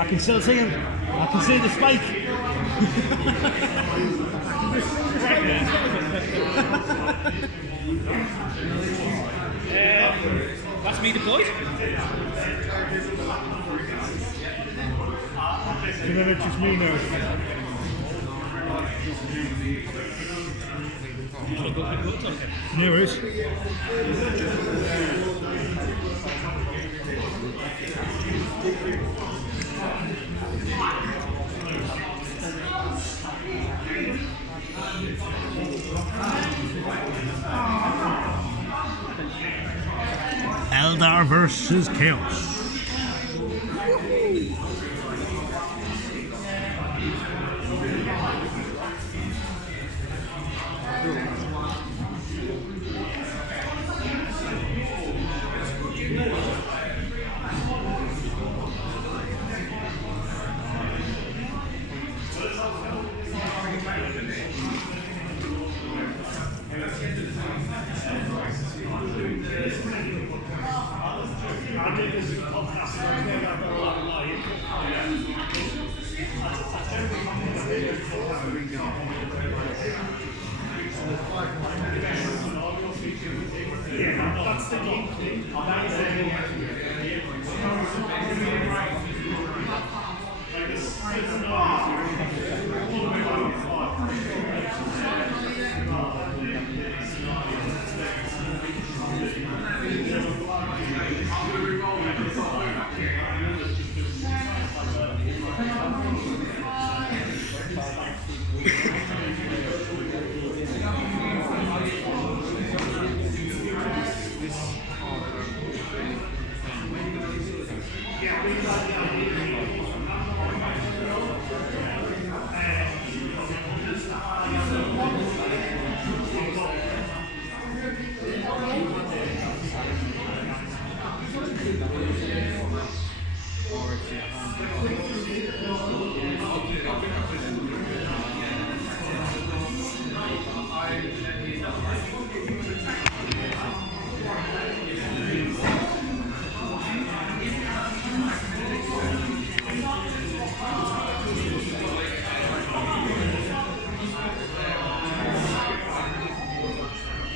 I can still see him. I can see the spike. That's me deployed. Remember, it's just me now. No worries. Eldar versus Chaos.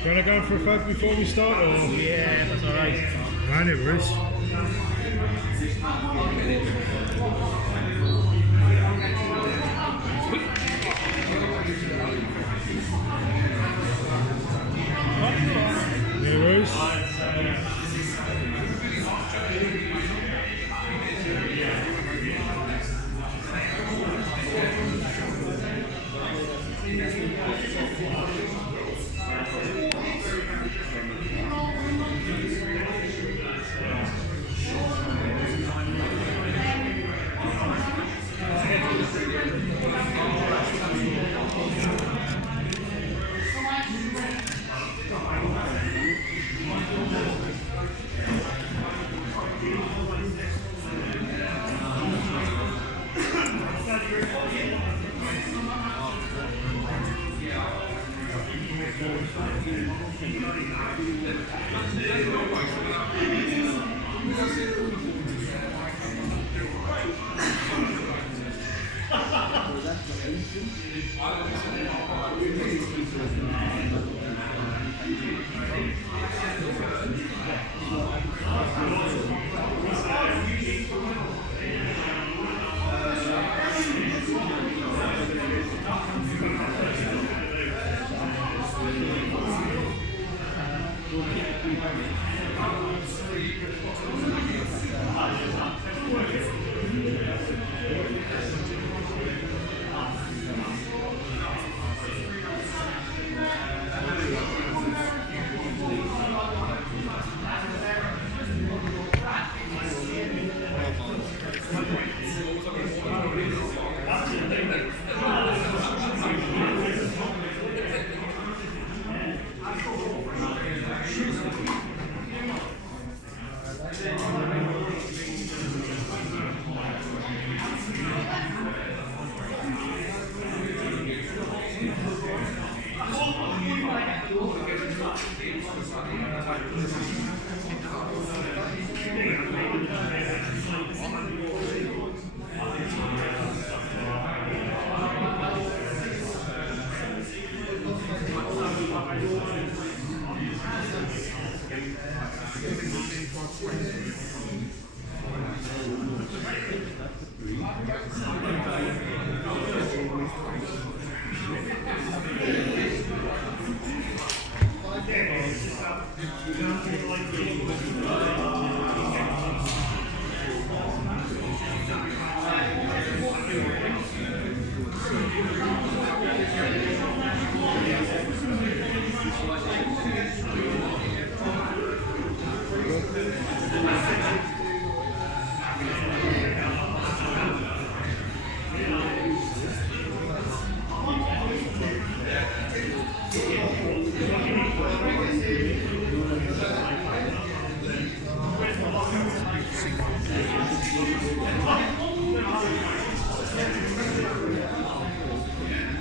Do you want to go for a fag before we start, or? Yeah, that's alright. Right, it was. There it is.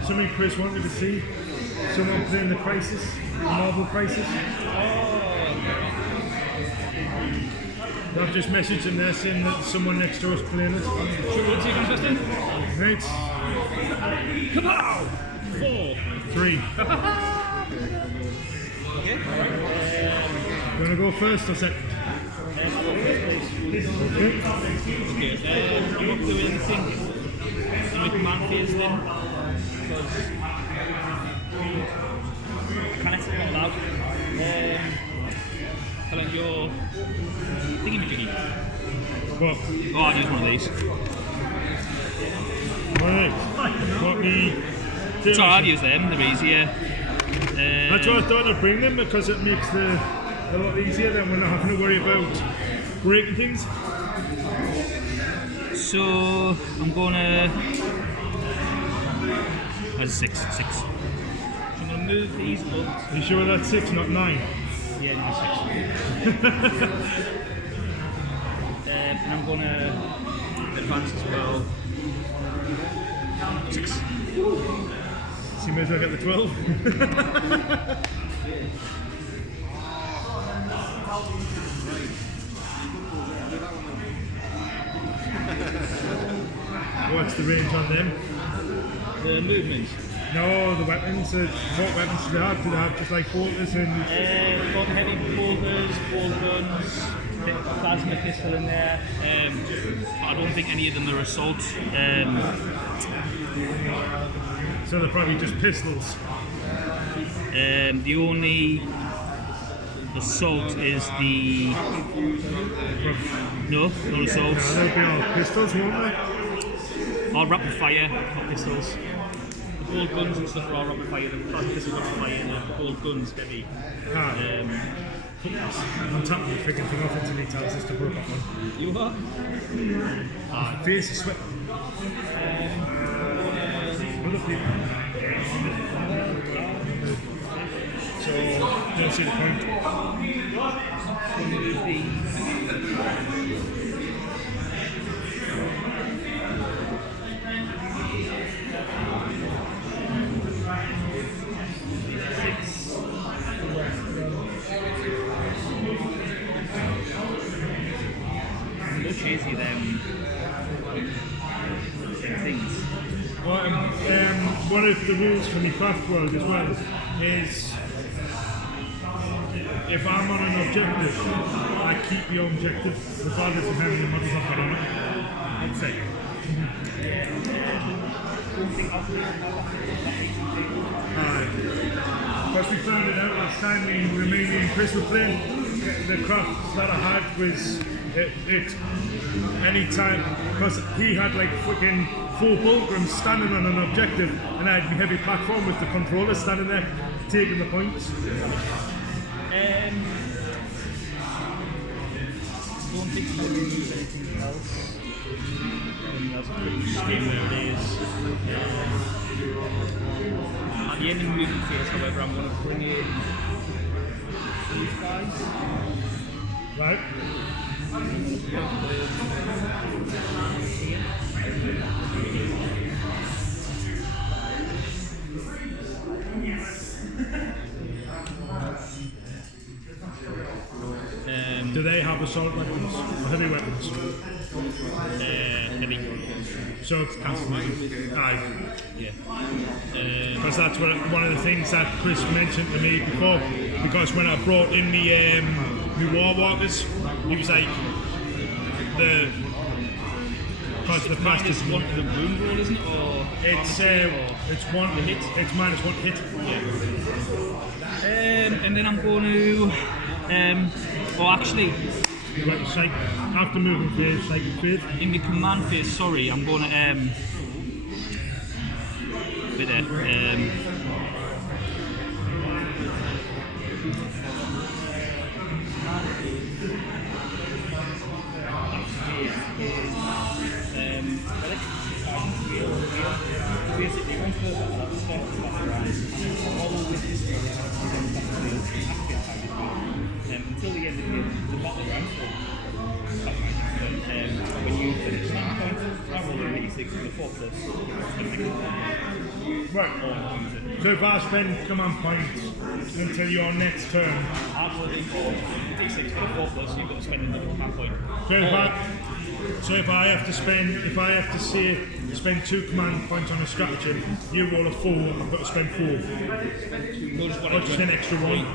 Something Chris wanted to see. Someone playing the Crisis, the Marvel Crisis. I've just messaged him there saying that someone next to us playing it. Should we take interesting? Right. Kapow! 4. 3. Okay. You want to go first or second? Okay. You want to do anything in the command phase then? Because can I say it out loud? Tell us your thingy-majiggy. What? Oh, I'll use one of these. Right. What me? So I'll use them, they're easier. That's why I thought I'd bring them, because it makes a lot easier then we're not having to worry about breaking things. So I'm gonna. That's 6. So I'm gonna move these up. Are you sure that's 6, not 9? Yeah, 6. And I'm gonna advance as well. 6. So you may as well get the 12. What's the range on them? The movement. No, the weapons. What weapons do they have? Do they have just like bolters and... We've got heavy bolters, ball guns, bit of plasma pistol in there. I don't think any of them are assault. So they're probably just pistols. The only assault is the... No, not assault. No, they'll be all pistols, won't they? All rapid fire, not pistols. The ball guns and stuff are all rapid fire, the plasma pistols rapid fire, and the ball guns heavy. I'm tapping the freaking thing off until he tells us to put it back on. You are? My face is sweating. Other people. So, you don't see the point. Chasing them things. Well, one of the rules for the Craftworld as well is if I'm on an objective, I keep the objective regardless of how many models I've got on it. I'd say. Because we found it out last time me and Chris were playing, the craft that I had was any time, because he had like fucking 4 fulcrums standing on an objective and I had my heavy platform with the controller standing there taking the points. Don't think I can use anything else. Just game where it is. At the end of the moving phase, however, I'm going to bring in these guys. Right. Do they have assault weapons or heavy weapons? Heavy. So it's constantly. Aye. Yeah. Because that's one of the things that Chris mentioned to me before. Because when I brought in my War Walkers, he was like, because the fastest one for the wound roll, isn't it? Or it's one hit. It's -1 hit. Yeah. And then I'm going to. Actually, Right, after moving phase, cycle phase. in the command phase, sorry, I'm going to bit there. Basically, once the start to back around, all with this until the end of the battle round. When you finish that point, travel D6 and the 4 plus. Right. So if I spend command points until your next turn, After the D6 and the 4 plus, you've got to spend another command point. so if I have to say spend 2 command points on a stratagem, you roll a 4, I've got to spend 4. Or just an extra 1.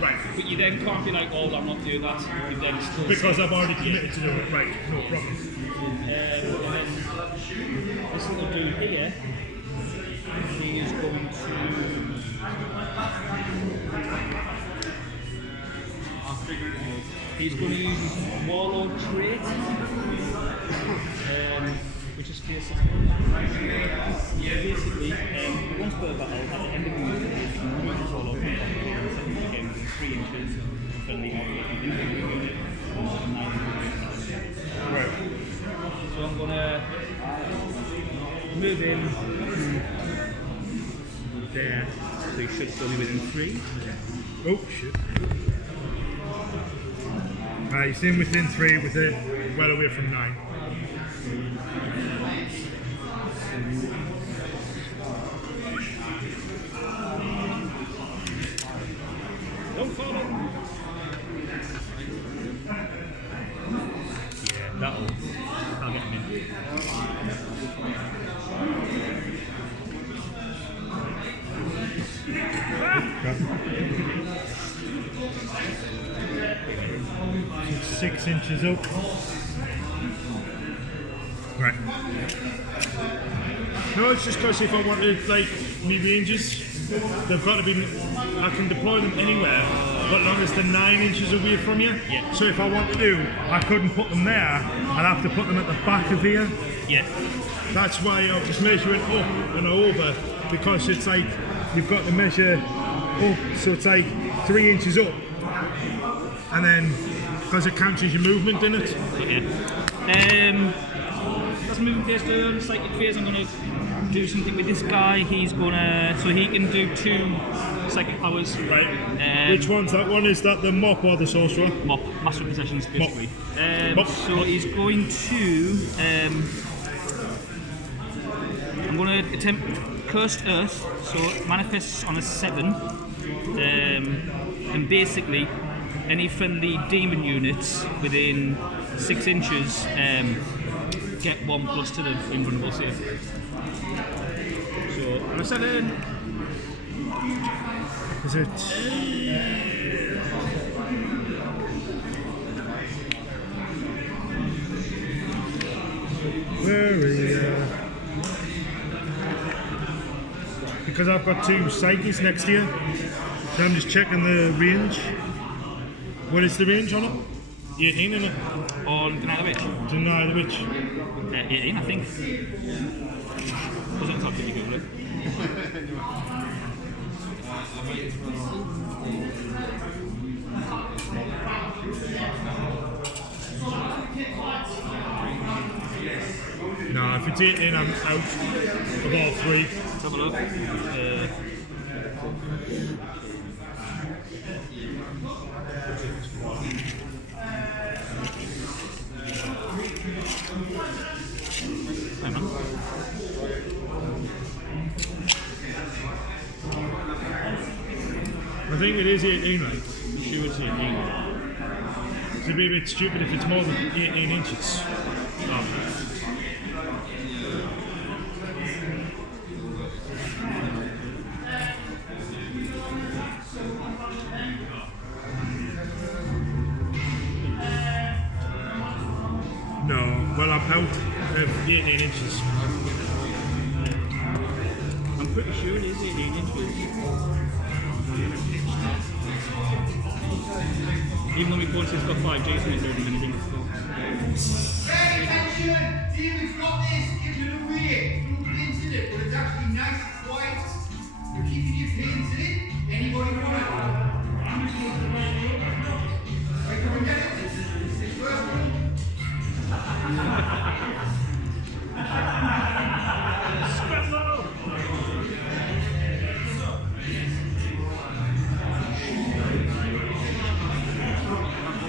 Right. But you then can't be like, oh, I'm not doing that. You then still Because I've already committed to do it. Right, no problem. and then this little dude here, he is going to. He's going to use his Warlord trait, which is fierce. Basically, once per battle, at the end of the use, you can move his Warlord trait again within 3 inches and friendly Right. So I'm going to move in there, so he should still be within 3. Oh shit. Right, he's in within 3 with it well away from 9. Don't follow. Yeah, that'll get him in. 6 inches up. Right. No, it's just because if I wanted, like, me ranges, they've got to be, I can deploy them anywhere, but long as they're 9 inches away from you. Yeah. So if I want to, I couldn't put them there, I'd have to put them at the back of here. Yeah. That's why I was measuring up and over, because it's like, you've got to measure up, so it's like 3 inches up, and then, because it counts as your movement in it. Yeah. That's moving phase turn, psychic phase. I'm going to do something with this guy. He's going to, so he can do 2 psychic powers. Right. Which one's that one? Is that the mop or the sorcerer? Mop, master of possessions, basically. Mop. So he's going to, I'm going to attempt Cursed Earth, so it manifests on a 7, and basically any friendly demon units within 6 inches get 1+ to the invulnerable save. So on a 7. Is it? Because I've got 2 psychics next to you, so I'm just checking the range. What is the range on it? 18, isn't it? On Deny the Witch. Deny the Witch. 18, I think. Was it top? Did you Google it? No, if it's 18, I'm out of all 3. Let's have a look. Hang on. I think it is 18, right? You sure it's 18? It'd be a bit stupid if it's more than 18 inches. Oh. No, well, I'm out of 18 inches. I'm pretty sure it is 18 inches. Even though my phone says it's got 5 Gs in it, loading anything. Hey, attention! David's got this in the way. No pins in it, but it's actually nice and quiet. You're keeping your pins in it. Anybody want it? I'm just going to right, come and get it. It's first one.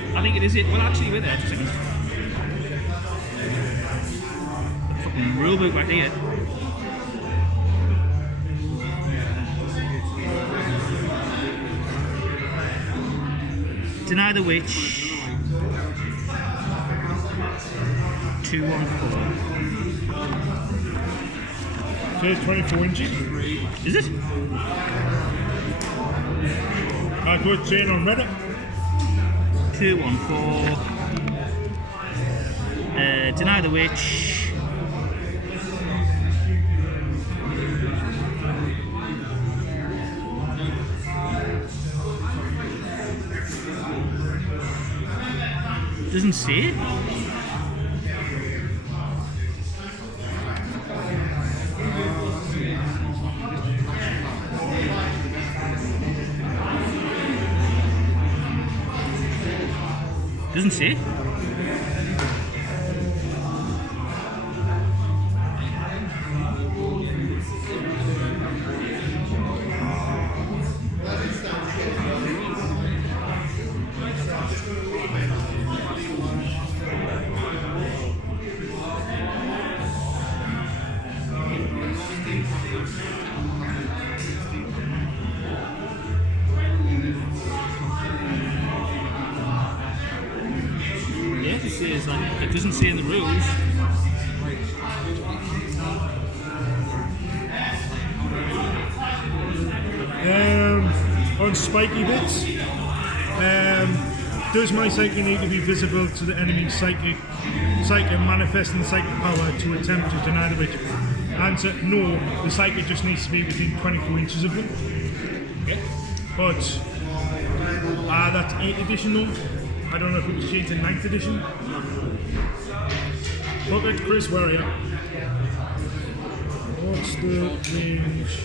I think it is it. Well, actually, we're there. 2 seconds. Rulebook right here. Deny the Witch. 214. So it's 24 inches. Is it? I could see it on Reddit. 214. Deny the Witch. Doesn't say it. Doesn't say it. It doesn't say in the rules. On spiky bits, does my psyche need to be visible to the enemy's psychic manifesting the psychic power to attempt to deny the witch? Answer: no, the psychic just needs to be within 24 inches of them. Okay. But that's 8th edition though. I don't know if it was changed in 9th edition. Okay, Chris, where are you? What's the range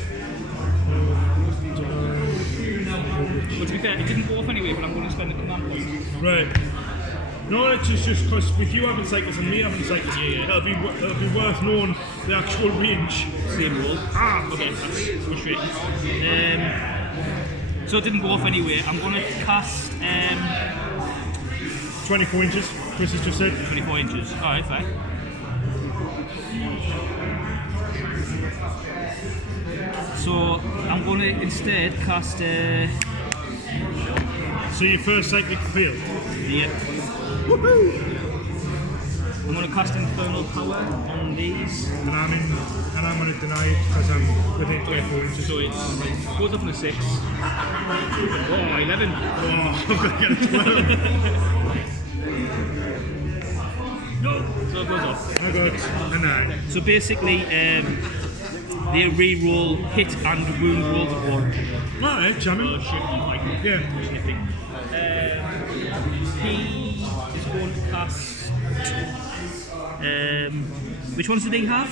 of Well, to be fair, it didn't go off anyway, but I'm going to spend the command point. Right. No, it's just because with you having cycles and me having cycles, it'll be worth knowing the actual range. Same rule. Okay, that's frustrating. So it didn't go off anyway. I'm going to cast 24 inches, Chris has just said. 24 inches. Alright, fine. So I'm going to instead cast. So your first psychic failed. Yeah. Woohoo! I'm going to cast Infernal Power on these. And I'm going to deny it because I'm within 24 inches. So it goes up on a 6. Oh, 11. Oh, I've got to get a 12. No. So it goes off. I got a 9. So basically, they re-roll hit and wound rolls of 1. Alright, jamming. Yeah. Sniffing. He is going to cast. Which ones did he have?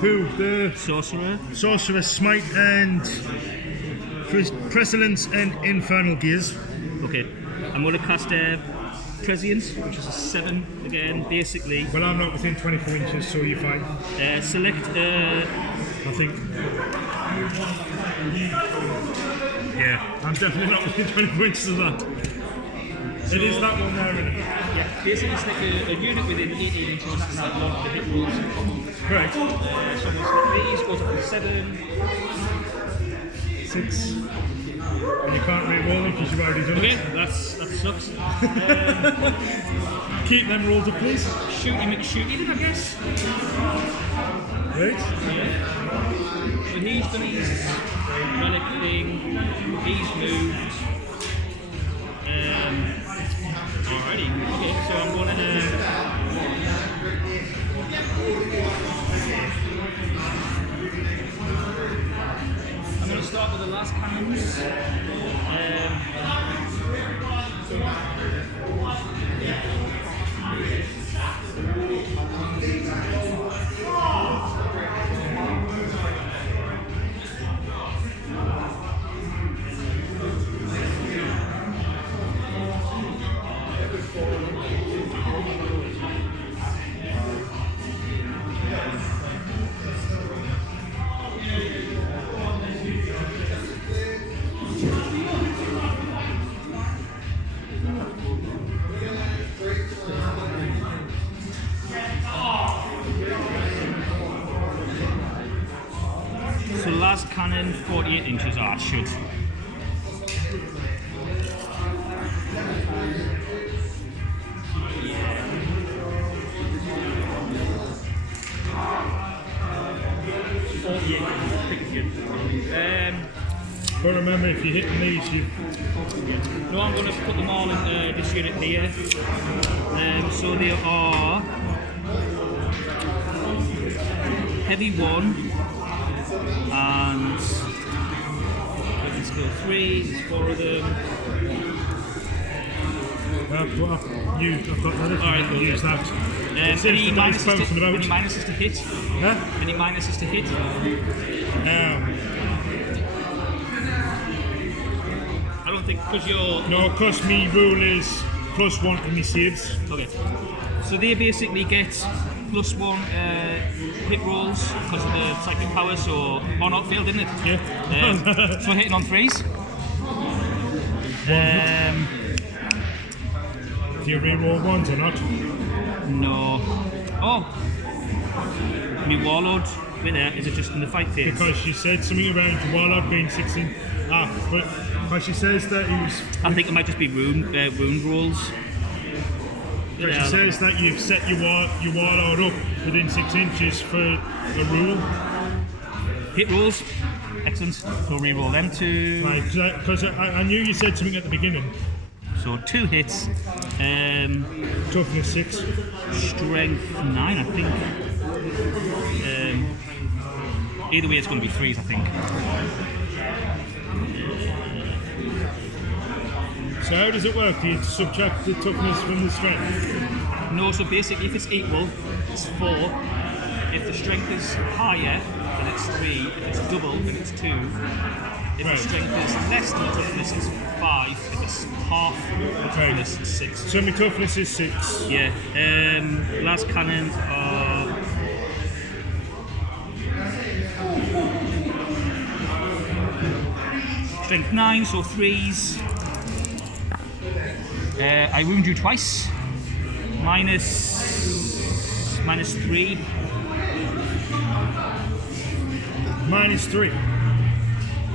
Who? The Sorcerer. Sorcerer, Smite, and Pestilence and Infernal Gears. Okay. I'm going to cast Prescience, which is a 7 again, basically. Well, I'm not within 24 inches, so you're fine. Select. I think. Yeah, I'm definitely not within 24 inches of that. It is that one there, isn't it? Yeah, basically it's like a unit within 18 inches of that one of the hit rolls. Right. So I'm going to select these, goes up to 7. 6. And you can't re-roll them because you've already done Okay, it. that sucks. Keep them rolled up, please. Shooty McShooty then, I guess. Right. So he's done his relic thing, he's moved. Alrighty, okay, so I'm going to start with the last cannons. cannon, 48 inches. Oh, it should. But remember, if you're hitting these, you No, I'm going to put them all in this unit here. So they are heavy 1 and let's go 3. There's 4 of them. I've got that. Alright, cool. Use that. Any minuses to hit? Huh? Any minuses to hit? I don't think because you're. No, because me rule is +1 to me saves. Okay. So they basically get +1 hit rolls because of the psychic power. So not failed, didn't it? Yeah. So hitting on 3s. Do you reroll 1s or not? No. Oh. My Warlord. Wait there. Is it just in the fight phase? Because she said something around the Warlord being 16. But because she says that he was. I think it might just be rune rolls. But she says that you've set your Warlord up within 6 inches for a rule. Hit rolls. Excellent. So re-roll them to. Right, because I knew you said something at the beginning. So 2 hits. Toughness 6. Strength 9, I think. Either way, it's going to be 3s, I think. So how does it work? Do you subtract the toughness from the strength? No, so basically, if it's equal, it's 4. If the strength is higher, then it's 3. If it's double, then it's 2. If the strength is less than the toughness, it's 5. If it's half the toughness, it's 6. So my toughness is 6. Yeah. Last cannons are. Strength 9, so 3s. I wound you twice. Minus 3. -3.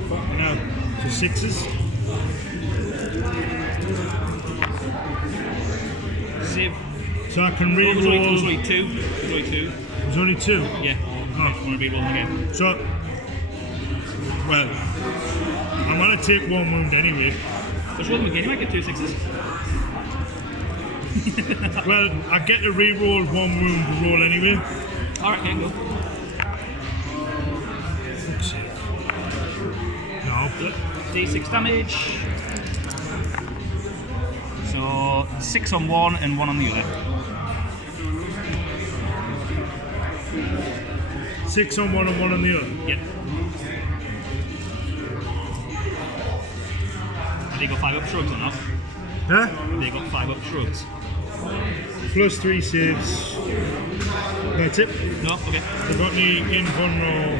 Fucking hell. So 6s. Save. So I can There's reroll. only 2. There's only 2. There's only 2. Yeah. Oh. I want to reroll them again. So, well, I'm gonna take 1 wound anyway. Just roll them again. You might get 2 6s. Well, I get to reroll 1 wound to roll anyway. Alright, okay, go. No. D6 damage. So 6 on one and 1 on the other. 6 on one and 1 on the other. Yeah. Have they got 5 up shrugs or not? Huh? Have they got 5 up shrugs? +3 saves. That's it. No? Okay. They've got the invulnerable.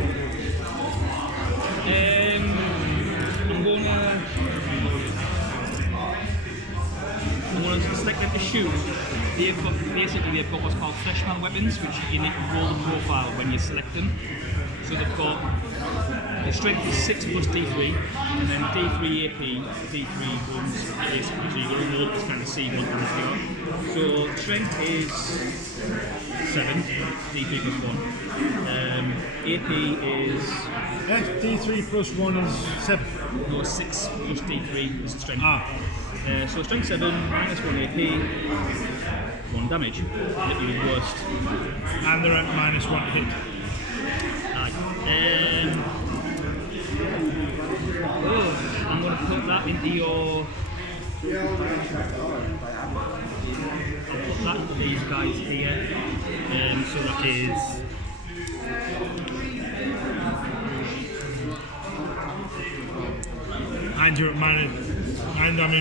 I'm gonna select them to shoot. They've got what's called freshman weapons, which you need to roll the profile when you select them. So they've got the strength is 6 plus D3, and then D3 AP, D3 wounds, basically. So you've got to roll to kind of see what ones they are. So strength is 7, D3 plus 1. AP is D3 plus 1 is 7. no 6 plus D3 is the strength. So strength 7, -1 AP, 1 damage. Literally the worst. And they're at -1 hit. Aye. I'm going to put that into your. I'll put that into these guys here. So that is. And you're at and I'm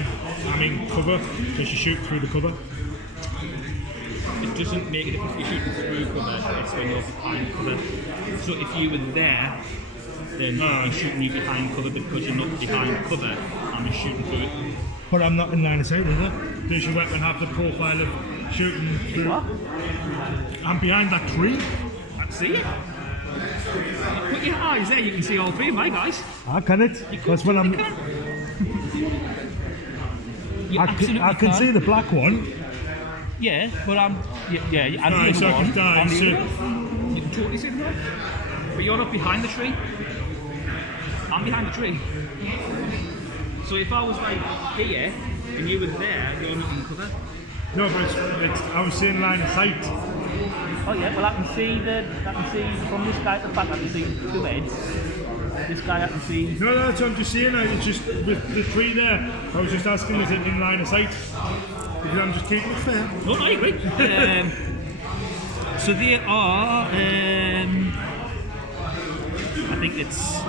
in cover because you shoot through the cover. It doesn't make a difference if you're shooting through cover, it's when you're behind cover. So if you were there, then I'm shooting you behind cover, but because you're not behind cover, I'm just shooting through it. But I'm not in line of sight, is it? Does your weapon have the profile of shooting through? What? I'm behind that tree. I see it. Put your eyes there, you can see all three of my guys. I can it. That's when I'm. You absolutely I can see the black one. Yeah, but I'm. Yeah, and Right, the so other I can one. die, And the so- other one. You can totally see them. But you're not behind the tree. I'm behind the tree. So if I was like here and you were there, you're not in cover. No, but it's I was seeing line of sight. Oh yeah, well I can see from this guy at the back. I can see two heads. This guy I can see. No, that's what I'm just saying. It's just with the tree there. I was just asking, is it in line of sight? Because I'm just keeping it fair. No, I agree. So they are. I think it's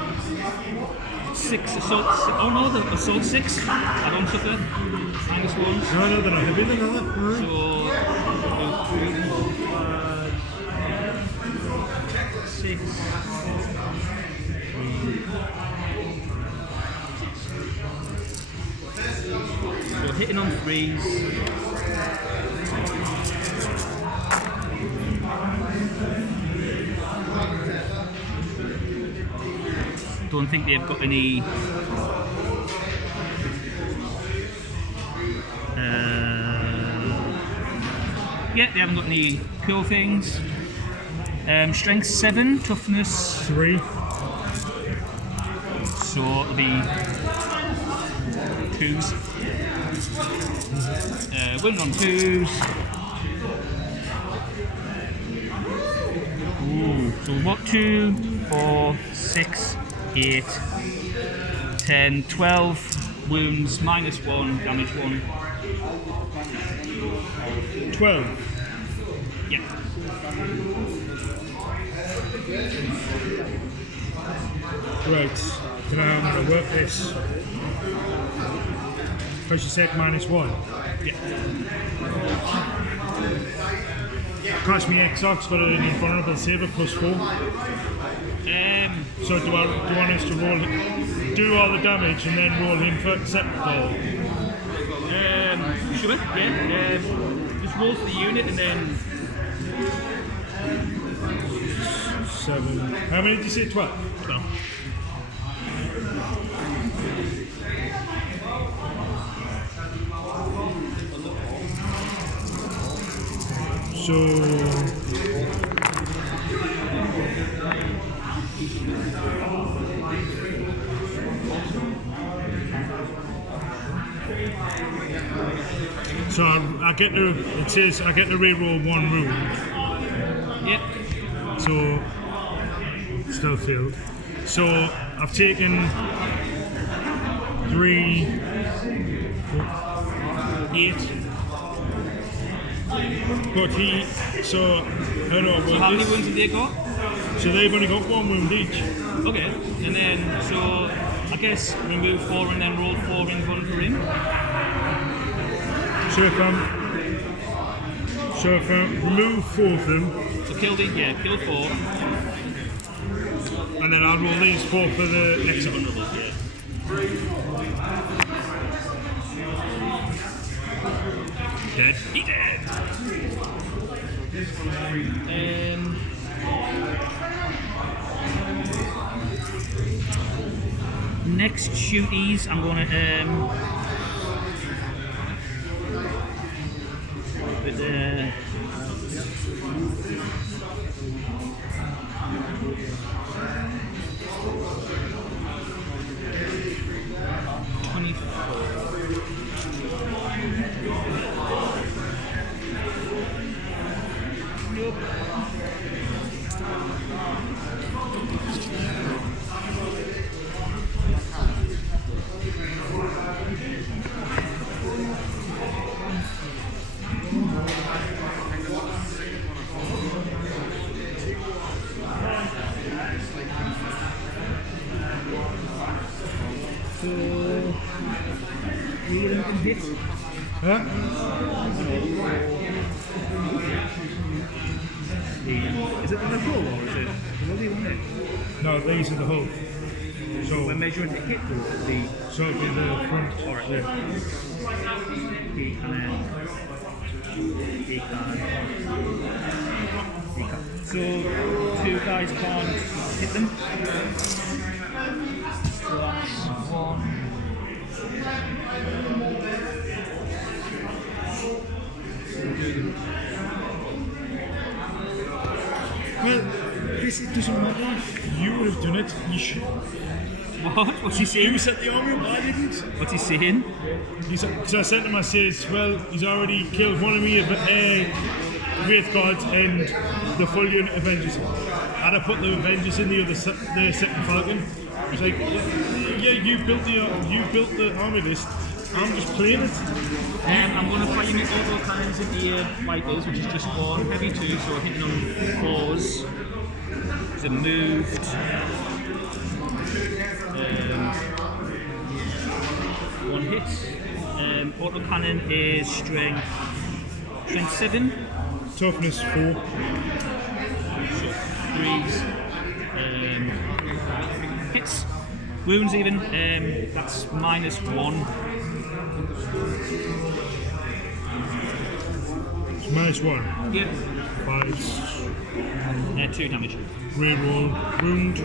6 assault. Oh no, the assault 6. I don't suffer. -1s. No, they're not heavy, they're not. So 6. So hitting on 3s. Don't think they've got any yeah, they haven't got any cool things. Strength 7, toughness 3. so it'll be 2s. Wound on 2s. Ooh, so what? 2, 4, 6, 8, 10, 12 wounds, -1, damage 1. 12. Yeah. Right. Then I'm going to work this. Because you said -1. Yeah. Cost me X-Ox, got an invulnerable saver +4. So do I want us to do all the damage and then roll him for separate or? Sure, yeah. Just roll for the unit and then 7. How many did you say? 12? 12. So I get to, it says I get to reroll 1 wound. Yep. So still failed. So I've taken 3, 8. But so I don't know. So how many wounds have they got? So they've only got 1 wound each. Okay, and then so I guess remove 4 and then roll 4 in one for him. So if I remove 4 of them, So kill 4. and then I'll roll these 4 for the next one. Yeah. Dead. He dead. Next shooties, I'm gonna Huh? Is it on the hull or is it what do you want it? No, these are the hull. So We're measuring the hit or the so it'll be the front. Alright. Yeah. key and then key card. So 2 two guys can't hit them. So that's one. Well, this it doesn't matter. You would have done it. You should. What? What's he saying? You set the army up, I didn't. What's he saying? Because I sent him, I says, well, he's already killed one of me Wraith Gods and the full unit Avengers. And I put the Avengers in the second Falcon. He's like, yeah, you built the army list. I'm just playing it. I'm going to fire my auto cannons into your Vipers, which is just one heavy 2, so hitting on 4s. They're moved. One hit. Auto cannon is strength 7. Toughness 4. So 3s. Hits. Wounds even. That's -1. It's -1. Yep. 5. 2 damage. Reroll. Wound.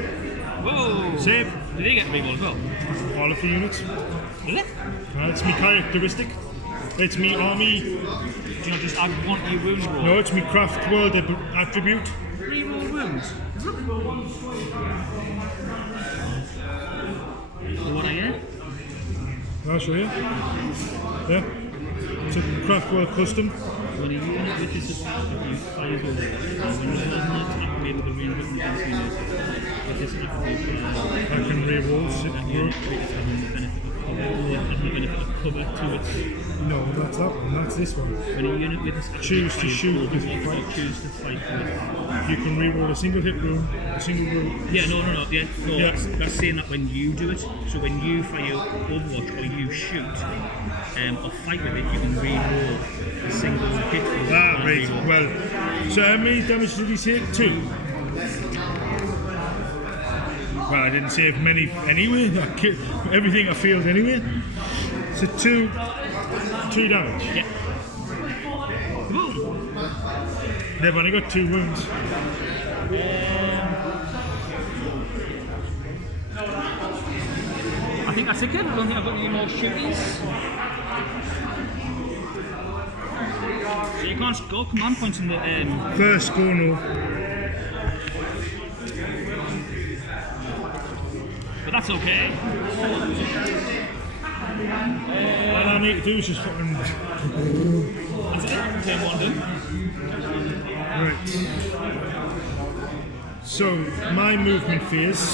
Whoa! Save. Did he get reroll as well? All of the units. Did it? It's my characteristic. It's me army. Do you not just add 1 to your wounds roll? No, it's me Craftworld attribute. Reroll wounds. What I get? I'll show you. Yeah. It's a Craftworld custom. When a unit with this attribute fires over, when it does not activate with a range weapon against units, with this attribute, I can reroll. that unit creates having the benefit of cover, or having the benefit of cover to its. No, that's that one. That's this one. When a unit with this attribute Choose to fires shoot over, with or fight. choose to fight with. You can reroll a single hit room, a single room. Yeah, no, yeah, no. Yeah. That's saying that when you do it. So when you fire Overwatch or you shoot or fight with it, you can reroll a single hit. Ah, right. Well, so how many damage did he take? 2. Well, I didn't save many anyway. Everything I failed anyway. So 2 damage. Yeah. Boom. They've only got 2 wounds. I think that's it. I don't think I've got any more shooties. So you can't score command points in the. First go no. But that's okay. All I need to do is just fucking. That's it. Turn 1 done. Right. So, my movement phase.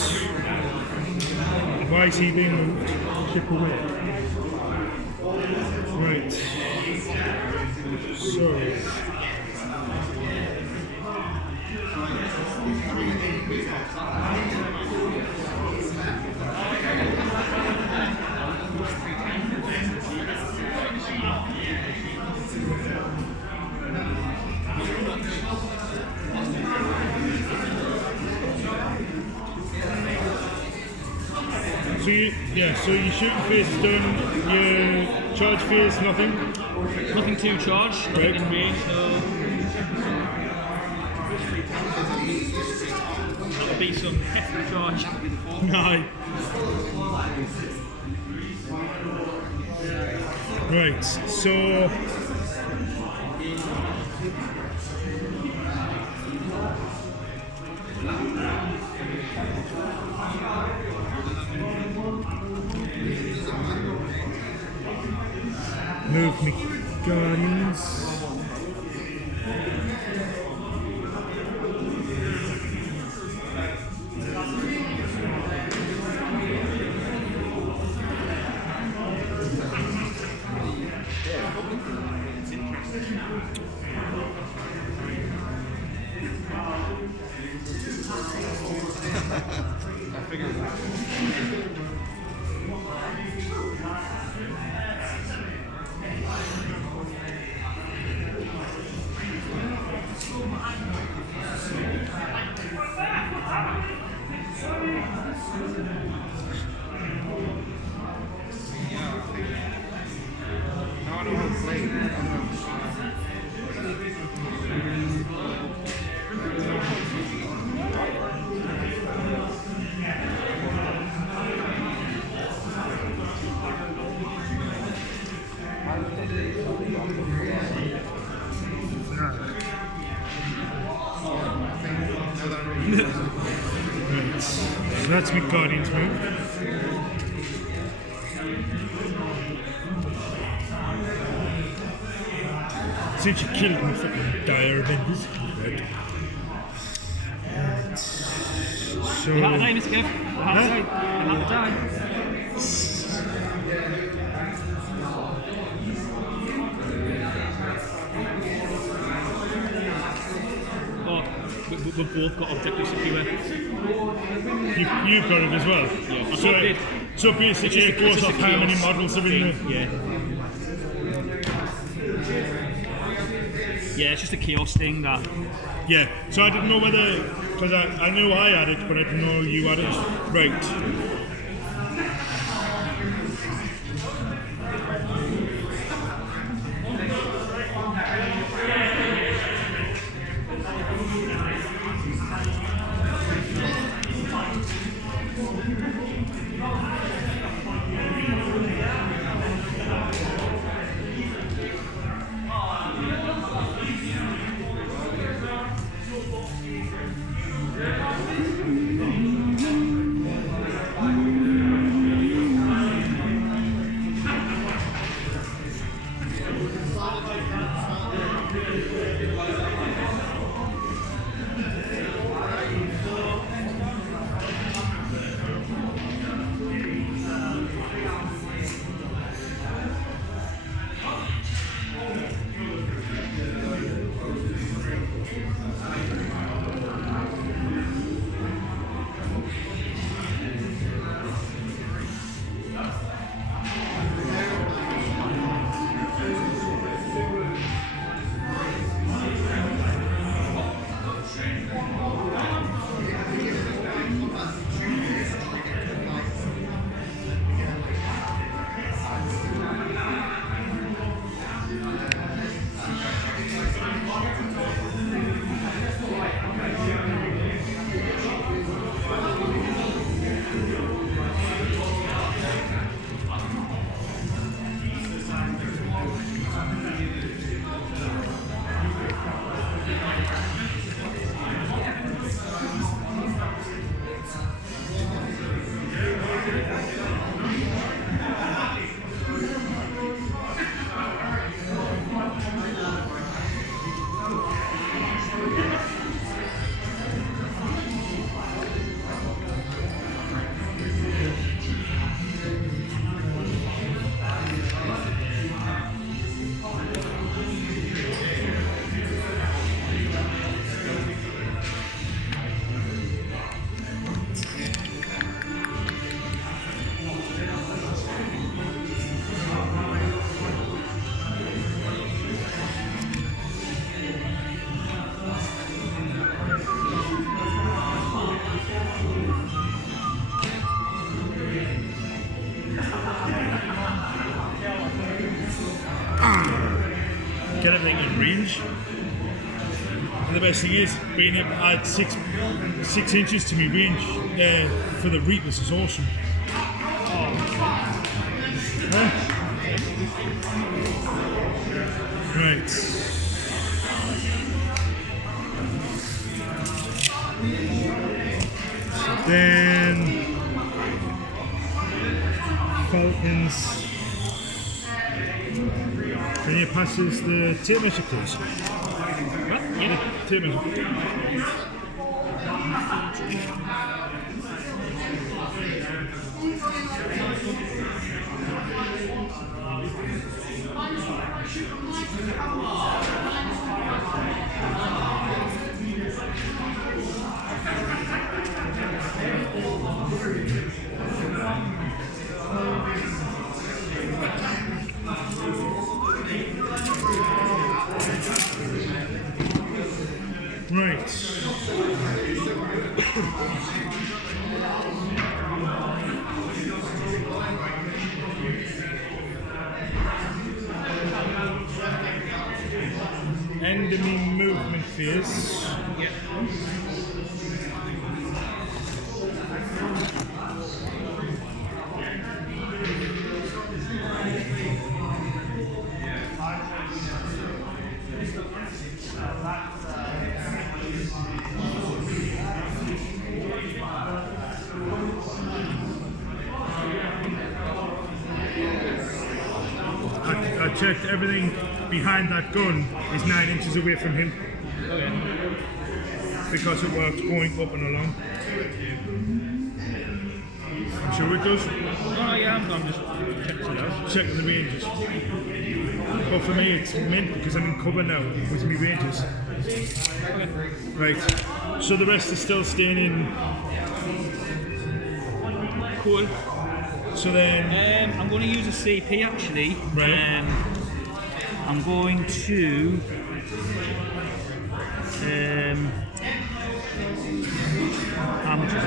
Why is he being moved? Chip away. Right. So. So your shooting phase is done, your charge phase, nothing? Nothing to charge, nothing Right. in range, so. That'll be some hefty charge. No. Right, so. Move me, Guardians. Right. So that's my Guardian's move. Since you killed me fucking dire Avengers. Right. Right. So. You had to die, Mr. Kev. You had to die. You had to die. We've both got objective secure. You've got it as well. Yeah. So basically it goes off how many models are in there. Yeah. Yeah, it's just a chaos thing that. Yeah. So I didn't know whether, because I knew I had it, but I didn't know you had it. Right. Get everything in range. And the best thing is, being able to add six inches to my range for the Reapers is awesome. Right. So then Falcons. Can you pass us the tape measure, please? What? Yeah. Tape measure. Right. Enemy movement phase. Yeah. checked, everything behind that gun is 9 inches away from him. Okay. Because it works going up and along. I'm sure it does. Oh yeah, I'm just checking it out. Checking the ranges. But for me it's mint because I'm in cover now with my ranges. Right. So the rest is still staying in. Cool. So then I'm going to use a CP actually. Right. I'm going to. How much is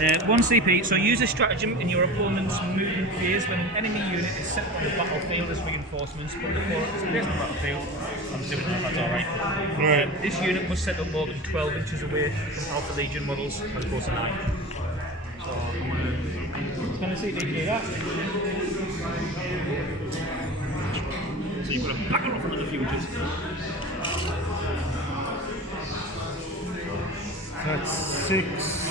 it? 1 CP. So use a stratagem in your opponent's movement phase when an enemy unit is set on the battlefield as reinforcements. Put the opponent's place on the battlefield. I'm assuming that's alright. right. This unit was set up more than 12 inches away from Alpha Legion models as opposed to 9. So I'm going to see if they can do that. So you've got to back it off another few inches. That's 6.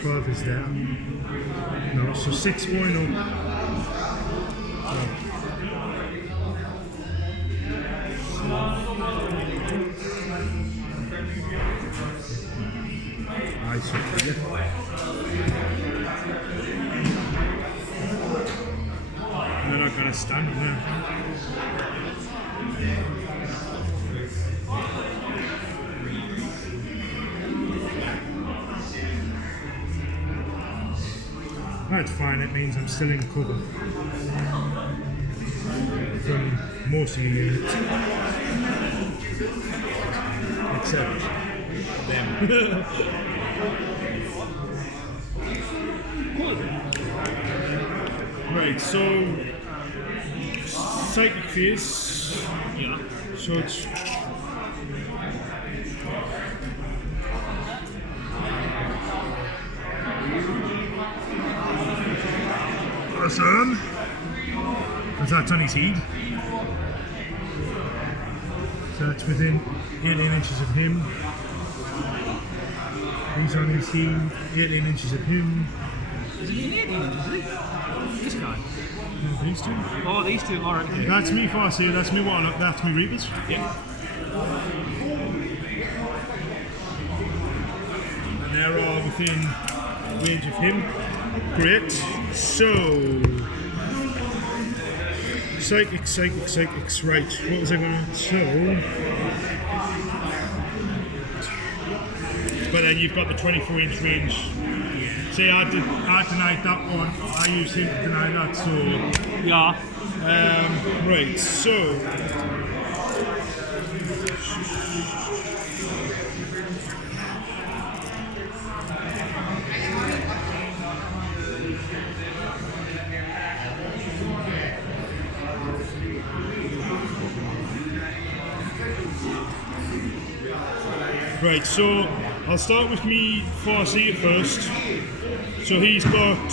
12 is there. No, so 6 going up. I see. And they're not going to stand there. That's fine, it means I'm still in cover from most of the units. Except them. Cool. Right, so psychic phase. Yeah. So it's awesome. Because that's on his head. So that's within 18 inches of him. He's on his head, 18 inches of him. Is he in 18 inches, is he? This guy? No, these two. Oh, these two, alright. Okay. That's me Farseer, that's me Warlord, that's me Reapers. Yeah. And they're all within range of him. Great. So psychics, right. What was I gonna but then you've got the 24-inch range. Say I denied that one, I used him to deny that, so Yeah. right, so right, so I'll start with me Farseer first. So he's got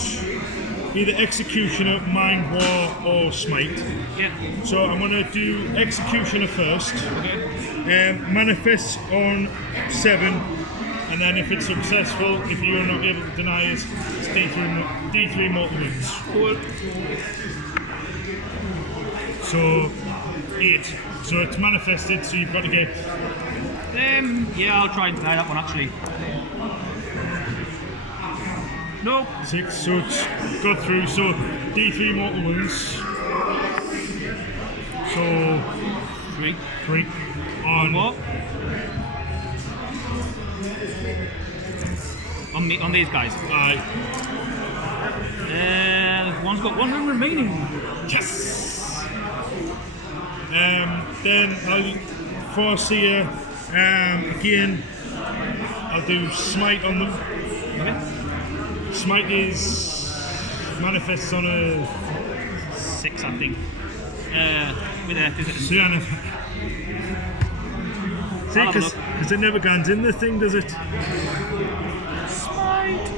either Executioner, Mind War, or Smite. Yeah. So I'm going to do Executioner first. Okay. Manifest on 7, and then if it's successful, if you're not able to deny it, it's D3 mortal wounds. Cool. So 8. So it's manifested, so you've got to get. Yeah, I'll try and deny that one actually. No. 6, so it's got through, so D3 mortal wounds. So 3 on What? On these guys. Aye. One's got 1 room remaining. Yes. Then I'll Farseer. Again, I'll do Smite on them. Okay. Smite is manifests on a 6, I think. With a. See, because it never guns in the thing, does it? Smite.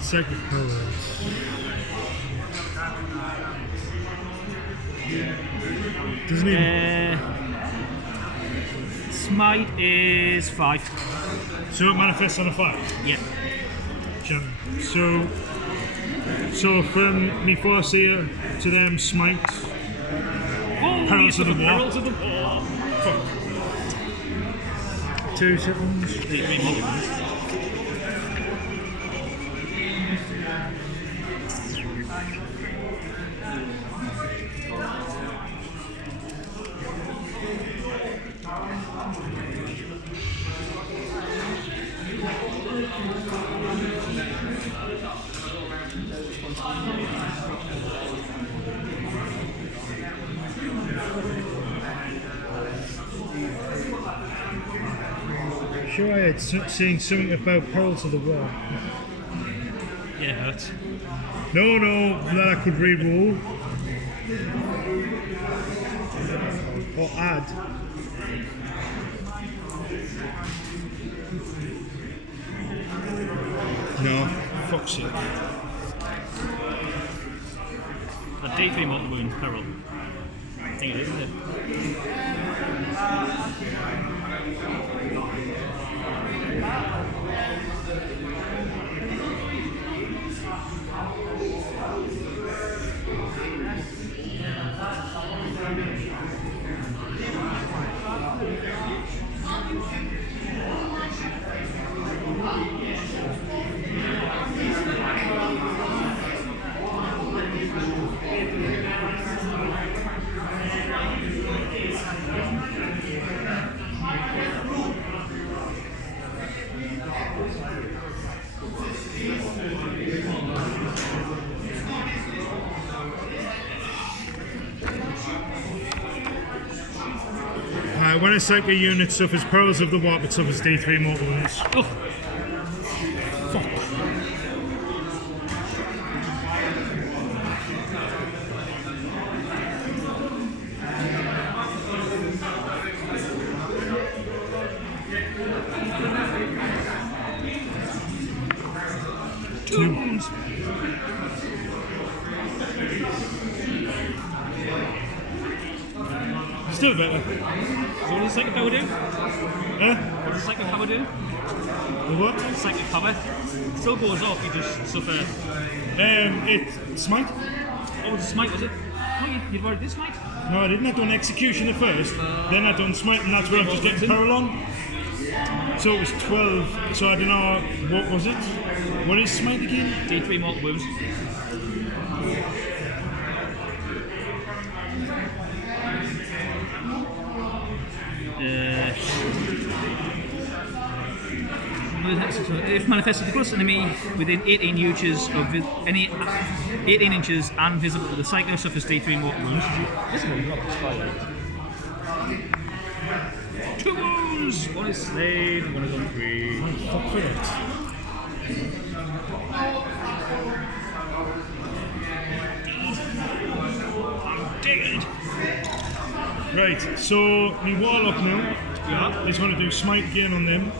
Psychic powers. Doesn't even. Smite is 5. So it manifests on a 5. Yeah. So from me Farseer to them Smite. Oh, Perils of the War. Perils of the War. Fuck. 2 seconds. Sure, I had seen something about Perils of the War. Yeah, it hurts. No, that I could re-roll. Or add. No, fuck's sake. The D3 mortal wound, peril. I think it is, isn't it? When a psychic unit suffers Perils of the Warp, it suffers D3 mortal wounds. Oh. Fuck. Tombs. Still better. So what does psychic power do? Huh? What does psychic power do? The what? Psychic power. It still goes off, you just suffer. It's Smite? Oh, it was a smite, was it? Oh, you'd already did smite? No, I didn't. I done Executioner first, then I done Smite, and that's where I'm just getting Peril on. So it was 12, so I don't know, what was it? What is Smite again? D3 mortal wounds. If manifested, the closest enemy within 18 inches of any 18 inches and visible to the psycho suffers D3 mortal wounds. Visible, not expired. 2 wounds! One is slain, one is on 3. Fuck for it. I'm dead! Right, so me Warlock now Yeah. is going to do Smite again on them.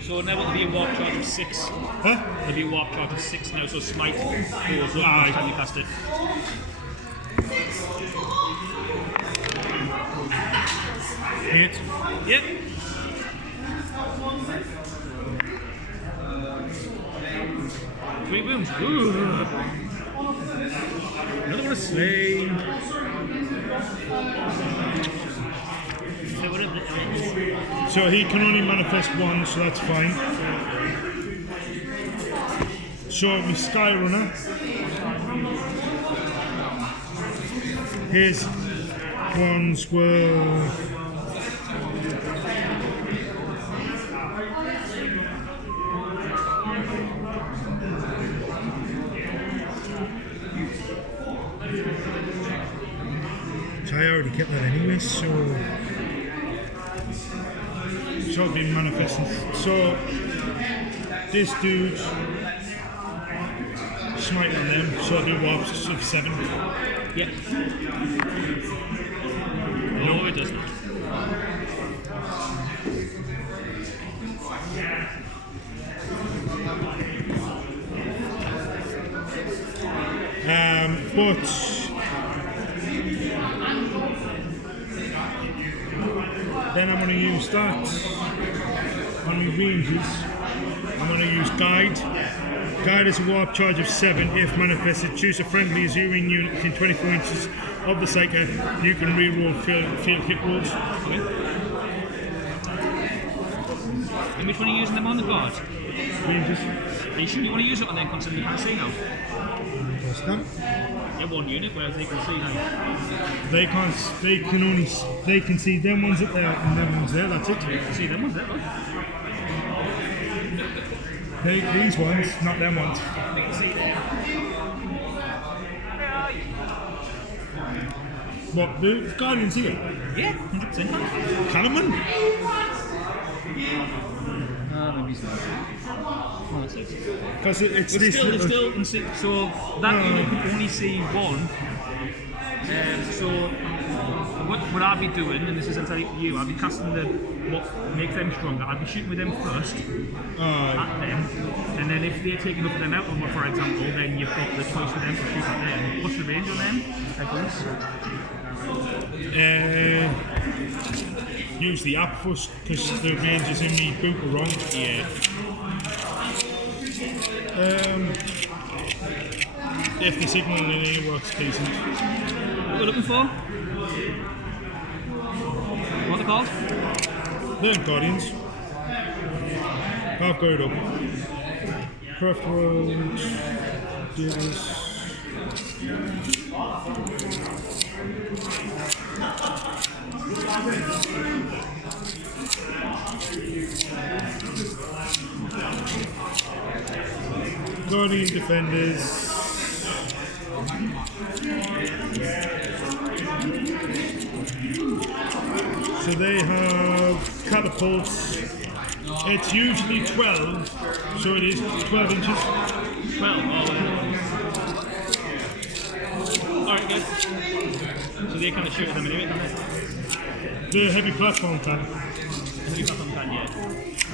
So now it'll be a warp charge of 6. Huh? There'll be a warp charge of 6 now, so smite goes up Aye. each time you cast it. Hit. Yep. Three wounds. Ooh. Another one is slain. So he can only manifest one, so that's fine. So me Sky Runner. His ones were I already get that anyway, so it'll be manifesting. So this dude Smite on them, so I'll do warps of 7. Yep. No, it doesn't. But Then I'm going to use that on my ranges. I'm going to use Guide. Guide is a warp charge of 7. If manifested, choose a friendly zeroing unit within 24 inches of the psyker. You can reroll field hit rolls. Okay. And which one are you using them on the guard? Ranges. Are you sure you want to use it on them considering you can't see now? What's that? They're one unit, whereas they can see now. They can't. They can see them ones up there and them ones there. That's it. You can see them ones there, look. These ones, not them ones. They can see them. What? The Guardians here? Yeah, 100%. Cannon? Maybe it's not. Oh, that's it. Because it's But this. still, it's still in so that unit can only see one. So what I'd be doing, and this is entirely up to you, I'd be casting what makes them stronger. I'd be shooting with them first at them, and then if they're taking up them out, for example, then you've got the choice for them to shoot at them. What's the range on them? Use the app first because the ranges in me boot are wrong. Yeah. If the signal in here works decent. What we're looking for? What are they called? They're Guardians. I've got it up. Craftworld Eldars. Guardian Defenders. So they have catapults. It's usually 12, so it is 12 inches. 12. Alright, guys. So they kind of shoot them anyway, don't they? The heavy platform can. Heavy platform can, yeah.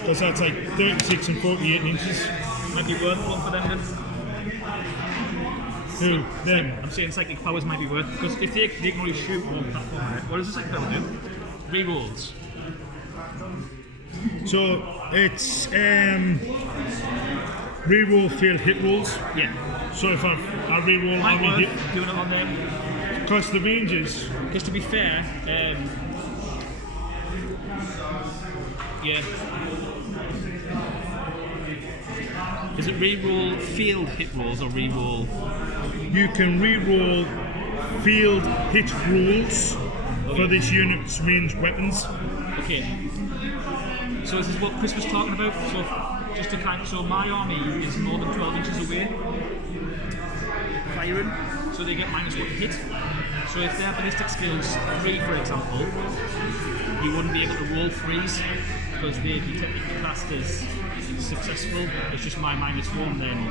Because that's like 36 and 48 inches. Might be worth one for them then. Who? Them. I'm saying psychic powers might be worth, because if they can only shoot one platform on it, what does the psychic power do? Rerolls. So it's reroll field hit rolls. Yeah. So if I reroll Might on worth hit, doing it on them. because the ranges. Because to be fair, yeah. Is it reroll field hit rolls or reroll? You can reroll field hit rolls for this unit's ranged weapons. Okay. So is this what Chris was talking about? So just to kind of, so my army is more than 12 inches away firing, so they get -1 to hit. So if their ballistic skills 3, for example, you wouldn't be able to roll 3s because they'd be technically classed as successful. It's just my -1 then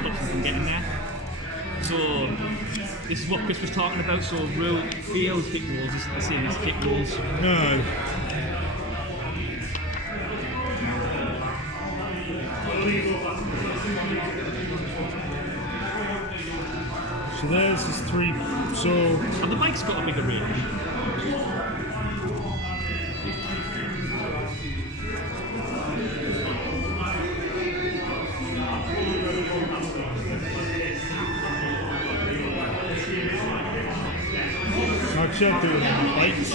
stops them from getting there. So this is what Chris was talking about. So field hit rolls is the same as hit rolls. No. So there's his 3. So And the bike's got a bigger range. I'll check the lights.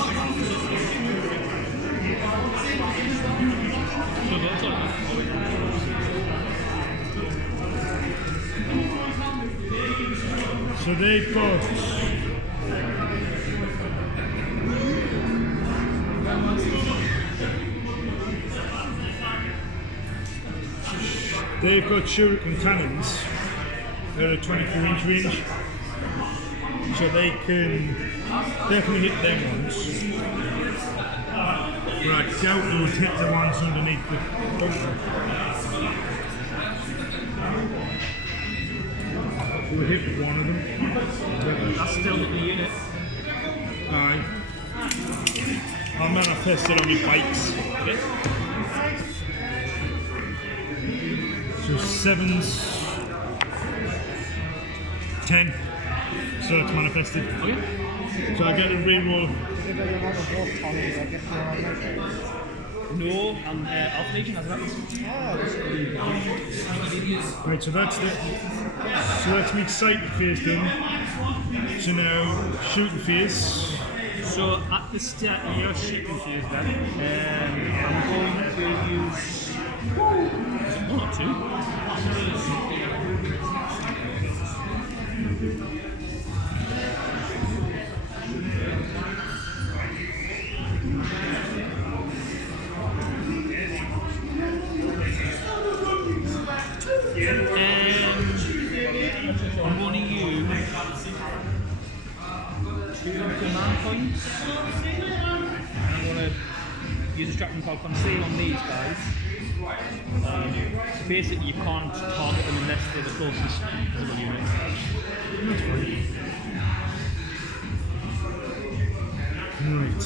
So they've got shuriken cannons at a 24-inch range, so they can definitely hit them ones. But I doubt they would hit the ones underneath the bunker. We would hit one of them. That's still not the unit. Aye. I'll manifest it on my bikes. Okay. So 7's 10. So it's manifested. Okay. So I get a reroll. No, I'm Alpha Legion as well. Right, so that's me sighted phase done. So now shooting phase. So at the start of your shooting phase then, I'm going to use is it 1 or 2? I'm going to use 2 command points. And I'm going to use a strategy called Conceal on these guys. Basically, you can't target them unless they're the closest visible unit. Right.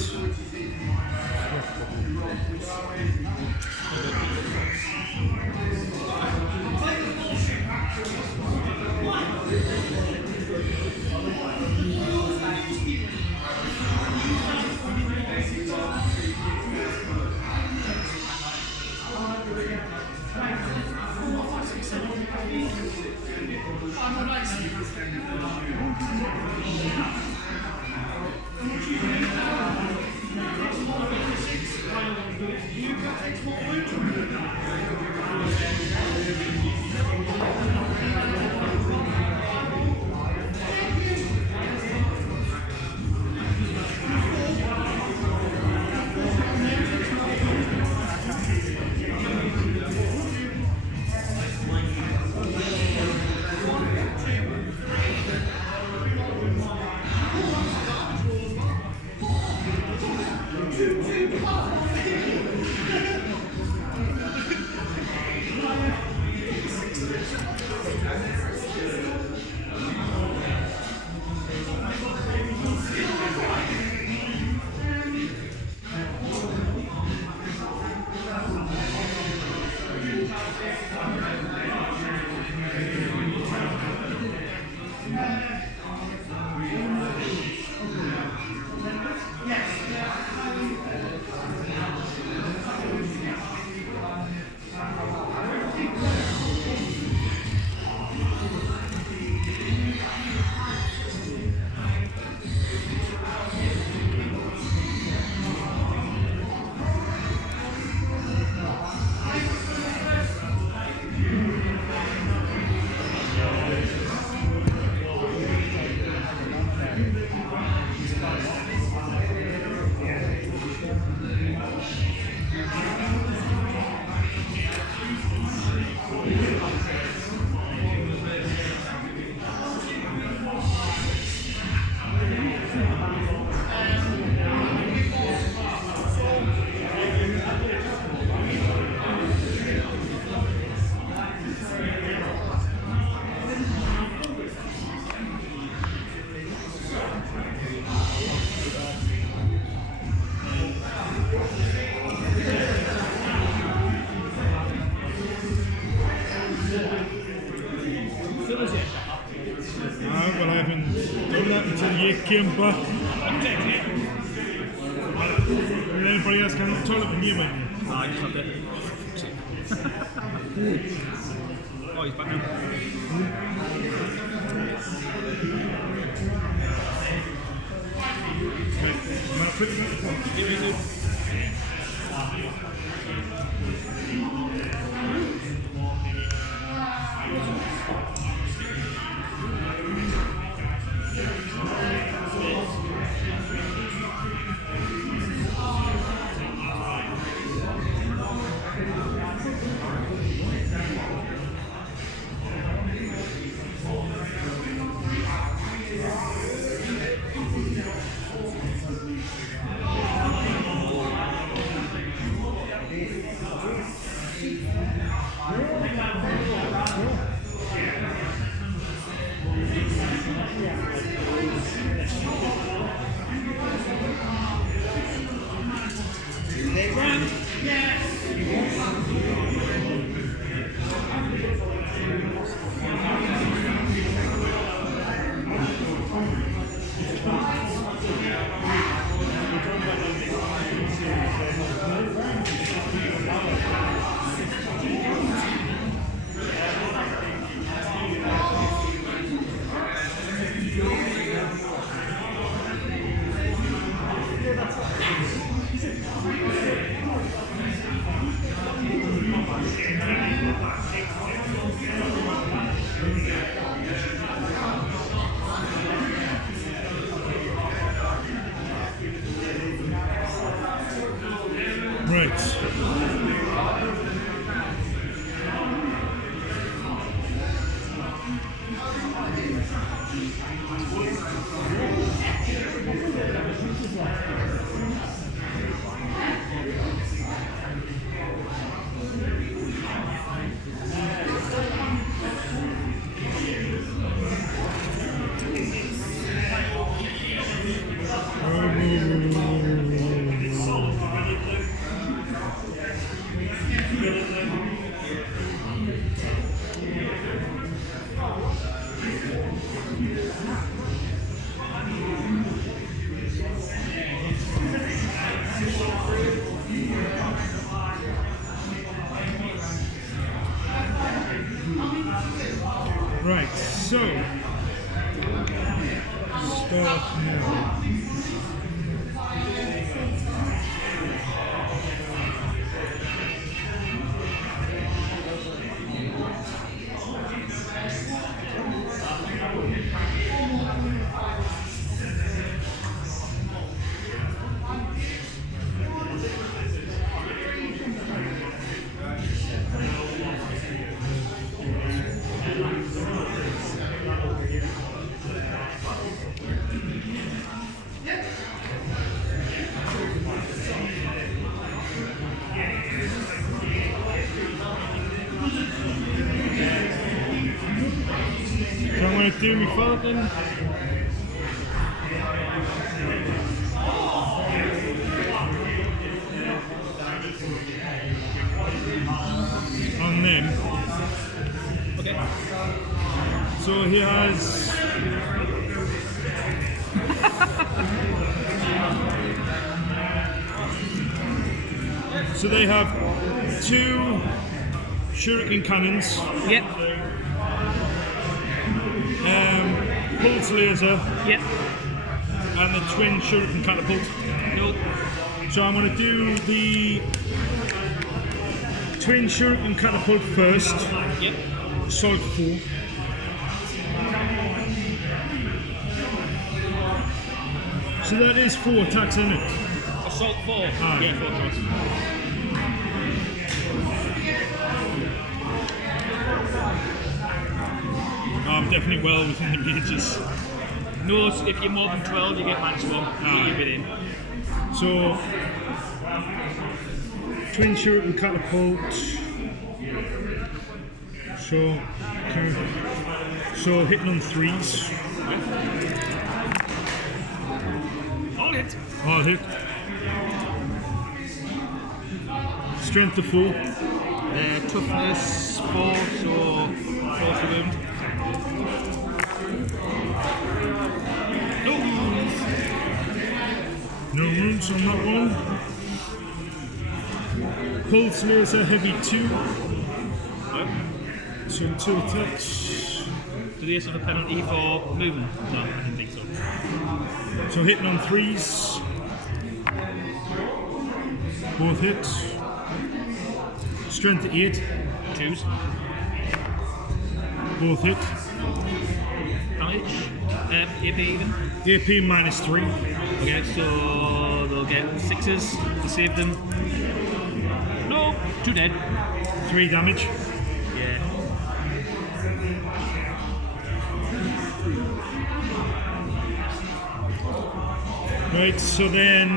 Well, I haven't done that until you came back. Did anybody else come to the toilet when you went? No, I just had it. Oh, he's back now. so start now. So I'm going to do my Falcon. On them. Okay. So he has so they have 2 shuriken cannons, Yep. pulse laser, Yep. and the twin shuriken catapult. Nope. So I'm going to do the twin shuriken catapult first. Yep. Assault 4. So that is 4 attacks, isn't it? Assault 4. Ah, Yeah, yeah. 4 shots. I'm definitely well within the ranges. No, if you're more than 12, you get -1. You're within. So, twin shuriken catapult. So, okay. So hitting on 3s. All hit. All hit. Strength of 4. Toughness 4, so 4 to wound. No wounds on that one. Pulse laser heavy 2. So 2 attacks. Do they have a penalty for movement? No, I didn't think so. So hitting on 3s. Both hit. Strength 8. 2s. Both hit. Damage. AP even. AP -3. Okay, so they'll get 6s to save them. No, 2 dead. 3 damage. Yeah. Right, so then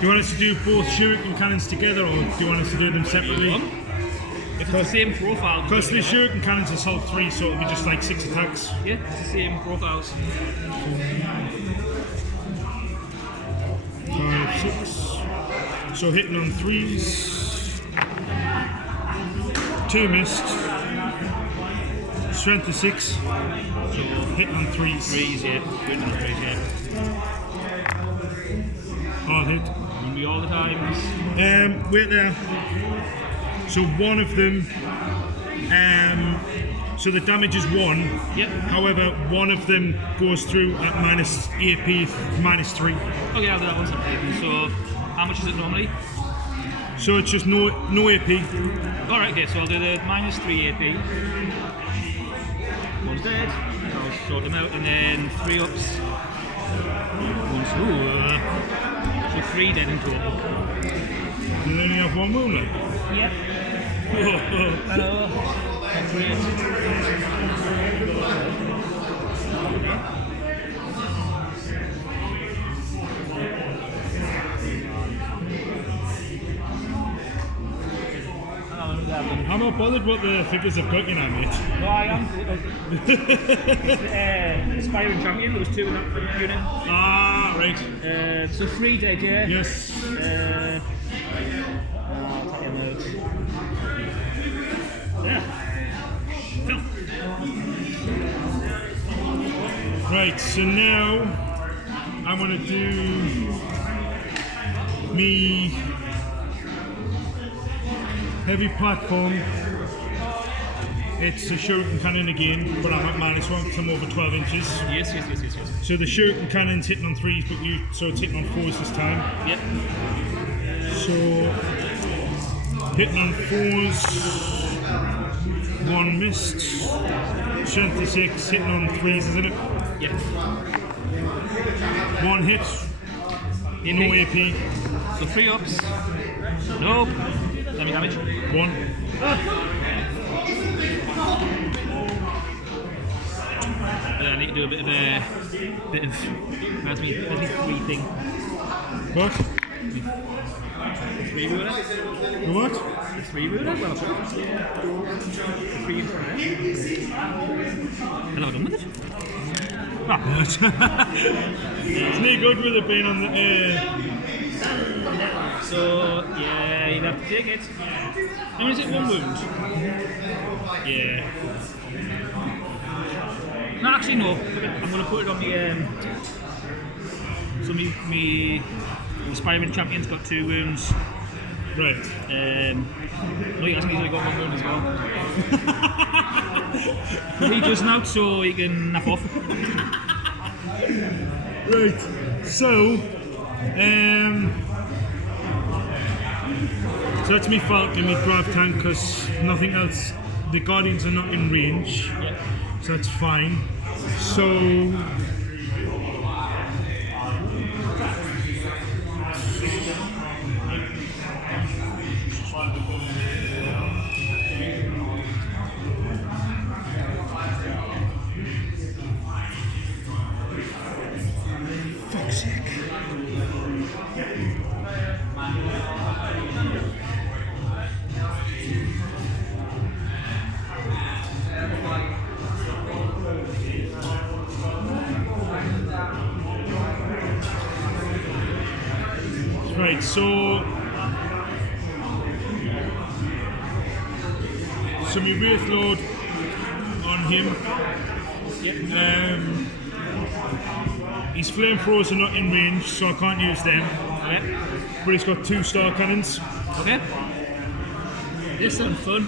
do you want us to do both shuriken cannons together, or do you want us to do them separately? If it's the same profile. Because the shuriken cannons are assault 3, so it'll be just like 6 attacks. Yeah, it's the same profiles. 5, 6. So hitting on 3s. 2 missed. Strength of 6. So Hitting on 3s. 3s, yeah. Good on 3s, yeah. All hit. Wouldn't be all the times. Wait there. So one of them, so the damage is 1. Yep. However, one of them goes through at minus AP -3. Okay, I'll do that one separately. So, how much is it normally? So it's just no AP. Alright, okay, so I'll do the -3 AP. One's dead. I'll sort them out, and then 3 ups. One's, so 3 dead in total. You only have 1 wound left. Yep. Hello. That's great. I'm not bothered what the figures have got, you know, mate. No, I am. Aspiring champion, there was 2 in that unit. Ah, right. So 3 dead, yeah? Yes. I'll take your notes. Yeah. Right, so now I'm going to do me heavy platform it's a shuriken cannon again, but I'm at -1 because I'm over 12 inches. Yes. So the shuriken cannon's hitting on 3s, but so it's hitting on 4s this time. Yep. So hitting on 4s, 1 missed. Strength to 6, hitting on 3s, isn't it? Yep. 1 hit, no AP. So 3 ups. Nope. Let me damage. 1. And then I need to do a bit of where's me 3 thing. What? 3 ruler. The what? 3 ruler. Well, sure. 3 ruler. Hello, done with it. It's no good with it being on the So yeah, you'll have to take it. And is it 1 wound? Yeah. No, actually no. I'm going to put it on the. So me aspiring champion's got 2 wounds. Right. No, he hasn't. He's only got 1 wound as well. But he does now, so he can nap off. Right. So that's me Falcon, me Grav tank, because nothing else. The Guardians are not in range, so that's fine. So fuck's sake. Right, so my Wraith Lord on him. His flamethrowers are not in range, so I can't use them. Okay. But he's got 2 star cannons. Okay. This sounds fun.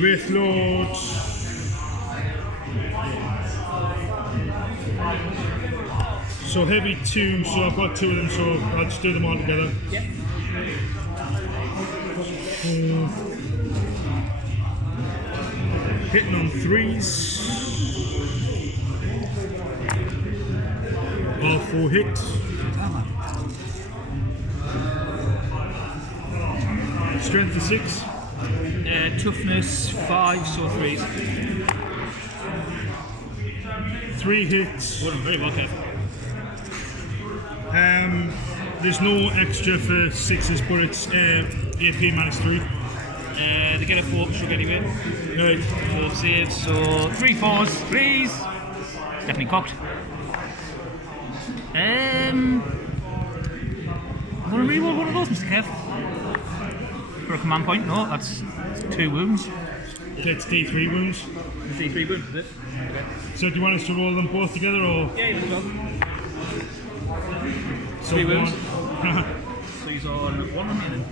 Wraith Lord. So heavy 2, so I've got 2 of them, so I'll just do them all together. Yep. Hitting on 3s. All 4 hit. Strength to 6. Toughness 5, so 3s. 3 hits. Oh, very well kept. There's no extra for 6s, but it's AP -3. They get a 4 shook anyway. Right. 4 saves, so 3 4s, 3s. Definitely cocked. I'm going to reroll one of those, Mr. Kev. For a command point. No, that's 2 wounds. Gets D3 wounds. D3 wounds, is it? Okay. So do you want us to roll them both together, or? Yeah, you as well. So 3 wounds. one. So he's on 1 remaining.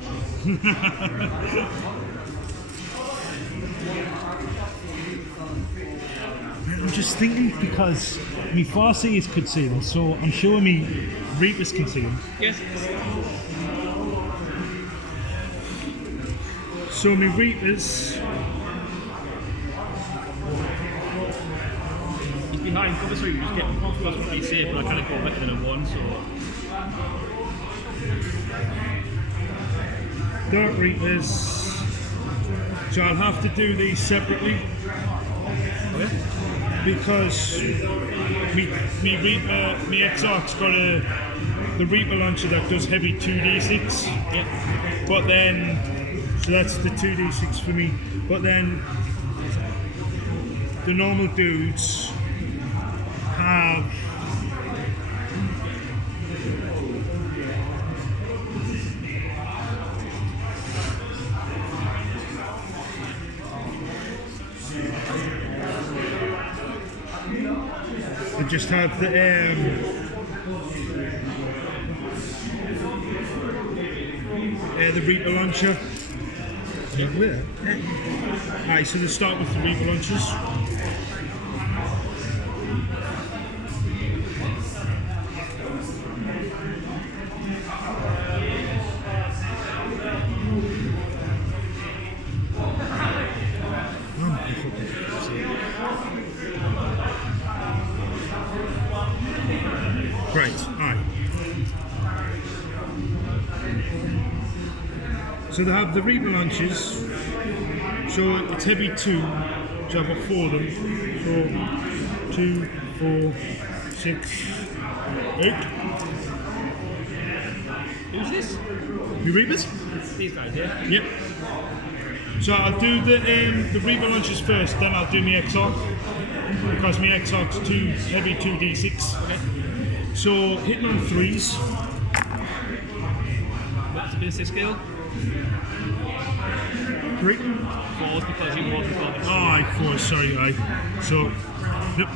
I'm just thinking because me Farsi is concealed, so I'm sure me Reapers concealed. Yes. So me Reapers. He's behind cover, so you just get across what you say, but I kind of go better than a 1, so. Dark Reapers. So I'll have to do these separately. Okay. Because me Reaper, me Exarch's got the Reaper launcher that does heavy 2d6. Yep. But then, so that's the 2d6 for me. But then the normal dudes have just have the the Reaper launcher. Alright, so let's start with the Reaper launchers. Right, alright. So they have the Reaper launches, so it's heavy 2, so I've got 4 of them. So 2, 4, 6, 8. Who's this? You Reapers? These guys, yeah? Yep. So I'll do the Reaper launches first, then I'll do my X-Arc, because my X-Arc's heavy 2d6. Okay. So hitting on 3s. What's the basic skill? 3. 4s because you want 4. Oh, aye, 4, sorry, aye. So, yep.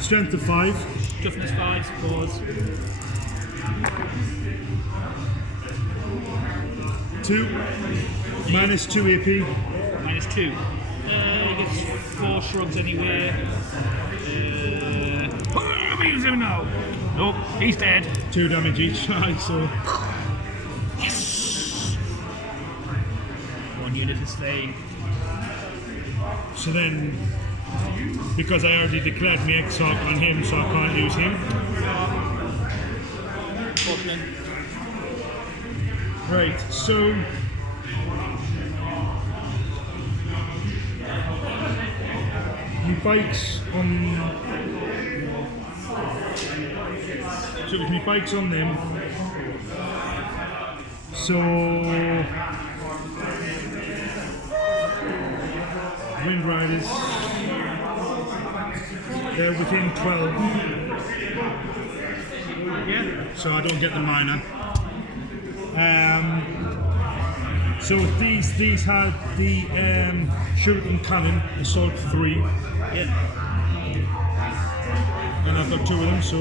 Strength of 5. Toughness 5, 4s. 2. Minus 2 AP. Minus 2. He gets 4 shrugs anyway. Let me use him now. Nope, he's dead. 2 damage each. Aye, so. Yes! 1 unit is slain. So then, because I already declared my X-Arc on him, so I can't use him. Fortunate. Right, so. My bike's on. So if my bike's on them. So. Wind Riders. They're within 12. Yeah. So I don't get the minor. So these had the shuriken cannon, assault 3. Yeah. And I've got 2 of them, so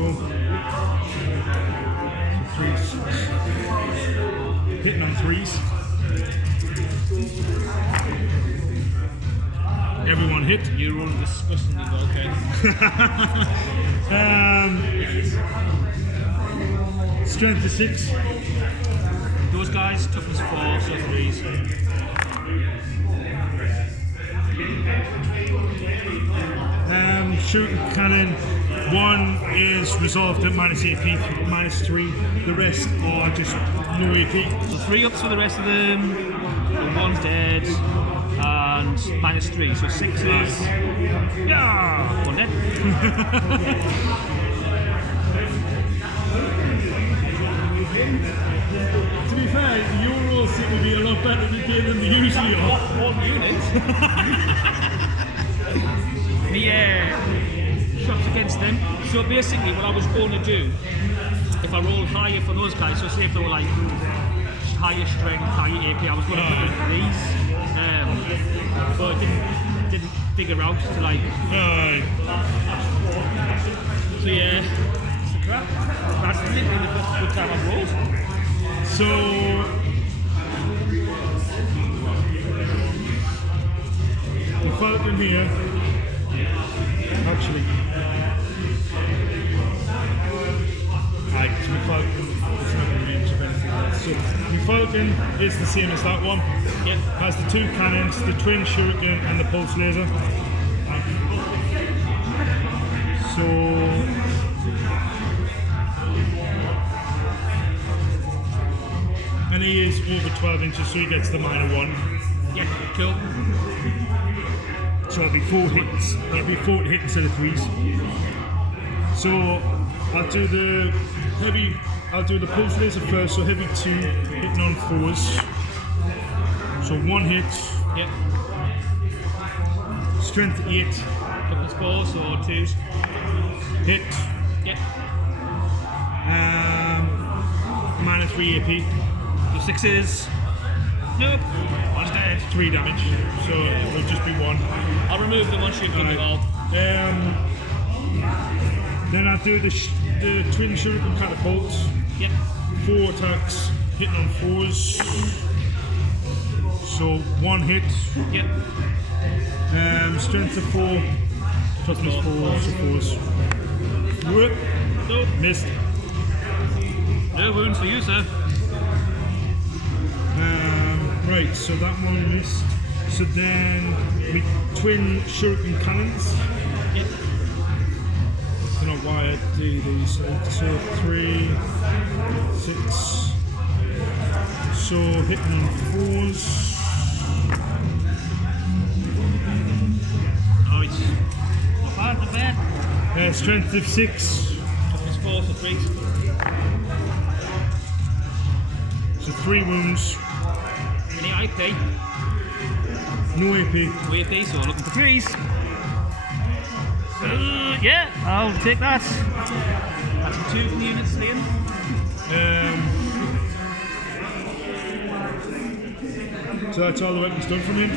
3s. Hitting on 3s. Everyone hit. You're rolling disgustingly well, okay. Strength of 6. Those guys, toughness 4, so 3s. Shooting cannon. 1 is resolved at minus AP, minus 3. The rest are just no AP. So 3 ups for the rest of them. So 1's dead. And minus 3, so 6 is. Yeah! 1 dead. To be fair, your rolls seem to be a lot better today than they usually are. 1 unit. Yeah. Shots against them. So basically, what I was going to do, if I rolled higher for those guys, so say if they were like higher strength, higher AP, I was going to put in these. But I didn't figure out to like. So yeah, it's a crap. That's literally the first good time I've rolled. So the Falcon here, actually, my Falcon is not in range of anything else. So my Falcon is the same as that one. Yep. Has the 2 cannons, the twin shuriken, and the pulse laser. So. And he is over 12 inches, so he gets the minor 1. Yeah, cool. So it'll be 4 hits. It'll be 4 hits instead of 3s. So I'll do the heavy. I'll do the pulse laser first. So heavy 2, hitting on 4s. So 1 hit. Yep. Strength 8. Toughness 4, so 2s. Hit. Yep. Minus 3 AP. The 6s. Nope. 1's dead. 3 damage. So it will just be 1. I'll remove them once you've done it all. Then I'll do the the twin shuriken catapults. Yep. 4 attacks, hitting on 4s. So 1 hit. Yep. Strength of 4, toughness 4, so 4s. Whoop. So, Missed. no wounds for you, sir. Right, so that one missed. So then we twin shuriken cannons. Yep. I don't know why I do these. So 3, 6. So hitting on 4s. Oh, it's not bad, not bad. Strength of 6. Toughness 4, so 3. So 3 wounds. Any IP? No AP. No AP, so looking for 3s. Yeah, I'll take that. That's 2 from the units, Liam. So that's all the weapons done from him.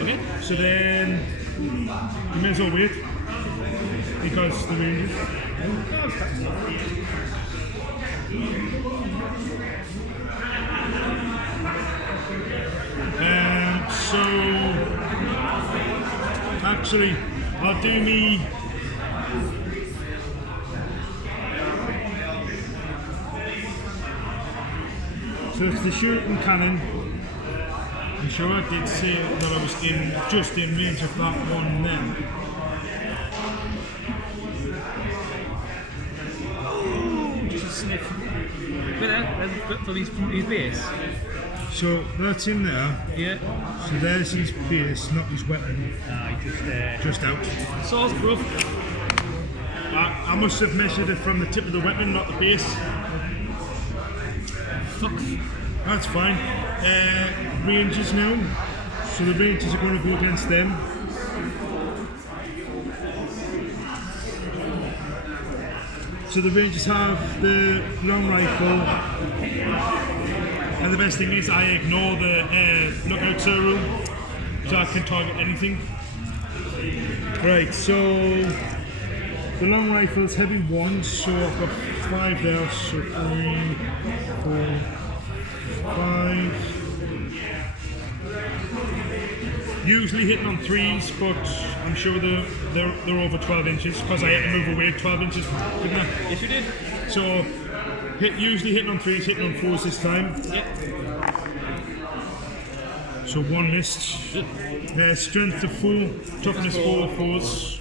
Okay. So then you may as well wait because the ranges. So actually I'll do me so it's the shuriken cannon. I'm sure I did say that I was just in range of that one then. Oh, just a sniff. But that for his base. So that's in there. Yeah. So there's his base, not his weapon. Just out. Saw's rough. I must have measured it from the tip of the weapon, not the base. Fuck. That's fine. Rangers now. So the Rangers are going to go against them. So the Rangers have the long rifle. And the best thing is I ignore the lookout sir rule. So I can target anything. Right, so the long rifle's heavy 1, so I've got 5 there, so 3, 4, 5. Usually hitting on 3s, but I'm sure they're over 12 inches because I had to move away 12 inches, didn't I? Yes, you did. So usually hitting on 3s, hitting on 4s this time. Yep. So 1 missed. Strength of 4, toughness 4, 4s.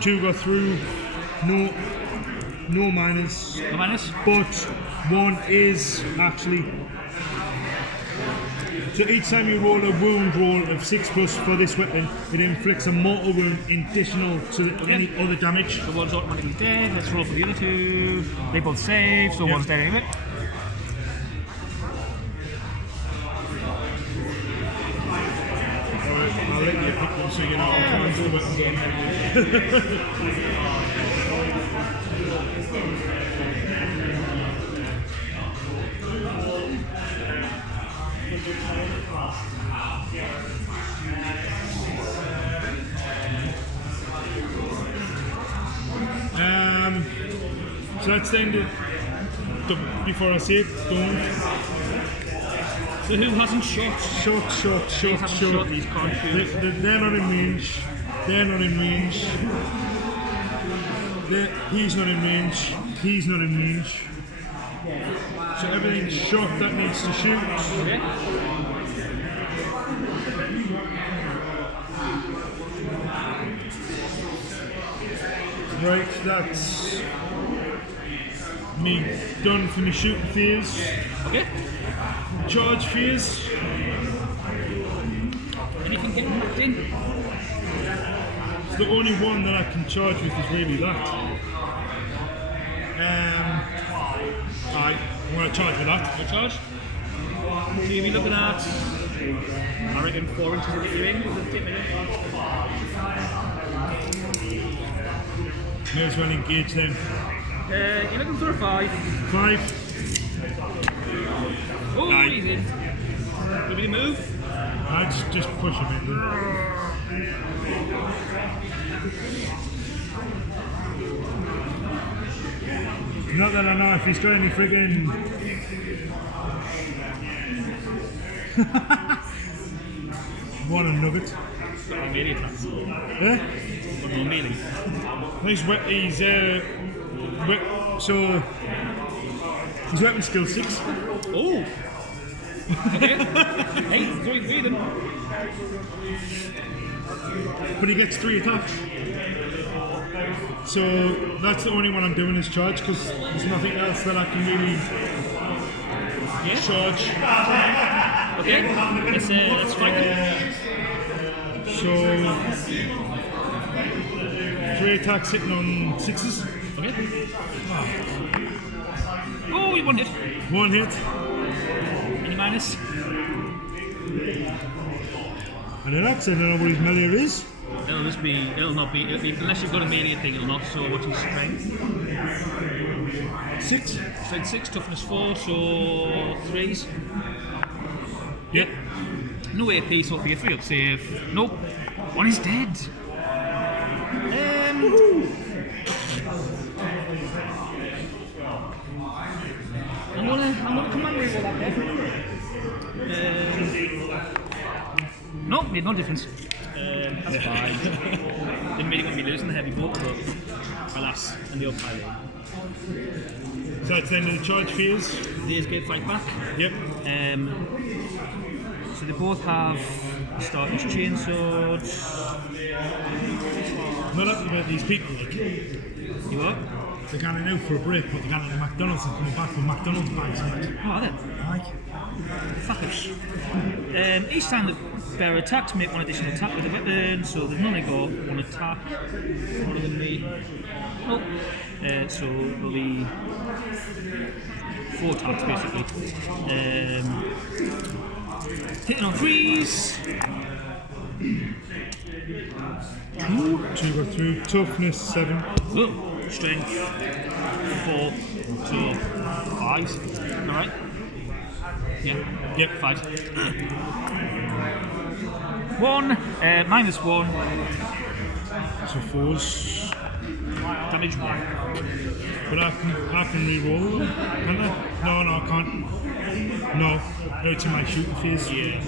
2 got through, no minus. No minus. But 1 is actually. So each time you roll a wound roll of 6+ for this weapon, it inflicts a mortal wound additional to any other damage. The one's automatically dead. Let's roll for the other 2. They both save, so one's dead anyway. Alright, I'll let you pick them so you know how to the weapons so that's the end of before I say it, don't. So who hasn't shot? Shot. Haven't shot, these can't shoot. They're not in range. They're not in range. He's not in range. He's not in range. So everything's shot that needs to shoot. Yeah. Right, that's me done for my shooting phase. Okay. Charge phase. Anything getting knocked in? It's the only one that I can charge with is really that. I'm going to charge with that. Good charge. So you'll be looking at, I reckon, 4 inches to get you in with the tip in it. May as well engage them. You're looking for a 5. 5. Oh, Aye. he's in. Will we move? I just push him in. Not that I know if he's got any friggin'. What a nugget. Got no melee attacks. Eh? Got no melee. So his weapon skill 6. Oh! Okay. Hey, throwing 3 then. But he gets 3 attacks. So that's the only one I'm doing is charge because there's nothing else that I can really charge. Okay, let's fight them. So 3 attacks hitting on 6s. Okay. Oh, you 1 hit. 1 hit. Any minus? And an axe, I don't know what his melee is. It'll not be, unless you've got a melee thing, it'll not. So what's his strength? 6. Strength 6, toughness 4, so 3s. Yep. No AP, so it'll be a 3-up save. Nope. 1 is dead. I'm gonna command reroll that there. No, made no difference. That's fine. Didn't really want me losing the heavy bolt, but alas, and the up high leg. So that's the end of the charge phase. The escape fight back. Yep. So they both have starting chain swords. Not happy about these people, like. You what? They're going out for a break, but they're going to McDonald's and coming back with McDonald's bags, mate. Oh, are they? Like. Fuckers. Each time the bearer attacks, make 1 additional attack with the weapon, so they've only got 1 attack. More than me. Oh. So it'll be 4 attacks basically. Hitting on 3s. 2 go through. Toughness 7. Oh. Strength 4 to 5. Alright? Yeah? Yep. 5. 1, minus 1. So 4s. Damage 1. But I can re-roll them, can't I? No, I can't. No, it's in my shooting phase. Yeah.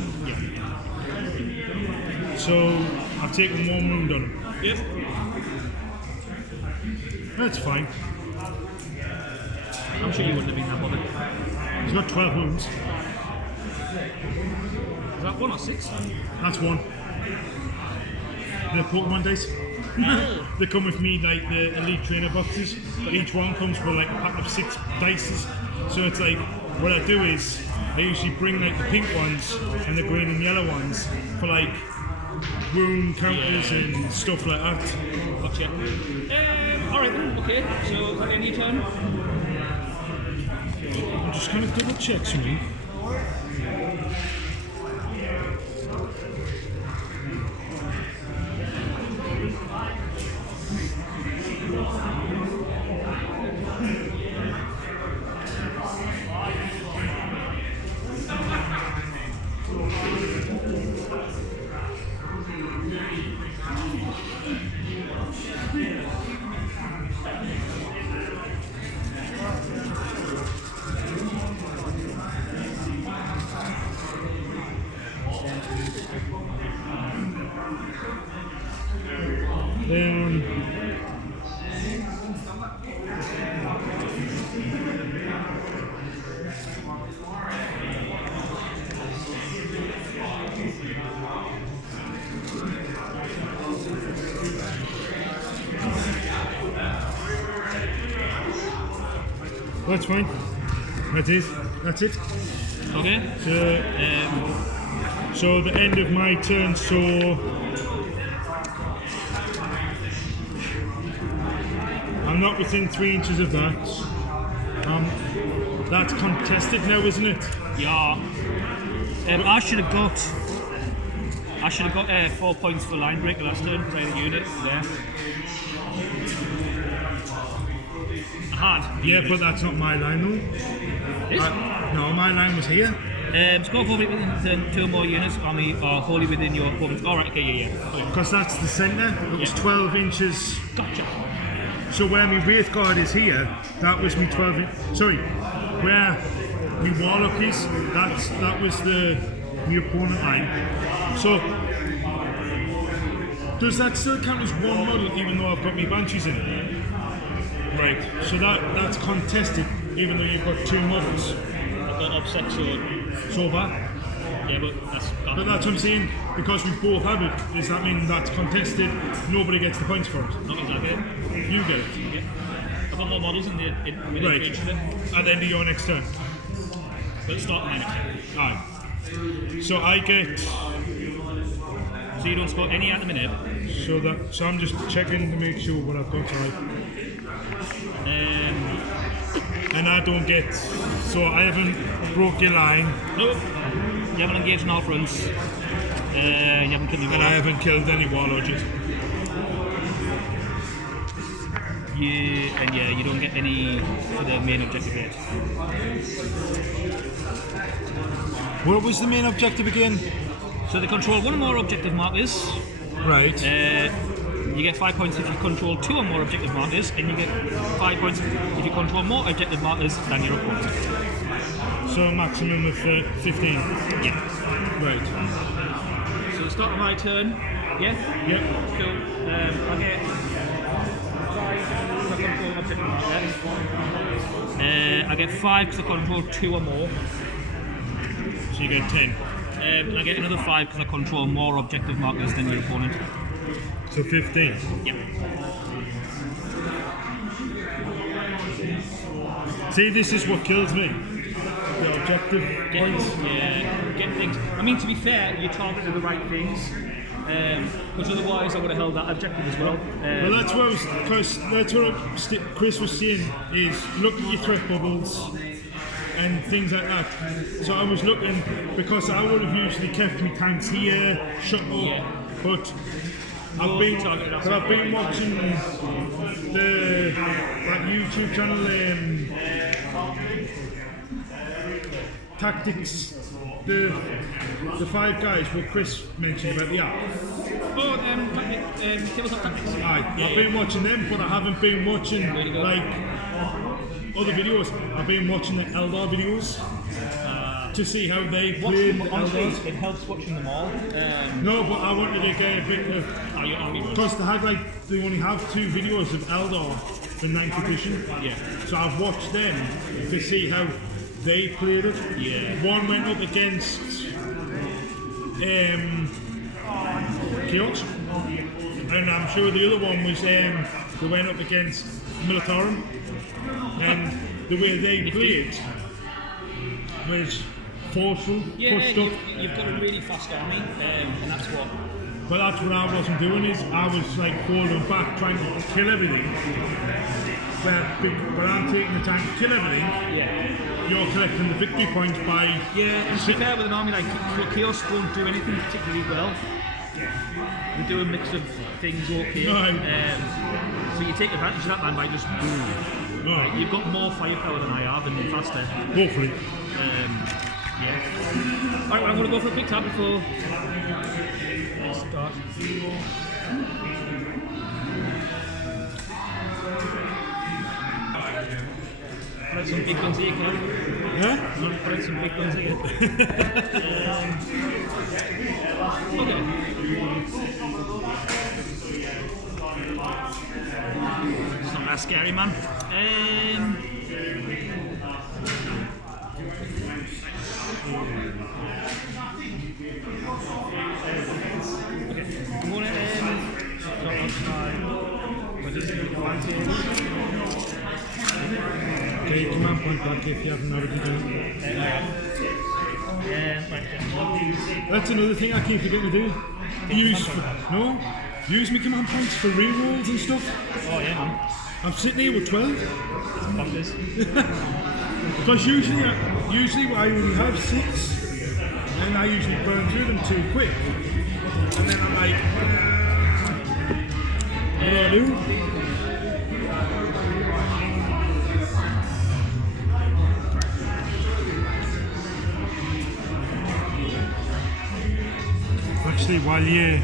So I've taken 1 wound on him. Yep. That's fine. I'm sure you wouldn't have been that bothered. He's got 12 wounds. Is that 1 or 6? That's 1. The Pokemon dice. They come with me like the elite trainer boxes. Each one comes with like a pack of 6 dices. So it's like, what I do is I usually bring like the pink ones and the green and yellow ones for like wound counters and stuff like that. Gotcha. Alright then, okay. So, is that the end of your turn? I'm just going to double check something. That's fine. That's it. Okay. So the end of my turn, so I'm not within 3 inches of that. That's contested now, isn't it? Yeah. I should have got 4 points for line break last turn, play the unit. Yeah. Yeah, but that's not my line though. Is? No, my line was here. Score 4 within 2 or more units army are wholly within your opponent's. Alright, okay, yeah. Because that's the centre. It was 12 inches. Gotcha. So where my Wraith Guard is here, that was me 12 sorry, where my Warlock is, that was the my opponent line. So does that still count as one model even though I've got my Banshees in it? Right. So that's contested even though you've got 2 models. I've got offset So far. Yeah, but that's what I'm saying, because we both have it, does that mean that's contested, nobody gets the points for it? not exactly it. You get it. Yeah. I've got more models in the Right. each of it. And then do your next turn. But start my next turn. Aye. So I get, So you don't score any at the minute. so I'm just checking to make sure what I've got right. And I don't get, so I haven't broke your line. Nope. You haven't engaged on all fronts. You haven't killed any And I warlords. haven't killed any warlords yet. You don't get any for the main objective yet. What was the main objective again? So they control 1 or more objective markers. Right. You get 5 points if you control 2 or more objective markers, and you get 5 points if you control more objective markers than your opponent. So a maximum of 15. Yeah. Right. So the start of my turn. Yeah. Yep. Cool. I get 5 because I control objective markers. I get 5 because I control 2 or more. So you get 10. And I get another 5 because I control more objective markers than your opponent. So 15. Yep. See, this is what kills me. The objective points. Get things. I mean, to be fair, you targeted the right things. Because otherwise, I would have held that objective as well. Well, that's what I was, because that's what Chris was saying, is look at your threat bubbles and things like that. So I was looking, because I would have usually kept my tanks here, shut up, but I've been watching that YouTube channel, Tactics, the 5 guys what Chris mentioned about the app. Oh, tabletop tactics. Aye, I've been watching them, but I haven't been watching like other videos. I've been watching the Eldar videos to see how they play the Eldars. It helps watching them all. No, but I wanted to get a bit of, because they had they only have 2 videos of Eldar for 9th edition. Yeah. So I've watched them to see how they played it. Yeah. One went up against Chaos, and I'm sure the other one was they went up against Militarum, and the way they played was forceful, pushed up. You've got a really fast army, and that's what. But that's what I wasn't doing, is I was like holding back, trying to kill everything. But I'm taking the time to kill everything. Yeah. You're collecting the victory points by... Yeah, to be fair with an army like Chaos won't do anything particularly well. They do a mix of things okay. Right. So you take advantage of that man by just... Right. You've got more firepower than I have and you're faster. Hopefully. Yeah. Alright, well, I'm going to go for a quick tab before I start. Put some big guns here, Clive. Yeah? I'm going to put some big guns here. Okay. It's not that scary, man. Okay, I'm going to start on time. Okay, command point back if you haven't already done it. That's another thing I keep forgetting to do. Use my command points for rerolls and stuff. Oh yeah, man. I'm sitting here with 12. Bonkers. Because usually I only have 6, and I usually burn through them too quick. And then I'm like, what do I do? while you.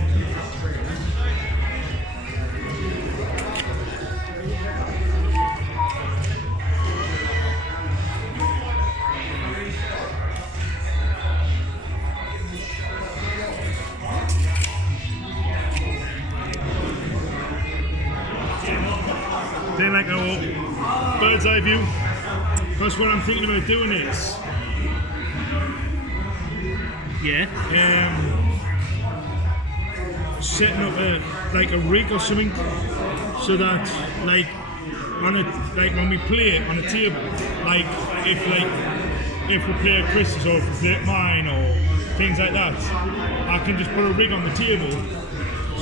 They like a bird's eye view, because what I'm thinking about doing is setting up a rig or something, so that like when we play on a table, if we play at Chris's or if we play at mine or things like that, I can just put a rig on the table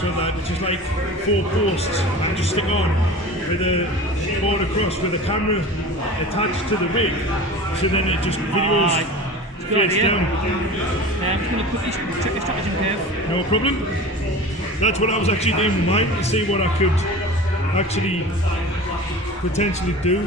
so that it's just like 4 posts and just stick on with a board across with a camera attached to the rig, so then it just videos fades down. I'm just going to quickly check the strategy curve. No problem. That's what I was actually doing with mine, to see what I could actually potentially do.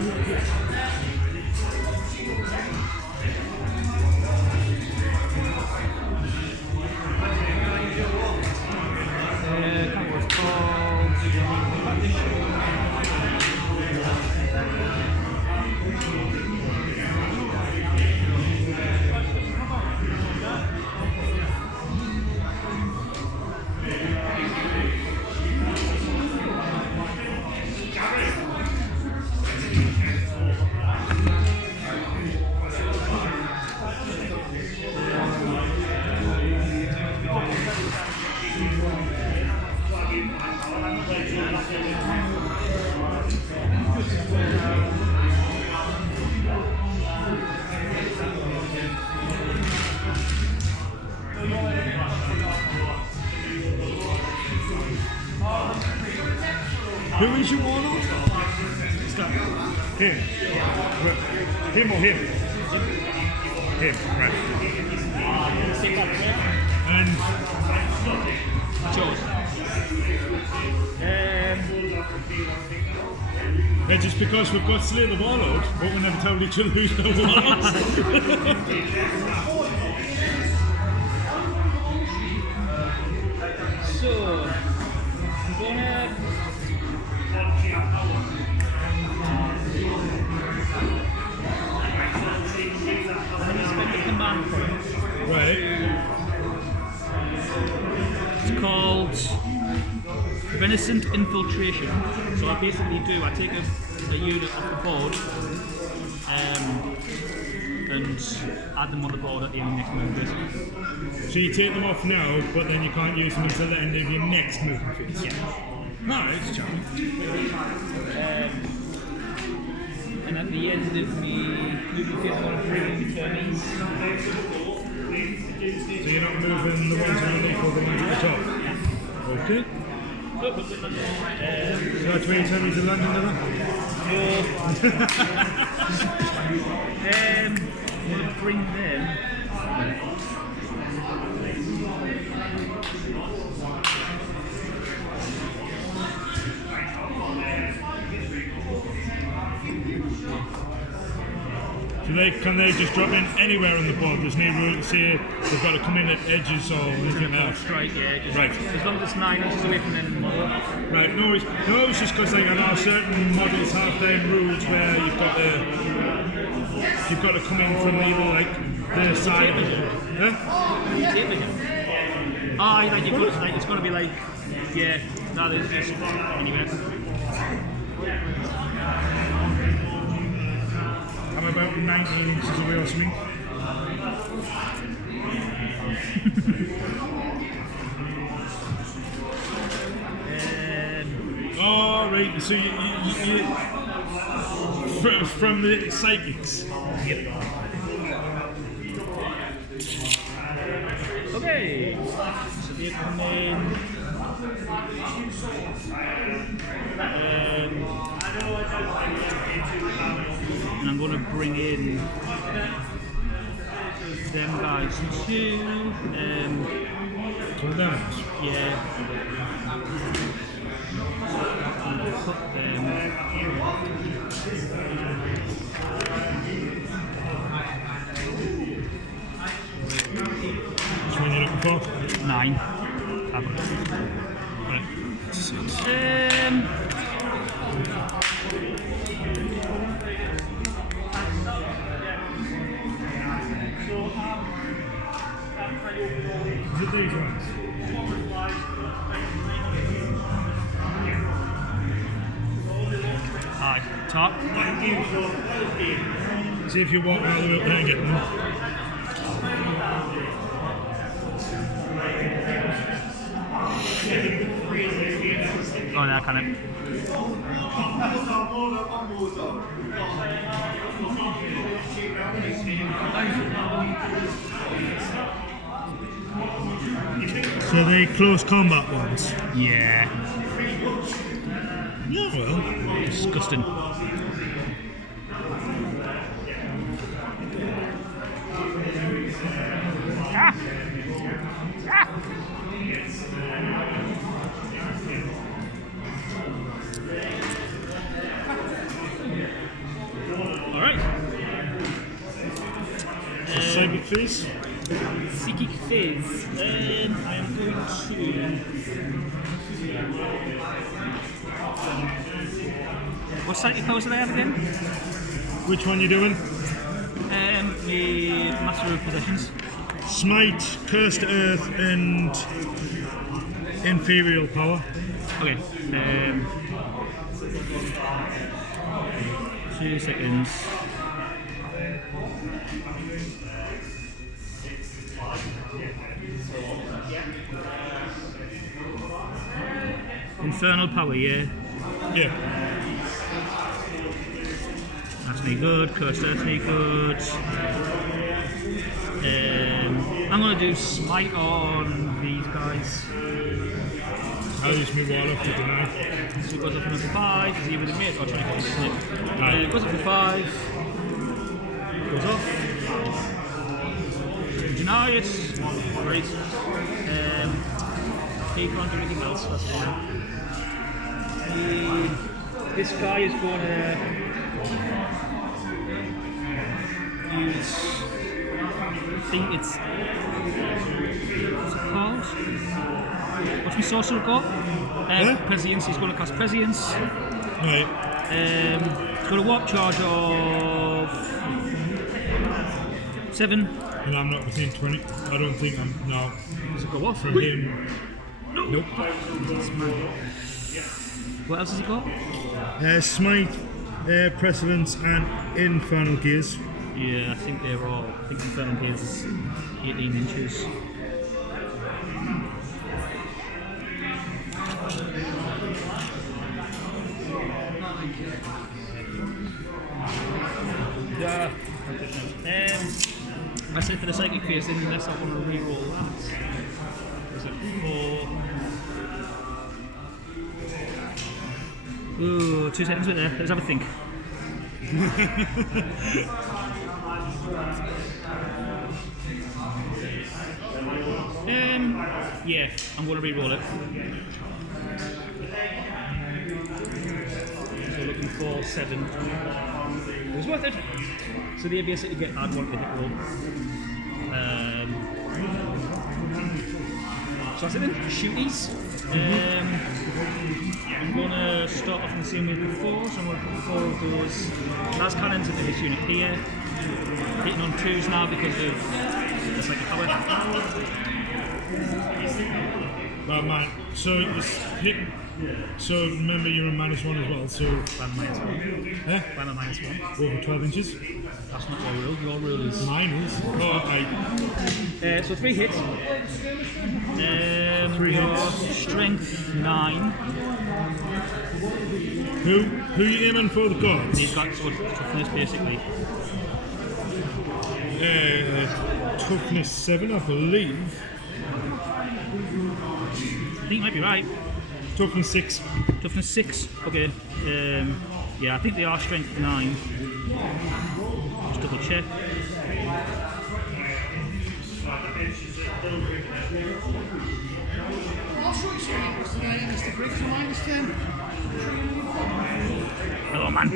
Who is your Warlord? Him. Him or him? Him, right. And George. Yeah, just because we've got Slay the Warlord, but we never told each other who's the Warlord. So, I'm gonna spend the command point. Right. It's called Renaissant Infiltration. So I basically I take a unit off the board and add them on the board at the end of the next move, basically. So you take them off now, but then you can't use them until the end of your next movement phase. Yeah. Alright, it's charming. And at the end of the movement phase, I'm going to bring in the turnies. So you're not moving the ones underneath or the ones at the top? Yeah. Okay. So that's where you tell me to land under that? I'm going to bring them. So can they just drop in anywhere on the board? There's no rule to say they've got to come in at edges or anything like that? Right, yeah. Just, right. As long as it's 9 inches away from the end of the model. Right, no, it's just because I know certain models have them rules where you've got to come in from either like the side. Yeah? Taping it. Oh, like you've got to, it's got to be like, yeah, that is just anywhere. I'm about 19 inches away or something. Oh, right, so you from the psychics. Yep. Okay, so they come in. And I'm going to bring in them guys too. Yeah. Put them. Which one are you looking for? 9. I've got it. Right. Is it these ones? Aye, top. See if you're walking all the way up there and getting them. Oh, there, can it? So they close combat ones? Yeah. Yeah, well. Disgusting. Ah! Ah! All right. Psychic Fizz? Psychic Fizz. I am going to. What psychic powers did I have again? Which one you doing? The Master of Possessions. Smite, Curse to Earth, and Inferior Power. Okay. 2 seconds. Infernal Power, yeah. Yeah. That's me good. Curse to Earth, me good. I'm going to do Smite on these guys. I'll use my Warlord to deny. So it goes up for 5. Is he with a mid or 25, isn't it? Aye. It goes up for 5. Goes off. Deny it. Great. He can't do anything else, that's fine. This guy is going to use. I think it's. What's it called? What's my sorcerer got? Prescience. He's going to cast Prescience. Right. He's got a warp charge of 7. And I'm not within 20. I don't think I'm. No. Does it go off? From him. Nope. What else has he got? Smite, Precedence, and Infernal Gears. Yeah, I think they're all. I think Infernal Gears is 18 inches. Yeah. I say for the Psychic Fizz, unless I want to re-roll that. Is it 4? Ooh, 2 seconds with there. Let's have a think. Yeah, I'm going to re-roll it. So looking for 7. It was worth it. So they basically get add 1 to hit roll. So that's it then. Shooties. I'm going to start off in the same way as before, so I'm going to put 4 of those las cannons into this unit here. Hitting on 2s now because of the psychic power. Well, man, so it's hit. So remember you're a -1 as well, so. Ban -1. Eh? Ban a -1. Over 12 inches. That's not your rule. Your rule is. Mine is. Oh, right. So 3 hits. 3 hits. Strength 9. Who you aiming for the gods? He's got toughness basically. Toughness 7, I believe. I think you might be right. Toughness 6. Toughness 6. Okay. Yeah, I think they are strength 9. Just double check. Hello, man.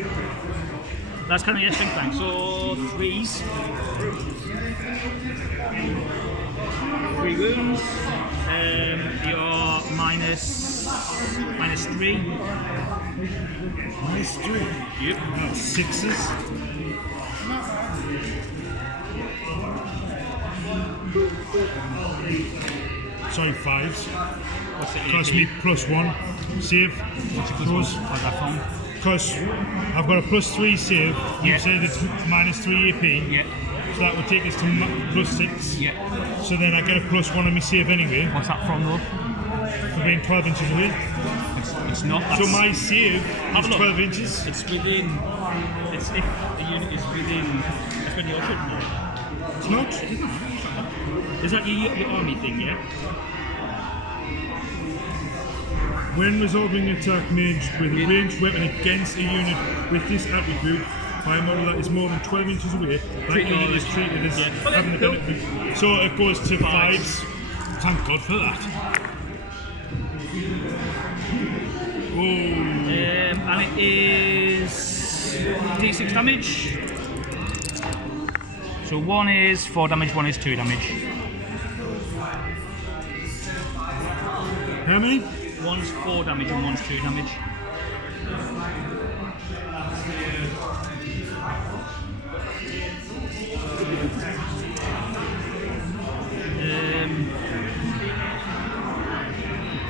That's kind of your strength bank. So 3s. 3 wounds. You're -3. -3. Yep. That's 6s. Sorry, 5s. What's it? Cost me +1 save. What's that from? Because I've got a +3 save. You Yeah. said it's -3 AP. Yeah. So that would take us to +6. Yeah. So then I get a +1 on my save anyway What's that from though? for being 12 inches away. It's not. So That's, my save Have is a look. 12 inches. it's within. It's if the unit is within. That's when you're shooting. It's not. Is that your army thing? Yeah. When resolving an attack ranged with a ranged weapon against a unit with this attribute, by a model that is more than 12 inches away, that unit is treated as having the benefit. So it goes to 5s. Thank God for that. Oh. And it is D6 damage. So one is 4 damage, one is 2 damage. How many? One's 4 damage and one's 2 damage.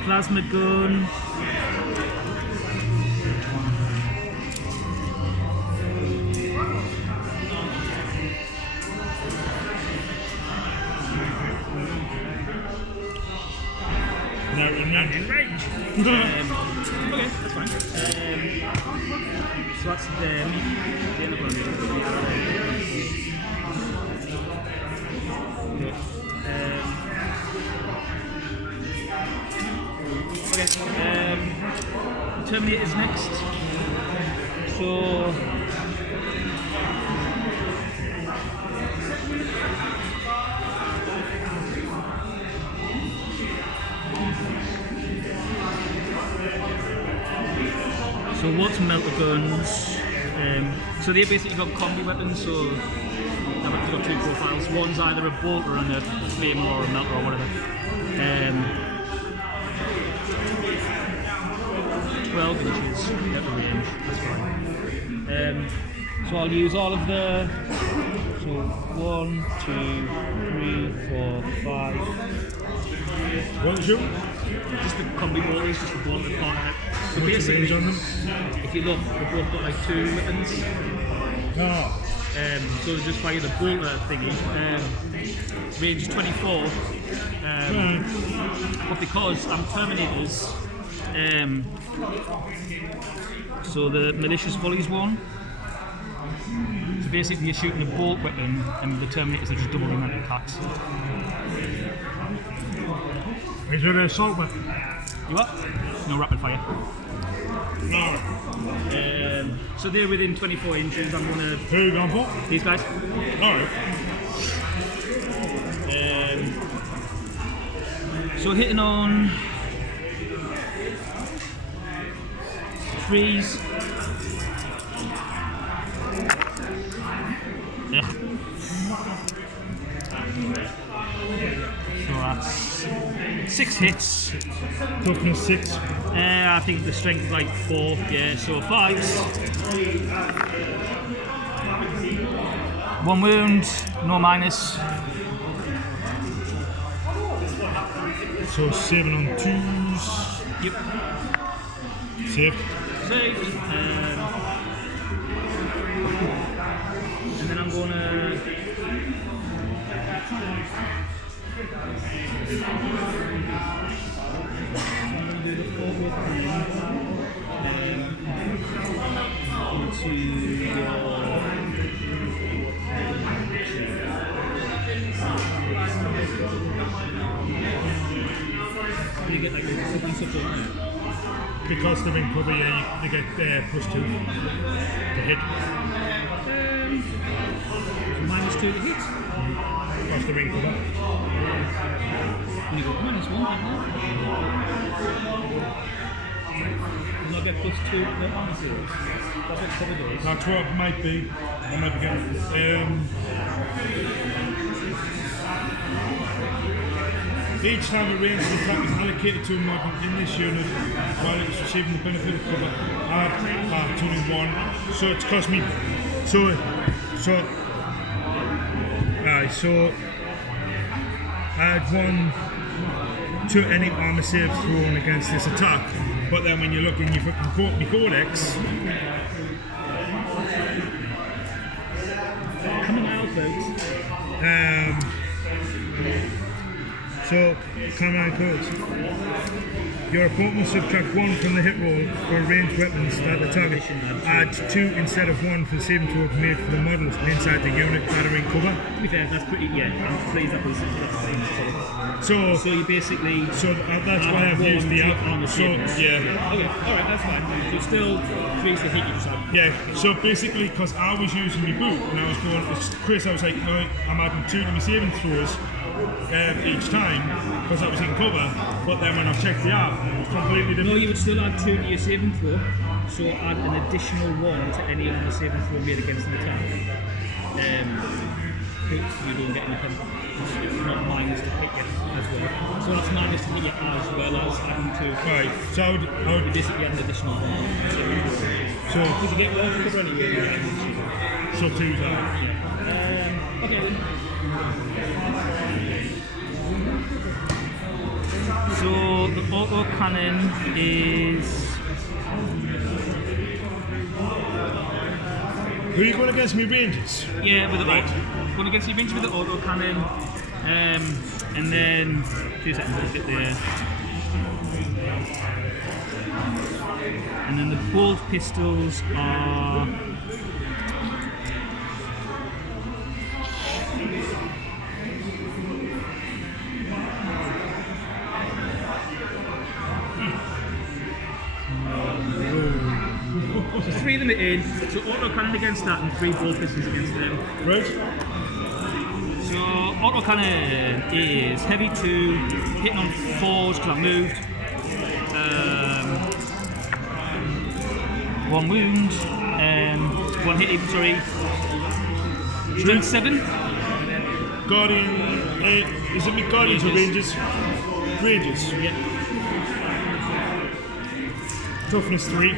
Plasma gun. No, not in range. Okay, that's fine. So that's the end of one. Okay. Terminator's next. So. So what's melter guns? So they're basically got combi weapons, so they've got 2 profiles. One's either a bolter and a flamer or a melter or whatever. 12 inches at the range, that's fine. So I'll use all of the, so 1, 2, 3, 4, 5. What is your? Just the combi bolters, just the bolter part. So What's the range on them? if you look, they've both got like 2 weapons. No. So they just fire the bolter thingy. Range is 24. But because I'm Terminators, so the malicious volleys one. So basically you're shooting a bolt weapon and the Terminators are just double the amount of attacks. Is there an assault weapon? You what? No rapid fire. No. So they're within 24 inches. I'm gonna. Who are you going for? These guys. Alright. So hitting on 3s. Ugh. So that's 6 hits. Toughness 6. I think the strength like 4. Yeah. So 5s. 1 wound. No minus. So 7 on 2s. Yep. Saved. Saved. And then I'm gonna. Do the forward thing. Into your. You get like something like that. Because they're in cover, yeah, they get +2 to hit. -2 to hit. Because they're in cover. And you got -1, haven't you? And I get +2 to the armor series. That's what cover does. That's what it might be. I might be getting. Each time a range attack is allocated to a model in this unit while it is receiving the benefit of cover, add 21. So it's cost me. So add 1 to any armor save thrown against this attack. But then when you look in your fucking codex, Coming out, folks. so command codes. Your opponent will subtract 1 from the hit roll for ranged weapons that the target. Add 2 instead of 1 for the saving throw made for the models inside the unit that are in cover. To be fair, that's pretty. Yeah, I'm pleased that was. So you basically. that's why I've used the app. On the savings. Yeah. Okay. All right. That's fine. So still 3 to hit yourself. Yeah, so basically, because I was using my boot and I was going, Chris, I was like, no, I'm adding 2 to my saving throws each time because I was in cover, but then when I've checked the app, it's completely different. No, you would still add 2 to your saving throw, so add an additional 1 to any other saving throw made against an attack. You don't get any penalty. It's not minus to hit you as well. So that's minus to hit you as well as adding 2. Right, so I would Basically get an additional 1. so Because you get more cover anyway. so 2 down. Okay then. So the auto cannon is. Who are you going against me ranges? Yeah, with the Right. going against the range with the auto cannon, and then 2 seconds. Let's get there. And then the bolt pistols are. So 3 of them are in, so auto cannon against that and 3 bolt pistols against them. Right. So auto cannon is heavy 2, hitting on 4s because I've moved. 1 wound, 1 hit, sorry. Strength 7. Guardian, is it me Guardians or Rangers? Rangers. Yeah. Toughness 3.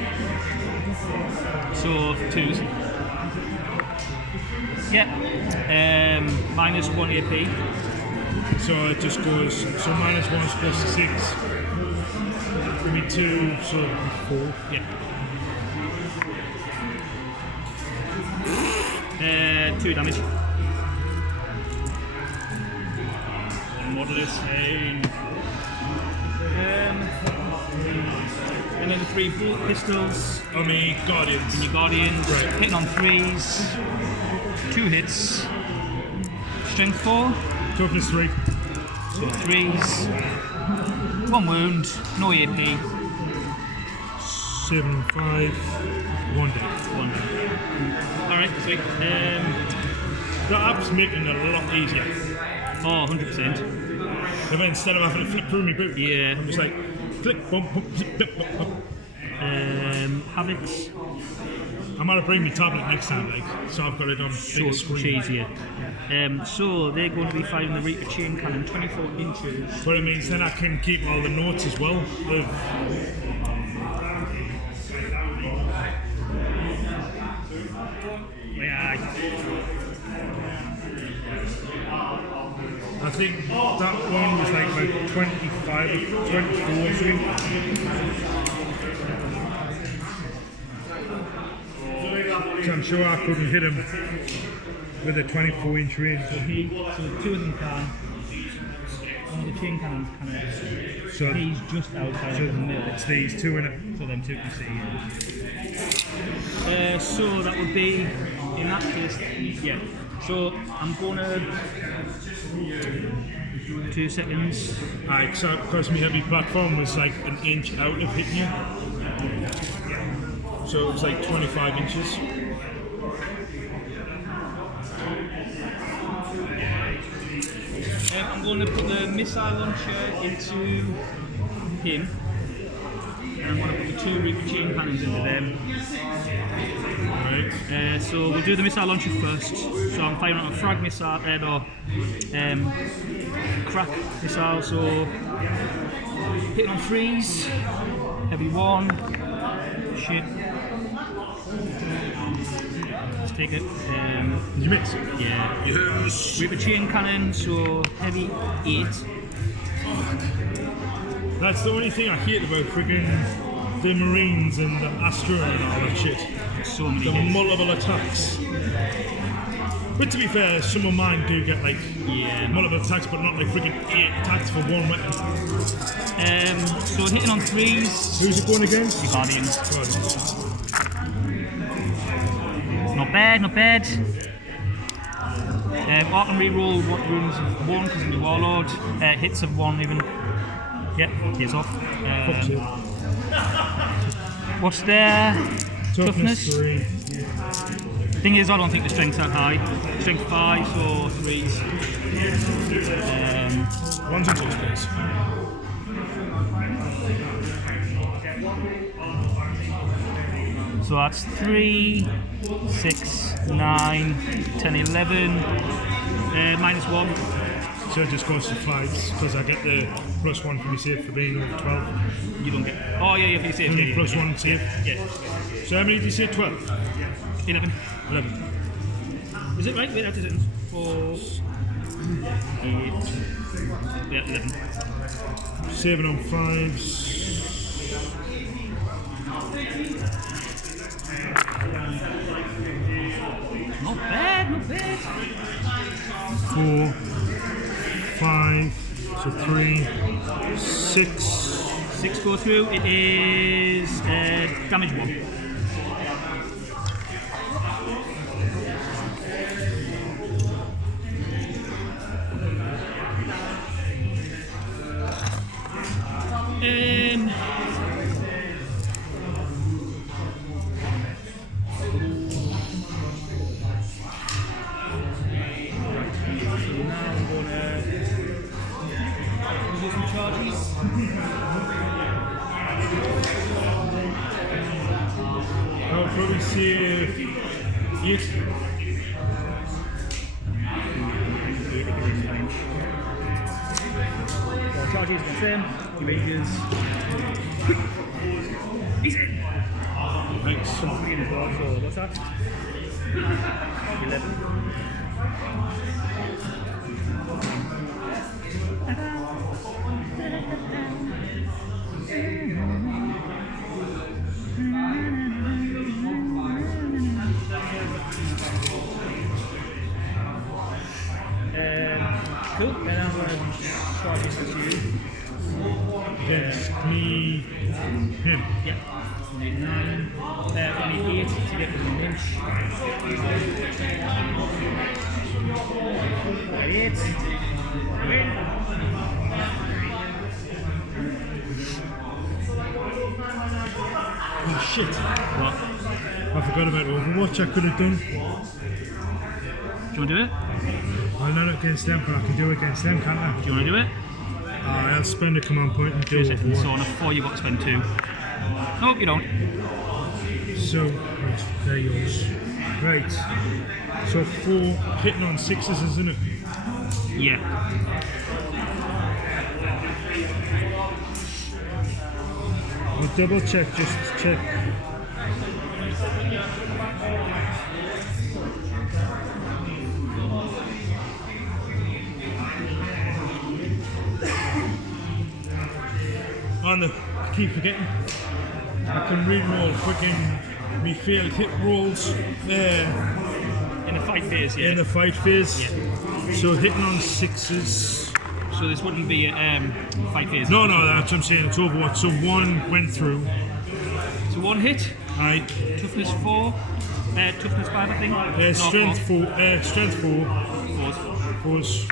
So 2s. Yeah. Minus 1 AP. So it just goes, so -1 plus 6. Give me 2, so 4. Yeah. 2 damage. Model is insane. And then the 3 bolt pistols. I mean, Guardians. And your Guardians, Right. hitting on 3s, 2 hits, strength 4, Toughness 3. so 3s, 1 wound, no AP, 7, 5, 1 dead. 1 down. Alright, sweet. The app's making it a lot easier. Oh, 100%. If instead of having to flip through my boot, Yeah. I'm just like, click, bump, bump, zip, bump, bump, bump. Habits, I'm gonna bring my tablet next time, like, so I've got it on so bigger much screen. easier. So they're going to be firing the Reaper chain cannon 24 inches. But it means then I can keep all the notes as well. I think that one was like 25 or 24 or something. So I'm sure I couldn't hit him with a 24-inch range. So 2 of them can. One of the chain cannons can. So He's just outside of the middle. it's these two in it. So them 2 can see. So that would be, in that case, yeah. So I'm gonna 2 seconds. Alright, so because my heavy platform was like an inch out of hitting you. So it was like 25 inches. I'm going to put the missile launcher into him, and I'm going to put the 2 Reaper chain cannons into them. Right. Right. So we'll do the missile launcher first. So I'm firing on a frag missile, crack missile. So hitting on 3s, heavy 1. Shit. Let's take it. Did you mix? Yeah. Yes. We have a chain cannon, so heavy 8. That's the only thing I hate about friggin' the Marines and the Astra and all that shit. So many The hits. multiple attacks. But to be fair, some of mine do get like multiple attacks, but not like friggin' 8 attacks for one weapon. So hitting on 3s. Who's it going against? The Guardians. Guardians. Not bad, not bad. I can re-roll wounds of 1 because I'm the Warlord. Hits of 1 even. Yep, he's off. What's their toughness? 3. Thing is, I don't think the strength's that high. Strength 5 or 3s. One's in touch, please. So that's 3, 6, 9, 10, 11. -1. So it just goes to 5s because I get the +1 from your save for being over 12. You don't get. Oh yeah, for your save. Only Yeah, +1 save. Yeah. So how many did you say? 12? 11. 11. Is it right? Wait, that is it. 4, 8. Yeah, 11. Saving on 5s. Not bad, not bad. 4, 5, so 3, 6. 6 go through. It is damage 1. I'll probably save 8. Charges confirm. Erasures. He's in. Thanks. So what's that? 11. Cool. Then I'm going to start this with you. Against me, him. Yep. We need 9. We need 8 to get within an inch. 8. Win. Oh shit. What? I forgot about Overwatch. I could have done. Do you want to do it? I'll not against them, but I can do it against them, can't I? Do you want to do it? I'll spend a command point and do So on a Overwatch. 4 you've got to spend 2. Nope, you don't. So, right, there yours. Right. So 4 hitting on 6s, isn't it? Yeah. I'll double check, just check. I keep forgetting. I can re-roll friggin' me failed hit rolls there In the fight phase, yeah. in the fight phase. Yeah. So hitting on 6s. So this wouldn't be a fight phase. No, that's what I'm saying. It's Overwatch. So 1 went through. So 1 hit. Aye. Toughness 4. Toughness 5, I think. No, Strength 4. Strength 4. 4s.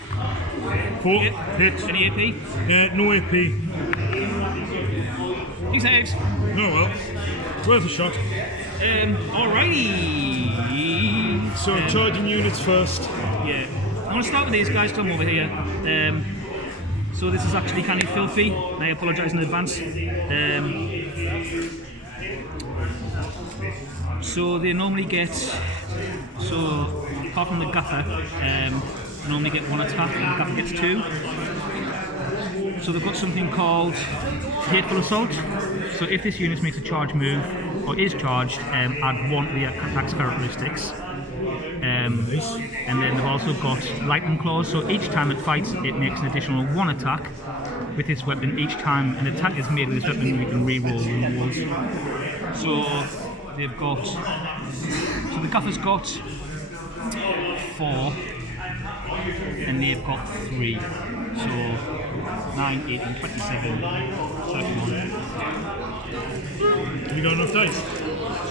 4. Hit. Hit. Any AP? No AP. He saves. Oh well. Worth a shot. Alrighty. So charging units first. Yeah. I'm going to start with these guys. Come over here. So this is actually kind of filthy. I apologise in advance. So they normally get, apart from the gaffer, normally get 1 attack, and the gaffer gets 2. So they've got something called Hateful Assault. So if this unit makes a charge move, or is charged, add 1 to the attack's characteristics. And then they've also got Lightning Claws, so each time it fights, it makes an additional 1 attack with this weapon. Each time an attack is made with this weapon, we can re-roll the rolls. So they've got, so the gaffer's got 4, and they've got 3. So 9, 18, 27, 31. Have you got enough dice?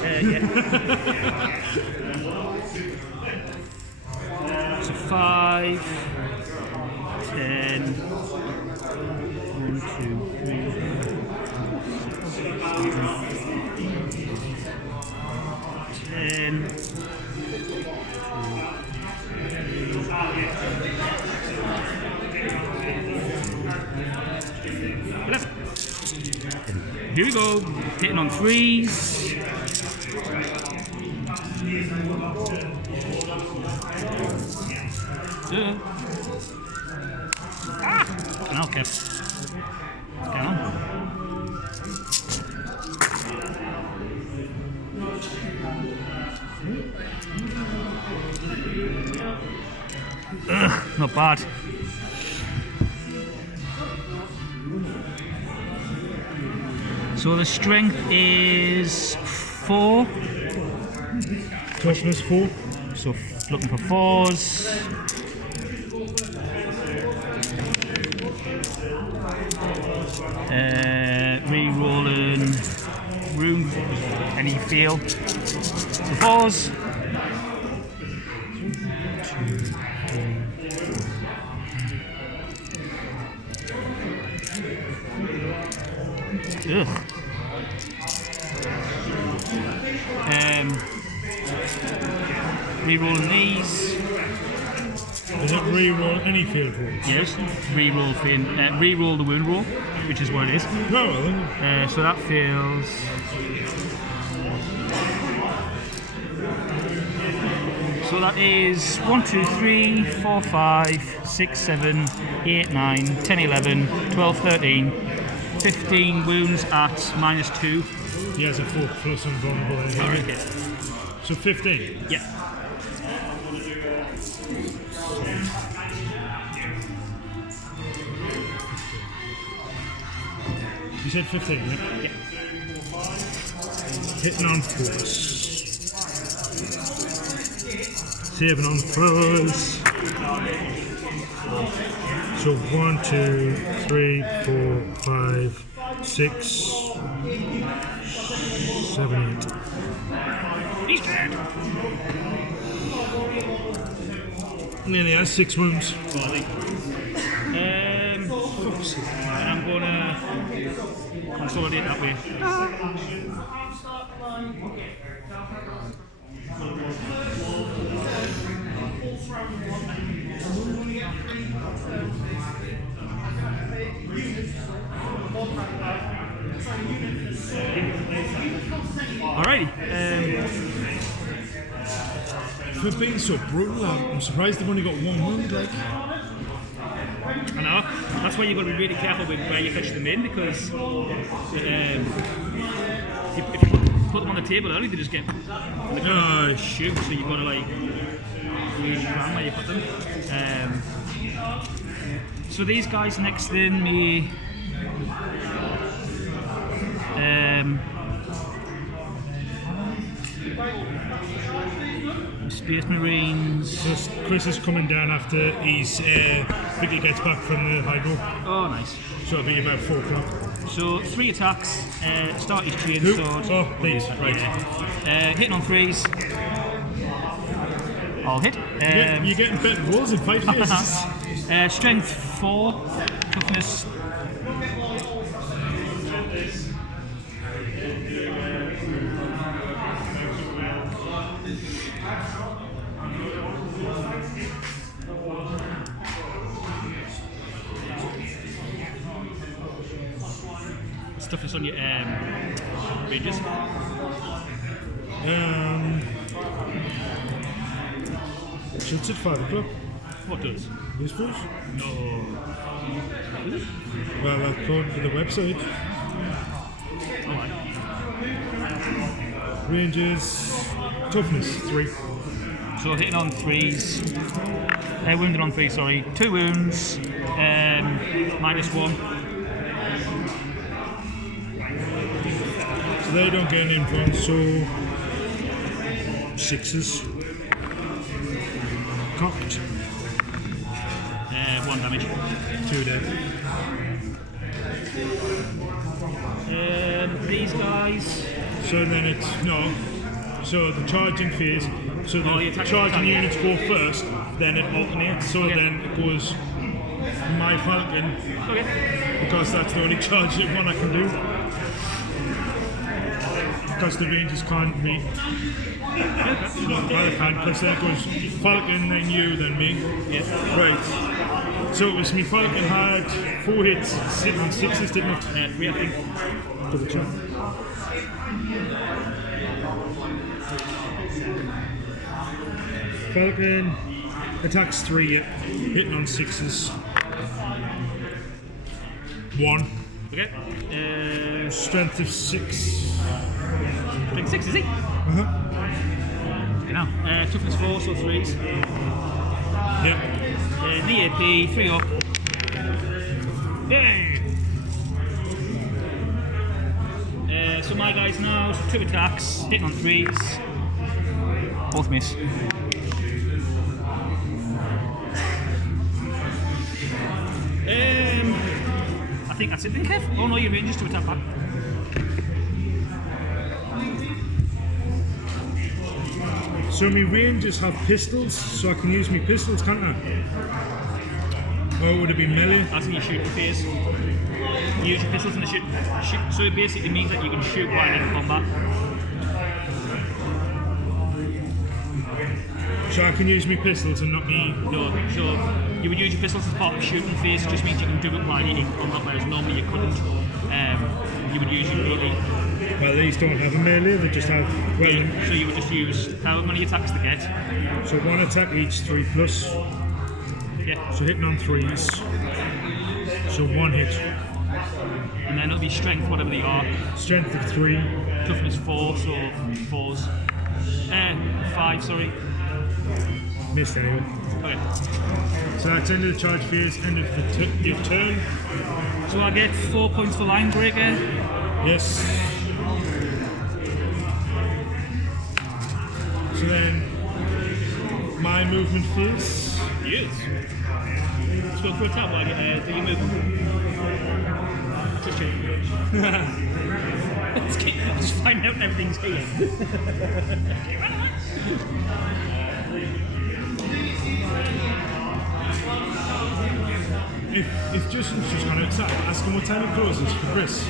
Yeah. So 5, 10, 1, 2, 3, 10, 11. Here we go, hitting on 3s. Okay. What's going on? Ugh, not bad. So the strength is 4. Toughness 4. So looking for 4s. Re-rolling room, any feel. The 4s. 2, 3. Ugh. Re-rolling these. Does it re-roll any field rolls? Yes, re-roll the wound roll, which is what it is. Oh, well then. So that fails. So that is 1, 2, 3, 4, 5, 6, 7, 8, 9, 10, 11, 12, 13, 15 wounds at -2. He has a 4 plus and vulnerable. Okay. So 15. Yeah. You said 15, yeah? Yeah. Hitting on 4s. Saving on 4s. So 1, 2, 3, 4, 5, 6, 7, 8. He's dead. And then he has 6 wounds. And I'm gonna consolidate that way. Alrighty. For being so brutal, I'm surprised they've only got 1 wound. Like, I know. That's why you've got to be really careful with where you fetch them in, because if you put them on the table early, they just get shoot. So you've got to like really plan where you put them. So these guys next in me. Space Marines. so Chris is coming down after he's quickly gets back from the hydro. Oh, nice. So it'll be about 4 o'clock. So 3 attacks. Start his chain Who? sword. Oh, please, right. Hitting on 3s. I'll hit. You're getting better rolls in 5 phases. Strength 4, toughness. Toughness on your ranges. Shuts at 5 o'clock. What does? This does. No. Well, according to the website. Alright. Ranges, toughness 3. So hitting on 3s. Wounded on 3, sorry. 2 wounds. -1. So they don't get an influence, so 6s. Cocked. 1 damage. 2 dead. These guys. So then it's, no. So the charging phase, so the you attack- charging yeah. units go first, then it alternates, so Okay. then it goes my Falcon, Okay. because that's the only charging one I can do. Because the Rangers can't meet. Well, they can, because then it goes Falcon, then you, then me. Yeah. Right. So it was me Falcon had 4 hits, sitting on 6s, didn't it? 3, I think. Double check. Falcon attacks 3, hitting on 6s. 1. Okay. Strength of 6. Drink 6, is he? Uh-huh. You know. Toughness 4, so 3s. Yep. The AP, 3 up. Yay! So my guys now, so 2 attacks, hitting on 3s. Both miss. I think that's it then, Kev. Oh no, your Rangers to attack back. So my Rangers have pistols, so I can use my pistols, can't I? Or would it be melee? That's in your shooting phase. You use your pistols in the shoot. So it basically means that you can shoot while in combat. So I can use my pistols and not me. No, so you would use your pistols as part of the shooting phase. It just means you can do it while you're in combat, whereas normally you couldn't. You would use your melee. Well, these don't have a melee, they just have. Well, So you would just use however many attacks they get. so 1 attack each, 3 plus. Yeah. So hitting on 3s. So 1 hit. And then it'll be strength, whatever they are. Strength of 3. Toughness 4, so 4s. 5, sorry. Missed anyway. Okay. So that's end of the charge phase, end of your turn. So I get 4 points for line breaker. Yes. So then my movement phase. Yes. Let's go for a tap while I get there. Do you move? Just check. Let's just find out everything's here. If Justin's just gonna attack, ask him what time it closes for Chris.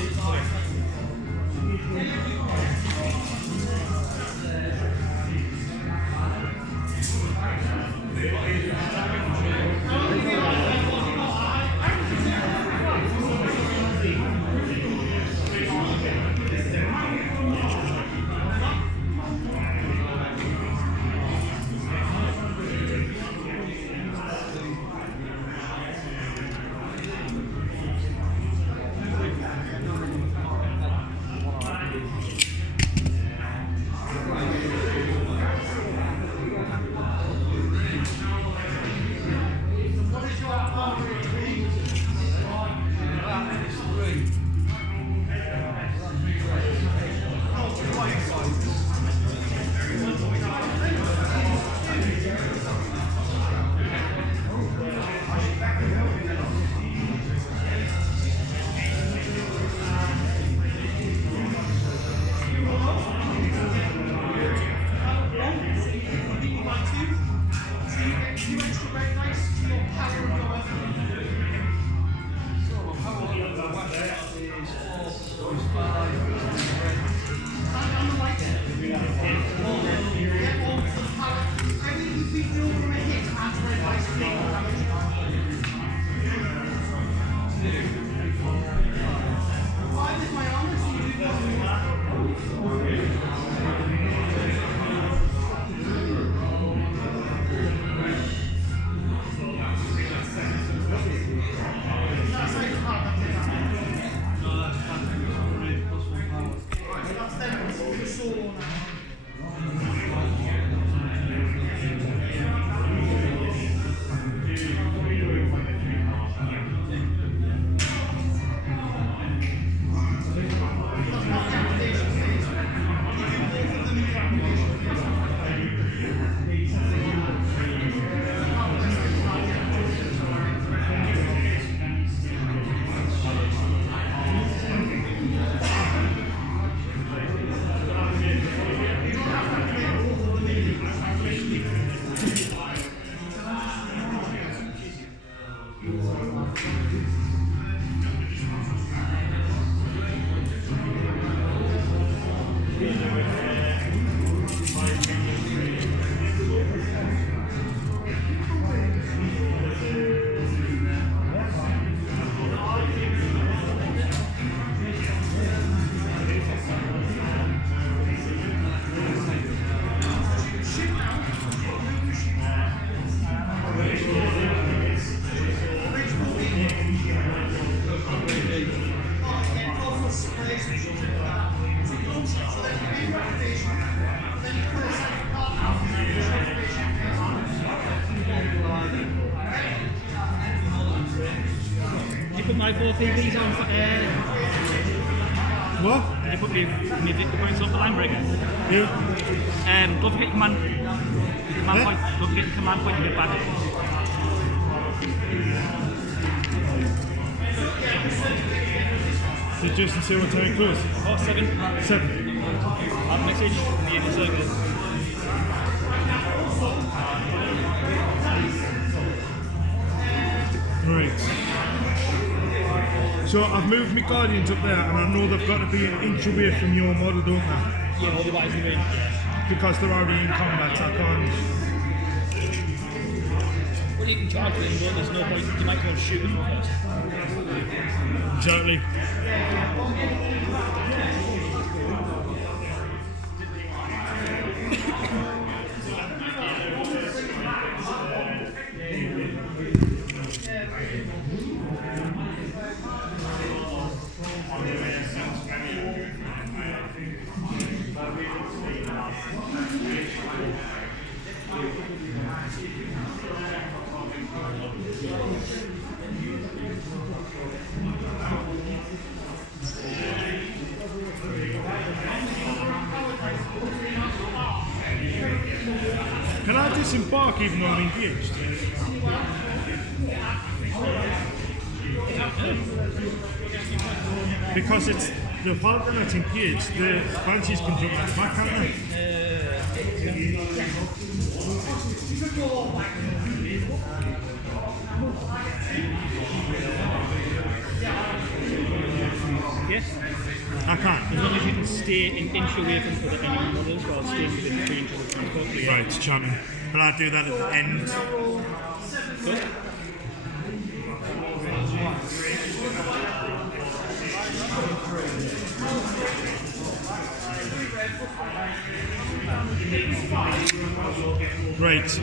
my 4CBs on for What? did you put me points off the line breaker? Yeah. Don't forget your command point. Don't forget your command point to get back. So just to see what time it goes. Oh, 7. 7. I've messaged from the inner circle. Right. So I've moved my Guardians up there, and I know they've got to be an inch away from your model, don't they? Yeah, otherwise they win. Because they're already in combat, I can't. Well, you can charge them, but there's no point. You might go and shoot them first. Exactly. Can I disembark even though I'm engaged? Because it's the Falcon that's engaged, the Banshees can jump at the back, can't they? Yes. I can't. As long as you can stay an inch away from the enemy models while staying within 3 inches of the transport. Yeah. Right, charming. But I do that at the end. Good. Right, so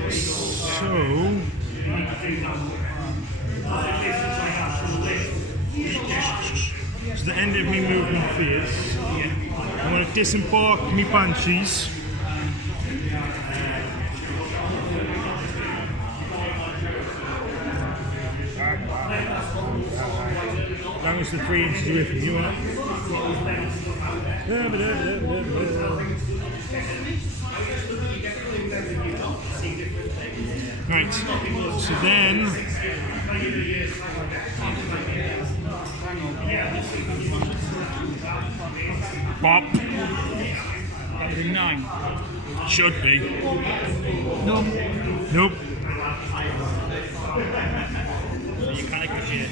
the end of me movement phase. I'm going to disembark me Banshees. That was the 3 inches away from you, Right, so then Bop. That would be 9. Should be. No. Nope. So you can't negotiate.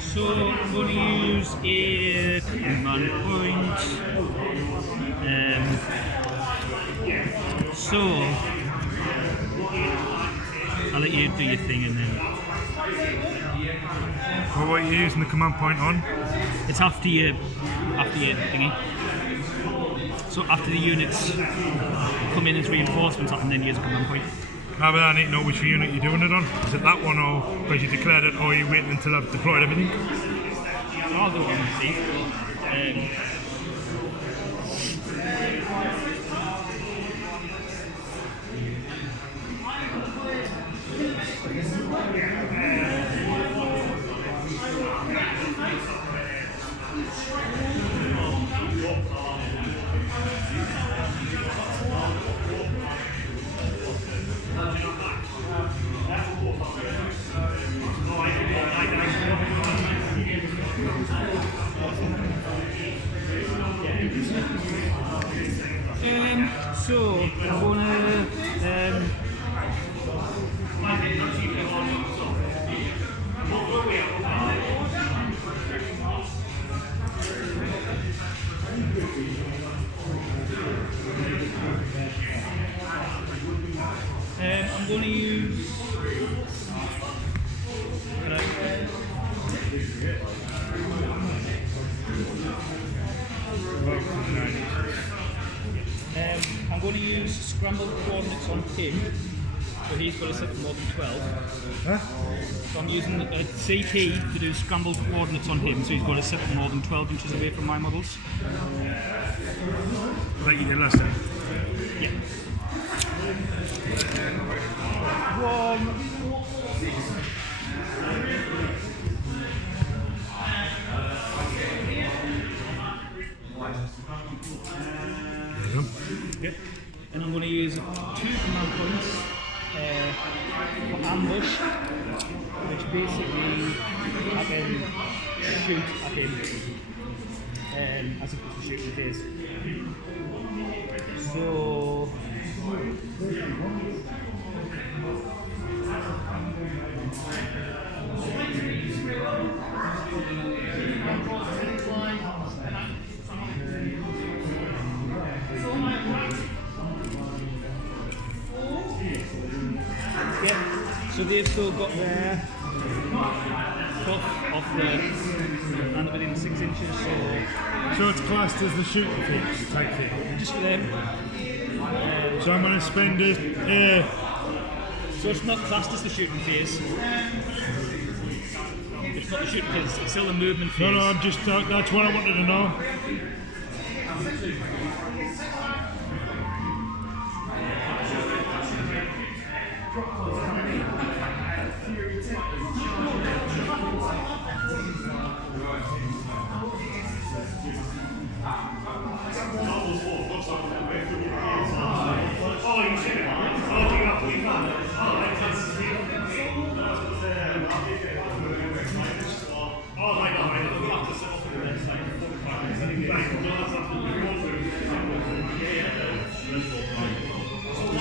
So I'm going to use a command point. So I'll let you do your thing and then. Well, what are you using the command point on? It's after your thingy. So after the units come in as reinforcements, I can then use a command point. But I need to know which unit you're doing it on. Is it that one, or because you declared it, or are you waiting until I've deployed everything? I'll go on and see. So I'm gonna I'm going to use I'm going to use scrambled coordinates on him, so he's got to set more than 12. Huh? So I'm using a CP to do scrambled coordinates on him, so he's got to set more than 12 inches away from my models. Like you did last time. Yeah. 1, I'm going to use 2 command points for ambush, which basically I can shoot at him as if it's a shooting phase. So yeah, so they've still got their cuff off the and within 6 inches, So it's classed as the shooting phase type thing. just for them. So I'm going to spend it. So it's not classed as the shooting phase. It's not the shooting phase, it's still the movement phase. No, I'm just. That's what I wanted to know.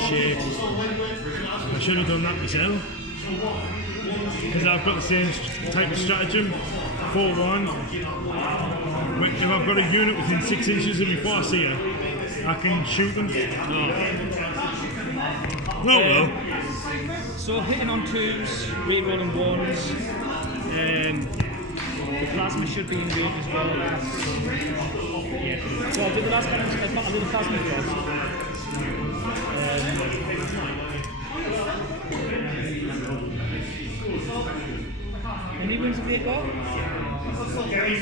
Shit. I should have done that myself. Because I've got the same type of stratagem. 4-1. If I've got a unit within 6 inches of me before I see her, I can shoot them. Oh well. So hitting on 2s, re-rolling 1s. The plasma should be in good as well. Yeah. So I'll do the last cannon, I'll do the plasma first. Any wounds have they got? Okay.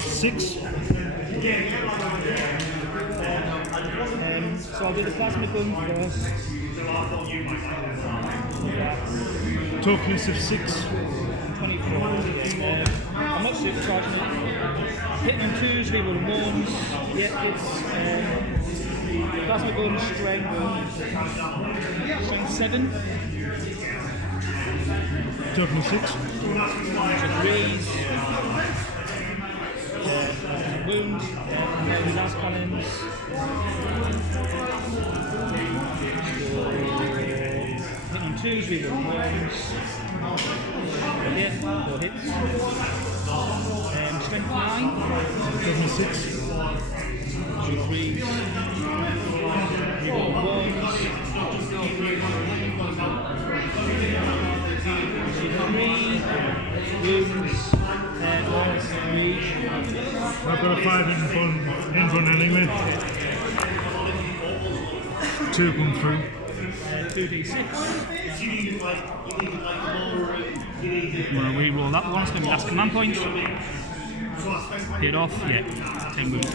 6. So I'll do the plasma gun first. Toughness of 6. 24. I'm not supercharging it. Hitting on 2s, re-rolling 1s. Yeah, it's plasma gun strength 7. Toughness 6. So 3s. Wound. And then the last cannons. Hitting on 2s, re-rolling 1s. Yeah, 4 hits. Strength 9. Toughness 6. 2 3s. Re-rolling 1s. 3 wounds. Minus 3. I've got a 5 in front anyway. 2 come through. 2d6. I'm going to re-roll that one, so my last command point. Hit off, yeah, 10 wounds.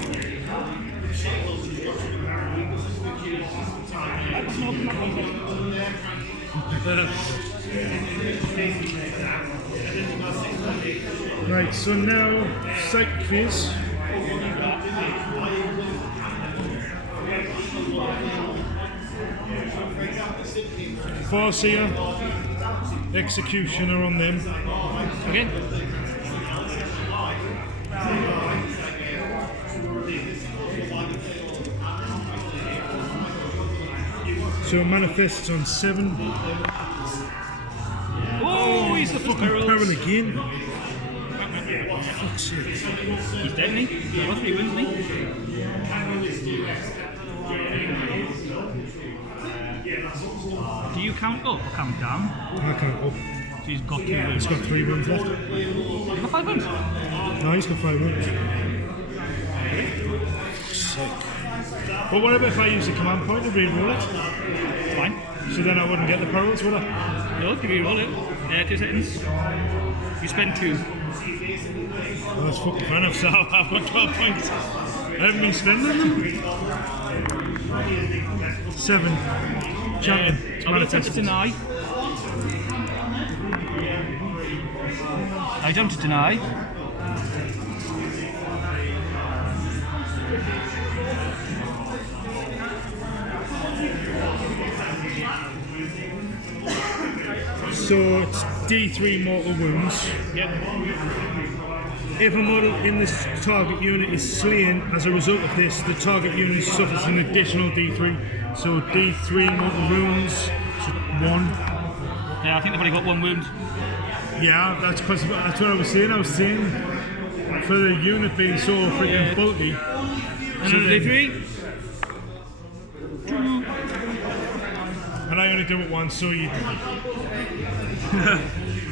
Right, so now psychic phase. Farseer, Executioner on them. Okay. So manifests on 7. Oh, he's the fucking Peril again. Fuck's sake. He's dead, isn't he? He's got 3 wounds, isn't he? Do you count up or count down? I can't up. So he's got 2 wounds. He's got 3 wounds left. He's got 5 wounds? No, he's got 5 wounds. Sick. But what about if I use the command point to re-roll it? Fine. So then I wouldn't get the perils, would I? No, if you re-roll it. 2 seconds. You spend 2. Well, that's fucking fun enough, so I've got 12 points. I haven't been spending them. 7. Champion. I'm going to attempt to deny. I attempt to deny. So it's D3 mortal wounds. Yep. If a model in this target unit is slain as a result of this, the target unit suffers an additional D3. So D3 mortal wounds, so 1. Yeah, I think they've only got 1 wound. Yeah, that's because that's what I was saying. I was saying for the unit being so freaking bulky. Another D3. And I only do it once, so you.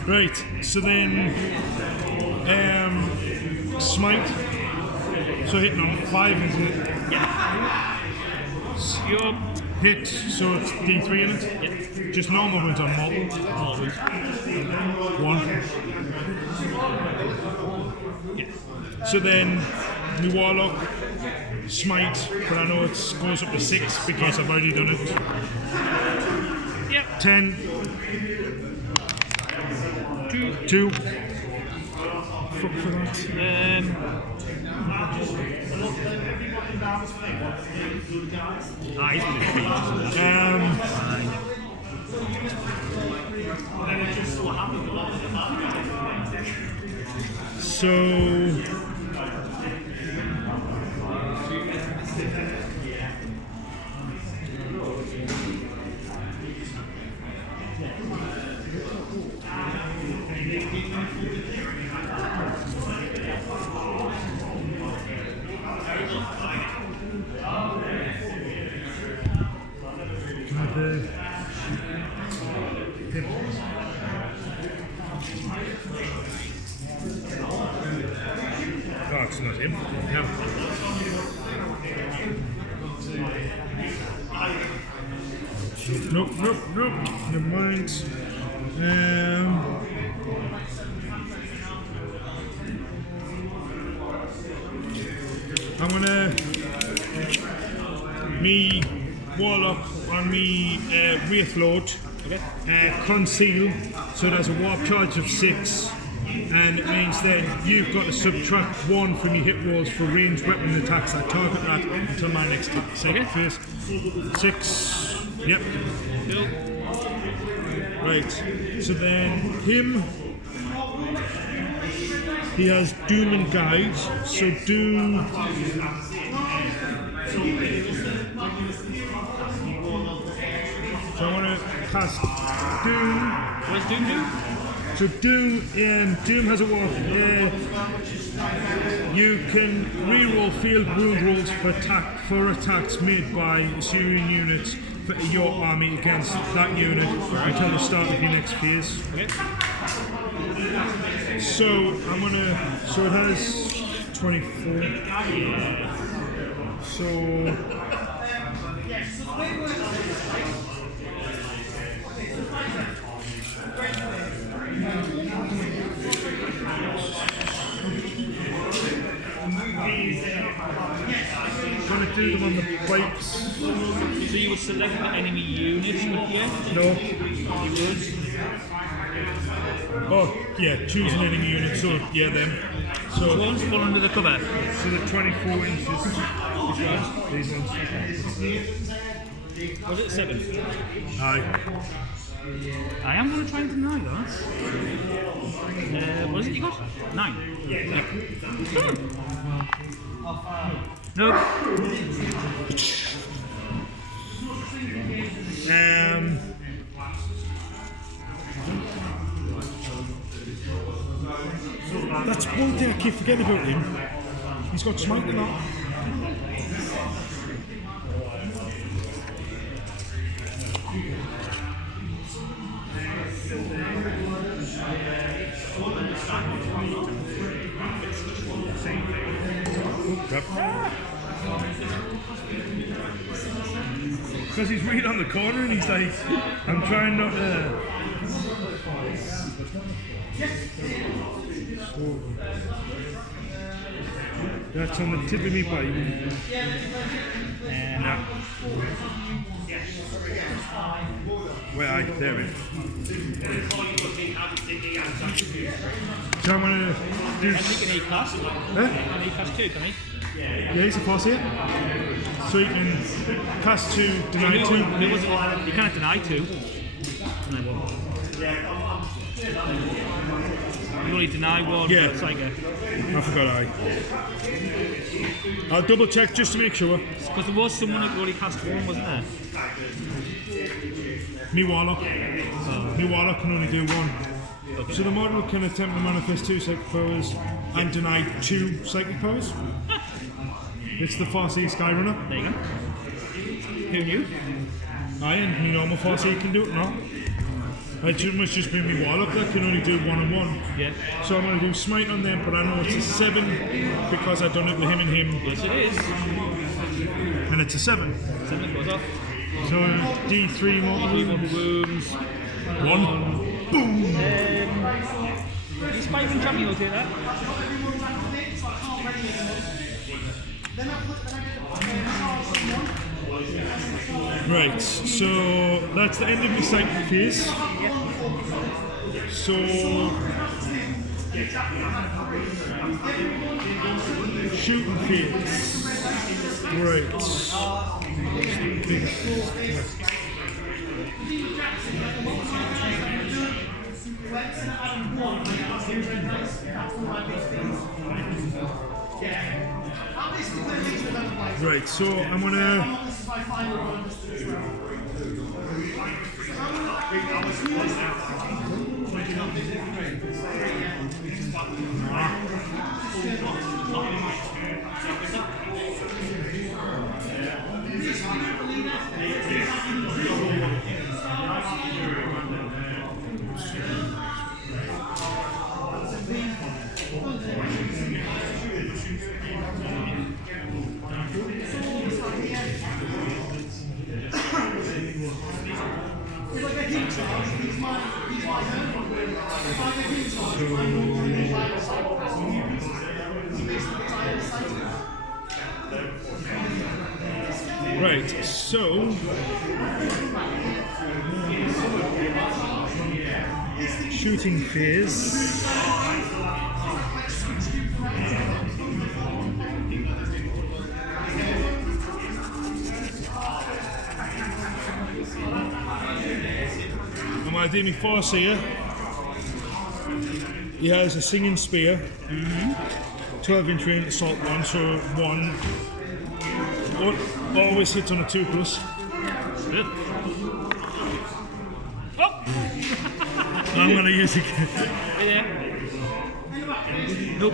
Right, so then smite. So hitting on 5, isn't it? Yeah. Your Hit, so it's D3 in it. Yep. Just normal wounds on mortal. 1. Yeah. So then the Warlock smite, but I know it goes up to 6 because I've already done it. Yep. 10. 2. Fuck for that. He's been So oh, it's not him. No. Nope. Never mind. I'm gonna me Warlock on me Wraith Lord. Conceal, so there's a warp charge of 6, and it means that you've got to subtract 1 from your hit rolls for ranged weapon attacks that target that until my next phase. 6. Yep. Cool. Right. So then him. He has Doom and Guide. So Doom. So I want to cast Doom. What does Doom do? So Doom has a warp. You can reroll field wound rolls for attacks made by Assyrian units for your army against that unit until the start of your next phase. Okay. So I'm gonna. So it has 24. So. Gonna do them on the bikes. So you would select the enemy units with you? No. You would? Oh, yeah, choose an enemy unit, so yeah, them. So One's fall under the cover. So the 24 inches. These ones. Was it 7? Aye. I am going to try and deny that. What is it you got? 9? Yeah. No. That's one thing I keep forgetting about him. He's got smite in that. Because he's right on the corner and he's like, I'm trying not to. So, that's on the tip of me bite. And where I there it. So I'm gonna do. Can he cast? Huh? Can he cast 2? Can he? Yeah, he's a boss here. So you can cast 2, deny 2. You can't deny 2. Deny 1. You only deny one, Yeah. but it's like I forgot I'll double check just to make sure. because there was someone that only cast one, wasn't there? Me Warlock. Me Warlock can only do one. Okay. So the model can attempt to manifest 2 psychic powers and deny 2 psychic powers. It's the 4C Skyrunner. There you go. Who knew? Aye, and me normal 4C can do it now. It must just be me Warlock that can only do 1 and 1. Yeah. So I'm going to do Smite on them, but I know it's a 7 because I've done it with him and him, Yes, it is. and it's a 7. 7 goes off. So D3 more 3 more wounds. 1. Boom! Is Spider-Man jumping okay that? Right, so that's the end of my psychic phase. So shooting phase. Right. Right, so I'm gonna Right, so shooting phase. I'm going to do my force here. He has a singing spear, 12-inch range assault one, so 1. Always hits on a 2+. Good. I'm going to use it. Hey there. Nope.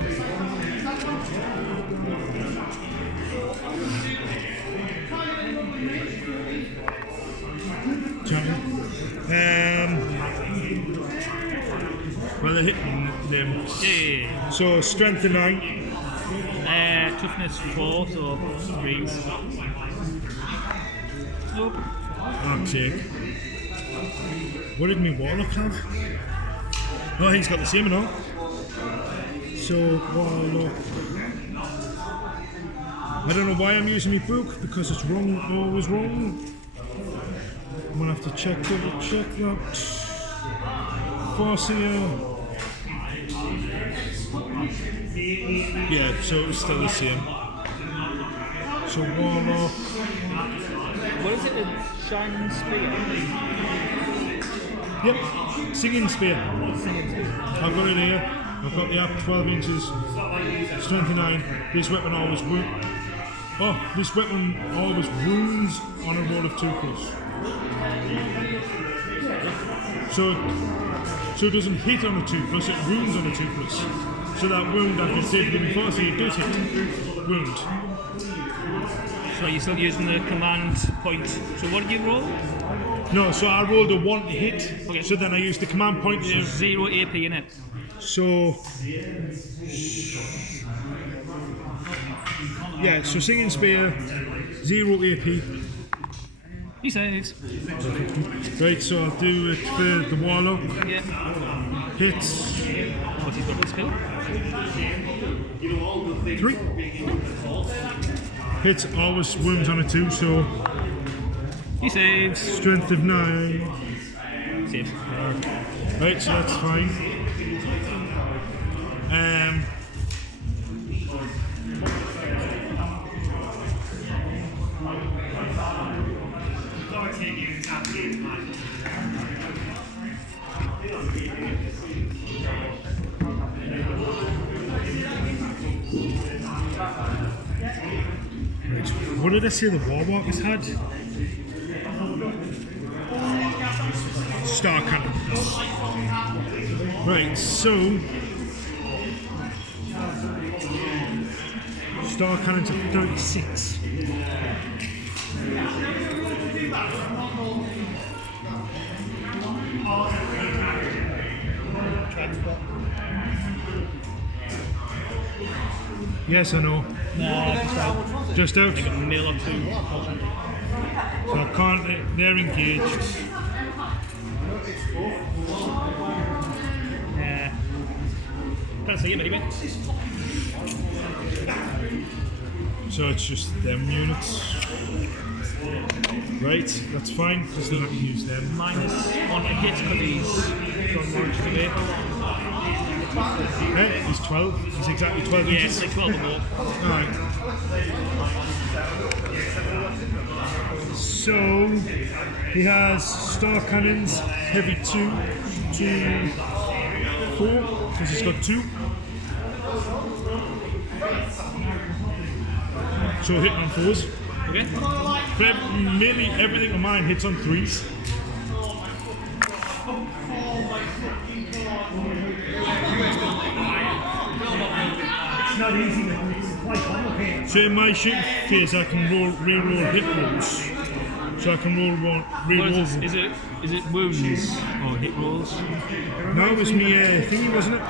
Well, they're hitting them. Yeah. So strength of 9. Toughness 4, so 3s. Nope. Oh, check. What did me Warlock have? Oh, he's got the same and all. So, Warlock. I don't know why I'm using my book, because it's wrong, always wrong. I'm gonna have to double check that. Force here. Yeah, so it's still the same. So Warlock. What is it? A shining spear? Yep, singing spear. I've got it here. I've got the app, 12 inches, strength of 9. This weapon always wounds. Oh, this weapon always wounds on a roll of 2+. So it doesn't hit on a 2+, it wounds on a 2+. So that wound I just did before, so it does hit. Wound. So you're still using the command point. So what did you roll? No, so I rolled a 1 to hit. Okay. So then I used the command point to. 0 AP in it. So. Yeah, so singing spear, 0 AP. He says. Right, so I'll do it for the Warlock. Yeah. Hits. What's his weapon skill? 3. Hits always wounds on a 2, so He saves. strength of 9. Saves. Right, so that's fine. What did I say the Warwalkers had? Star cannons. Right, so Star cannons are 36. Yes or no? No, Just out. like a mil or two. So I can't, they're engaged. Yeah. Can't see him anyway. So it's just them units. Right, that's fine, because then I can use them. -1 to hit because he's from launch to vehicle. He's 12, he's exactly 12 Yeah, inches. it's like 12 or more. Alright. So he has star cannons, heavy 2 to 4, because he's got 2. So hitting on 4s. Okay. Mainly everything of mine hits on 3s. It's not easy, it's quite complicated. So in my shooting phase I can re-roll hit rolls. So I can What re-roll is them. this? Is it wounds or hit rolls? No, it was me thingy, wasn't it?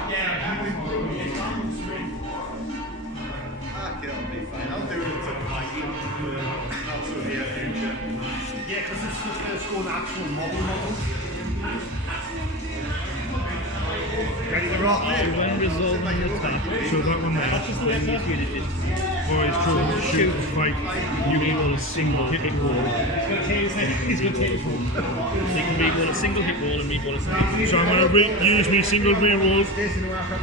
Yeah, because it's the first one actual model. Ready to rock? When resolving attack, So that one there. Or it's called shoot fight. you reroll a single hit roll. He's going to take it So you can reroll a single hit roll and reroll a single hit So I'm going to use my single reroll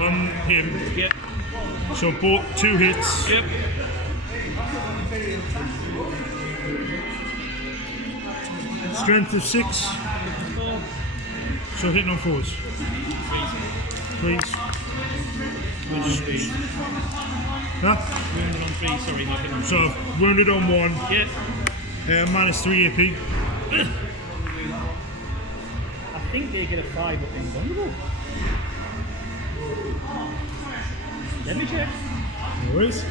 on him. roll. Yep. So both 2 hits. Yep. Strength of 6. So hitting on 4s. 3s. Huh? Wounded on 3, sorry, not hit on 3. So wounded on 1. Yep. -3 AP. I think they get a 5 but invulnerable. Let me check. No worries.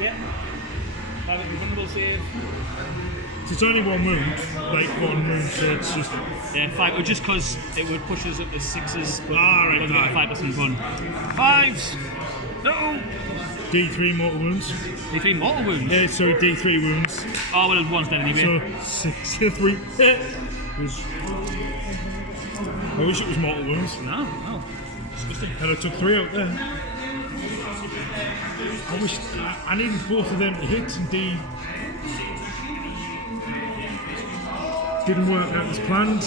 Yep. 5 invulnerable save. It's only 1 wound, like 1 wound, so it's just. Yeah, 5, just because it would push us up to 6s, but Right, we'll get a right. 5% run. 5s! No! D3 mortal wounds. D3 mortal wounds. Yeah, sorry, D3 wounds. Oh, well, one's dead anyway. So 6, 3. I wish it was mortal wounds. No, no. Disgusting. And I took 3 out there. I wish I needed both of them to hit and D. Didn't work out as planned.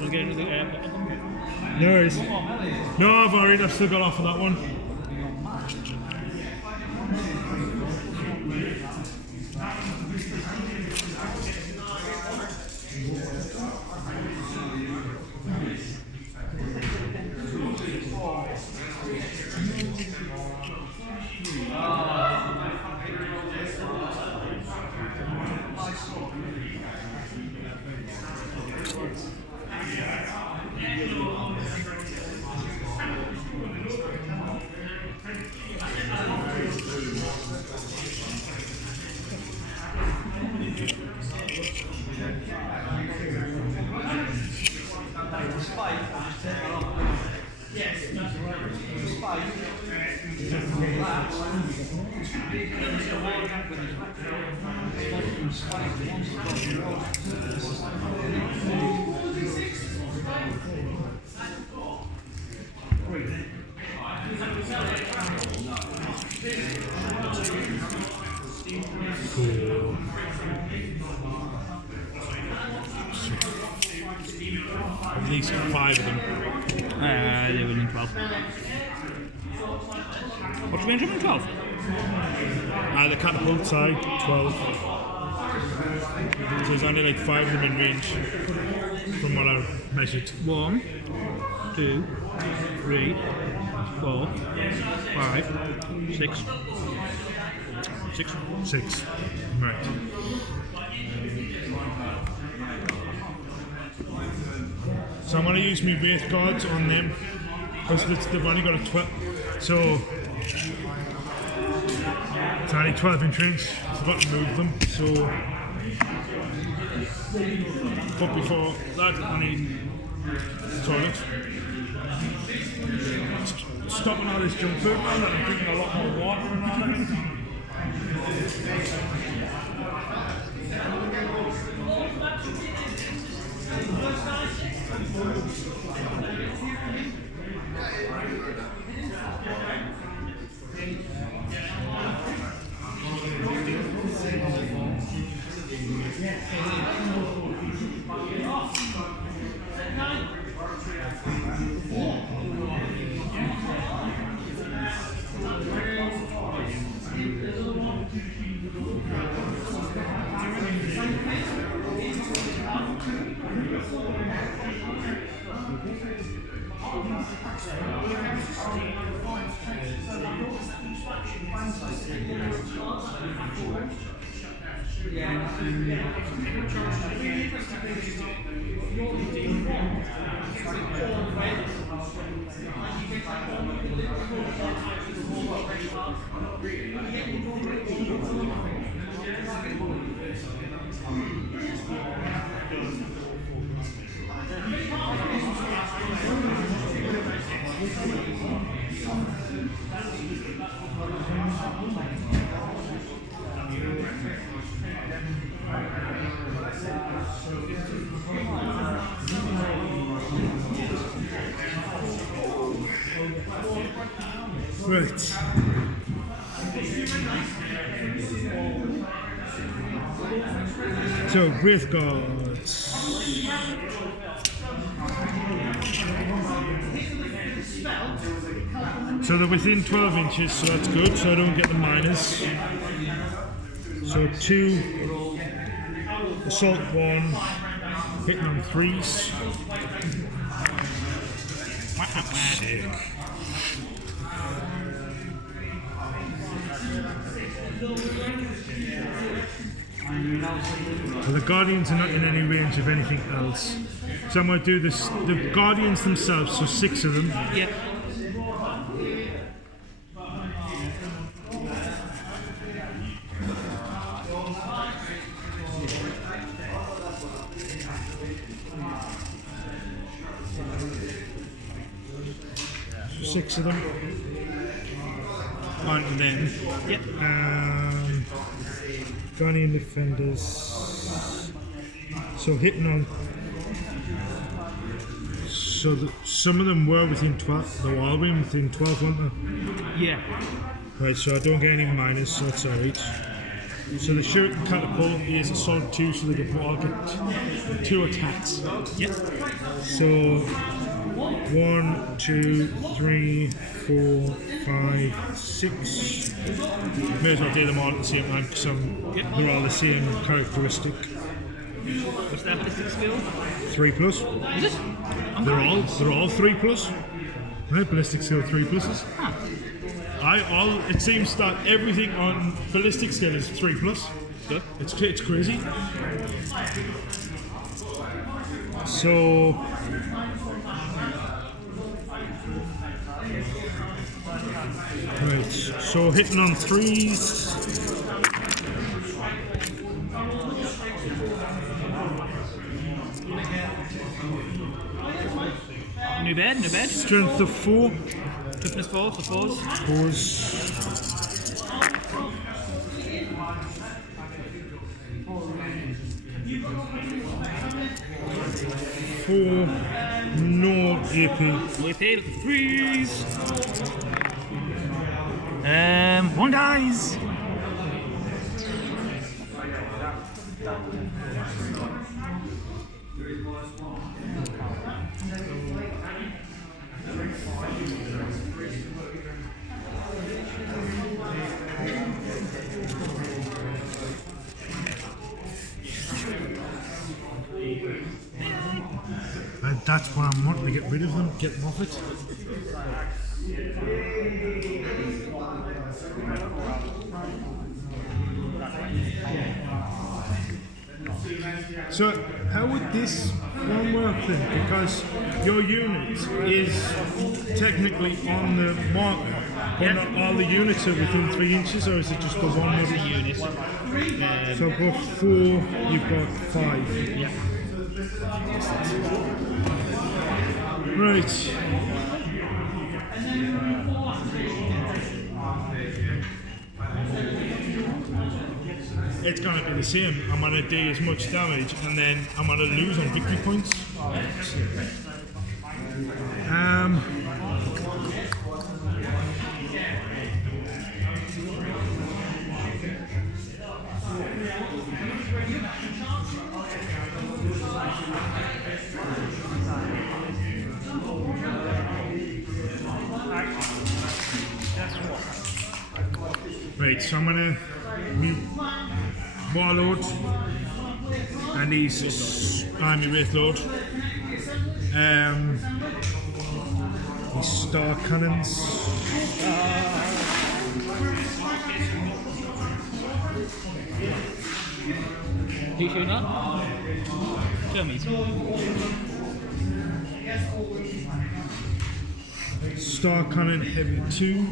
We'll get into the No worries. No, I've still got off of that one. At least 5 of them. They were in 12. What's the range of them? 12? The catapult side, 12. So there's only like 5 of them in range from what I measured. 1, 2, 3, 4, 5, 6. 6. Right. So I'm going to use my Wraith Guards on them because they've only got a 12. So it's only 12-inch range. I forgot to move them. So, but before that, I need toilet. Stopping all this junk food now that I'm drinking a lot more water and all that. Right. So, Wraith Guards. So they're within 12 inches, so that's good, so I don't get the minus. So 2, assault 1, hitting on 3s. Sick. Well, the Guardians are not in any range of anything else. So I'm going to do this, the Guardians themselves, so 6 of them. Yeah. So 6 of them. Onto them. Yep. Guardian Defenders. So hitting on. So some of them were within 12. They were all within 12, weren't they? Yeah. Right, so I don't get any minus, so that's alright. So the shuriken catapult is assault 2, so they can all get 2 attacks. Yep. So 1, 2, 3, 4, 5, 6. May as well do them all at the same time because they're all the same characteristic. What's that ballistic skill? 3 plus. Is it? They're all 3 plus. Right, ballistic skill 3 pluses. Huh. It seems that everything on ballistic skill is 3 plus. Good. It's crazy. So right, so hitting on 3s. New bed. Strength of 4. Toughness 4, so 4s. 4s. 4. No AP. AP, 3s. 1 dies. That's what I'm wanting to get rid of them, get them off it. So how would this one work then? Because your unit is technically on the marker, but not all the units are within 3 inches, or is it just the one model? Unit. So I've got 4, you've got 5. Yeah. Right. It's going to be the same. I'm going to do as much damage and then I'm going to lose on victory points. Right, so I'm going to Warlord and he's Army Wraith Lord. His Star Cannons. Are you shooting that? Germans. Star Cannon Heavy 2.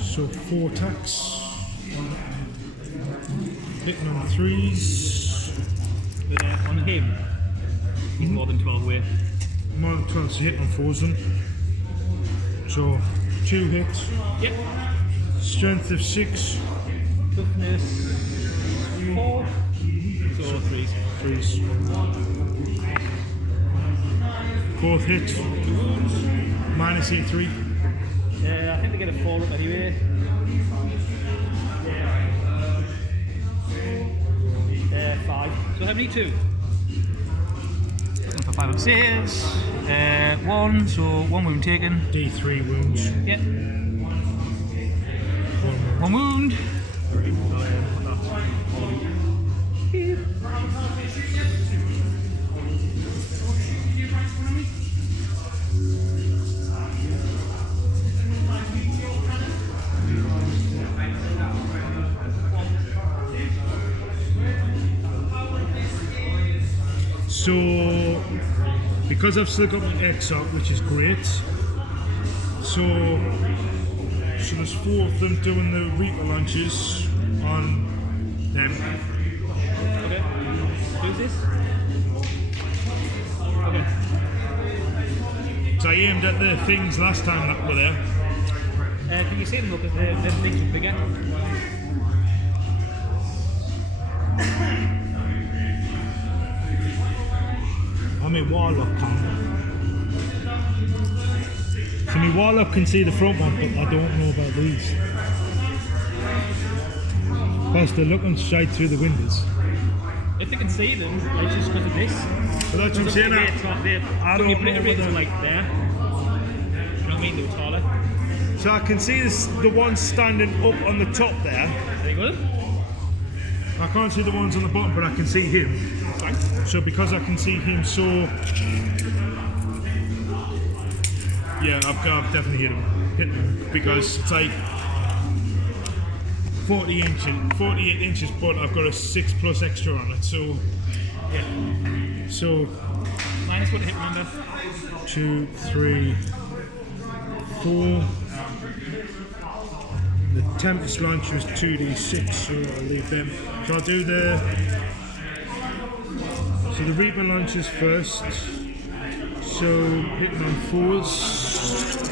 So 4 attacks. Hitting on 3s. On him, he's more than 12 weight. More than 12, so hit on 4s then. So 2 hits. Yep. Strength of 6. Toughness 4. So 3s. 3s. 4th hit. Minus E3. I think they get a 4 up anyway. 5. So how many? 2? Looking for 5 up saves. 1, so 1 wound taken. D3 wounds. Yep. 1 wound. So, because I've still got my X up, which is great, so there's 4 of them doing the Reaper launches on them. Okay. Who's this? Okay. So I aimed at the things last time that were there. Can you see them though, because they're things bigger? I mean, Warlock can. So my Warlock can see the front one, but I don't know about these. Because they're looking straight through the windows. If they can see them, it's just because of this. But that's what I'm saying. I don't know whether whether... like there. Do you know what I mean? They were taller. So I can see this, the one standing up on the top there. There you go. I can't see the ones on the bottom, but I can see him. Fine. So because I can see him, so yeah, I've definitely hit him because it's like 48 inches, but I've got a 6+ extra on it. So Yeah. so Minus what hit, remember? 2, 3, 4. The Tempest launch was 2d6, so I'll leave them. So I'll do the Reaper launches first. So hitting on 4s.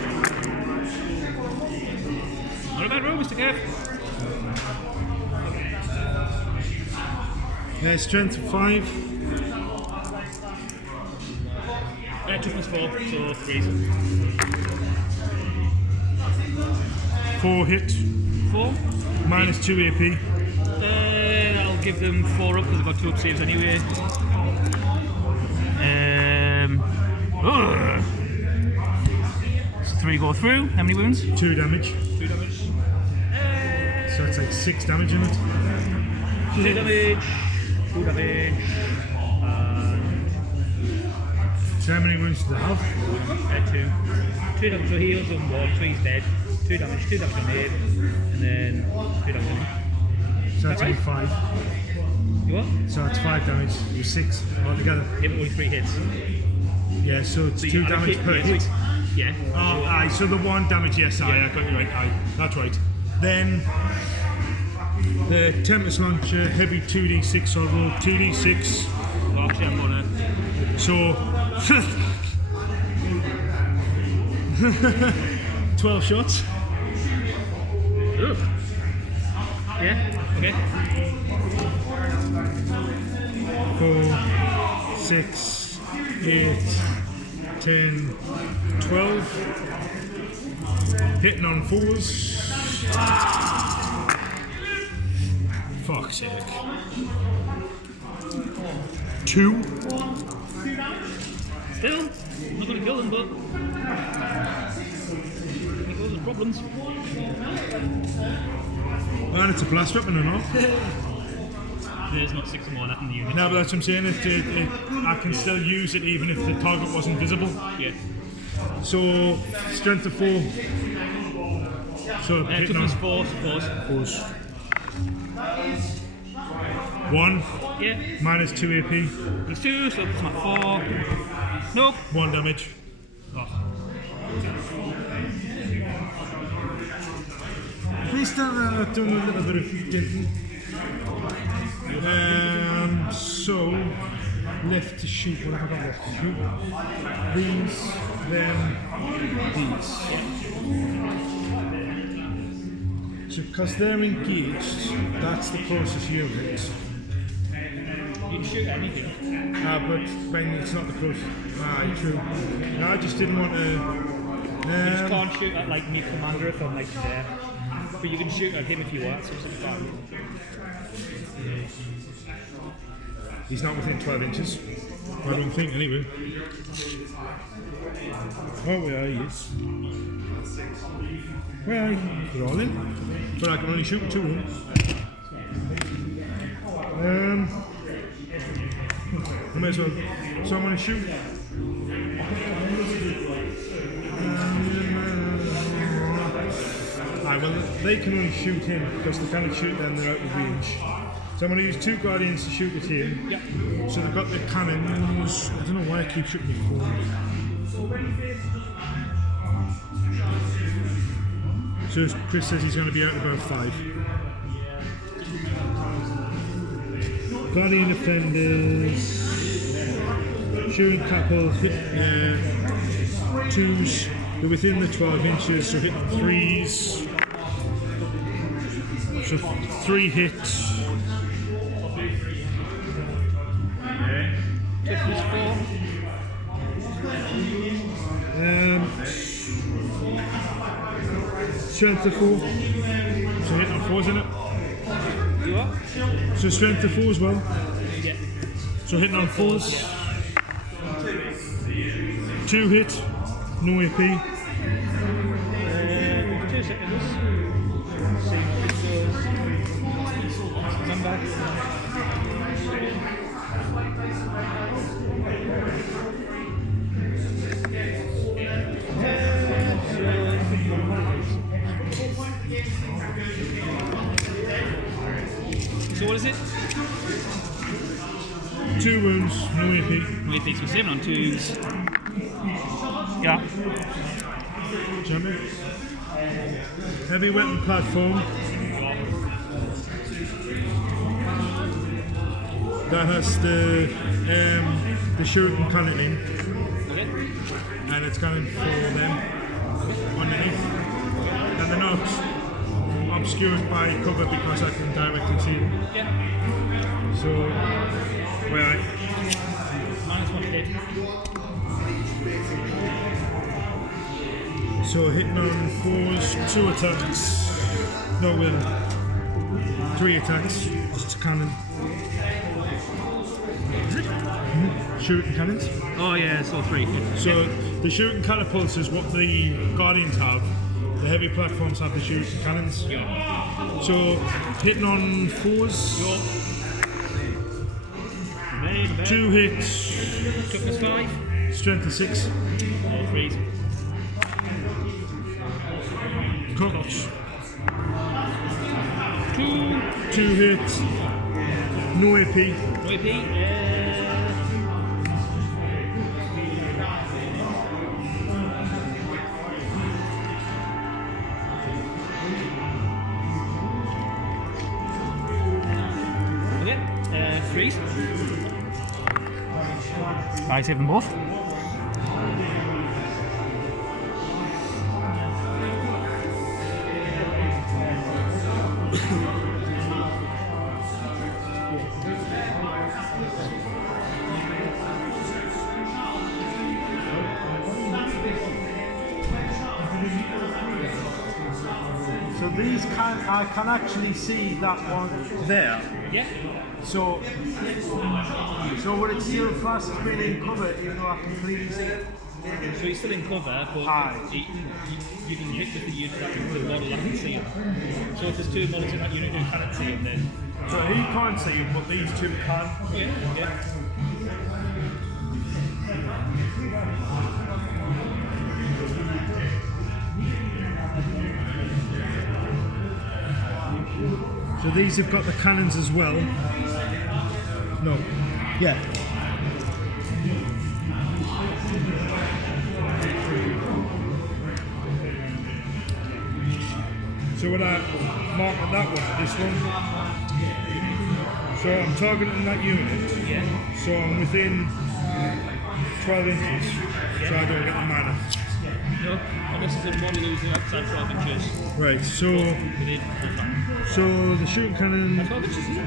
Not a bad roll, Mr. Kev. Strength of 5. Toughness 4, so 3s. 4 hit. 4. Minus 2 AP. I'll give them 4 up because I've got 2 up saves anyway. So 3 go through. How many wounds? 2 damage. 2 damage. So it's like 6 damage in it. 2 damage. 2 damage. So how many wounds do they have? 2. 2 damage to heals on 1, so he's dead. 2 damage on him, and then 2 damage on him. So that's only 5. You what? So that's 5 damage. You're 6 altogether. Yeah, but only 3 hits. Yeah, so it's 2 damage per hit. Yeah. Oh, aye, so the 1 damage, yes, aye, I got you right, aye, that's right. Then the Tempest Launcher, heavy 2d6, so I'll roll 2d6. Well, actually, I'm gonna. So 12 shots. Ooh. Yeah, okay. 4, 6, 8, 10, 12. Hitting on 4s. Fuck's sake. 2. Still, I'm not gonna kill them, but. It causes problems. And it's a blast weapon or not? There's not 6 or more left in the unit. No, but that's what I'm saying. I can still use it even if the target wasn't visible. Yeah. So, strength of 4. So, hitting on Toughness 4, 4s. 1, Yeah. minus 2 AP, He's 2, so it's not 4. Nope. 1 damage. Oh. Please start doing a little bit of dinting. So, left to shoot. What have I got left to shoot? These, then these. So, because they're engaged, that's the closest unit. You can shoot anything. But when it's not the closest. True. No, I just didn't want to. You just can't shoot at like me commander if I'm like there. But you can shoot at him if you want, so it's fine. He's not within 12 inches. I don't think, anyway. Oh, yeah, he is. Well, they're all in. But I can only shoot 2 of them. I may as well. So I'm going to shoot. Well, they can only shoot him because they can't shoot them, they're out of range. So I'm going to use 2 Guardians to shoot at him. Yep. So they've got the cannons. I don't know why I keep shooting my phone. So Chris says he's going to be out about 5. Guardian Defenders. Shooting couple. 2s. They're within the 12 inches, so hitting 3s. So 3 hits. Toughness 4. Strength of 4. So hitting on 4s, isn't it? You what? So strength of 4 as well. Yeah. So hitting on 4s. 2 hit. No AP. 2 seconds. See what this does. Come back. So what is it? 2 wounds, no AP. No AP, so 7 on 2s. Yeah. Jumping. Heavy weapon platform. That has the shooting cannoning, Okay. and it's cannon for them underneath. And they're not obscured by cover because I can directly see them. Yeah. So, well, -1 hit. so hitting on 4s, 2 attacks. No, 3 attacks. Just a cannon. Shooting cannons. Oh yeah, so 3. So the shooting catapults is what the Guardians have. The heavy platforms have the shooting cannons. So hitting on 4s. 2 2 hits. Toughness 5. Strength of 6. Freeze. Crotch. 2. 2 hits. No AP. No AP. Freeze. I save them both. So these I can actually see that one there. Yeah. So would it still class as being in cover even though I can clearly see it? So he's still in cover, but you can hit with the unit that the model that can see him. So if there's 2 models in that unit who cannot see him, then. So he can't see him, but these 2 can. Yeah. So these have got the cannons as well. No. Yeah. So when I mark that one, this one, so I'm targeting that unit. Yeah. So I'm within 12 inches, so I don't get the mana. No, unless it's a model who's outside 12 inches. Right, so Within, so the shooting cannon, 12 inches, is it?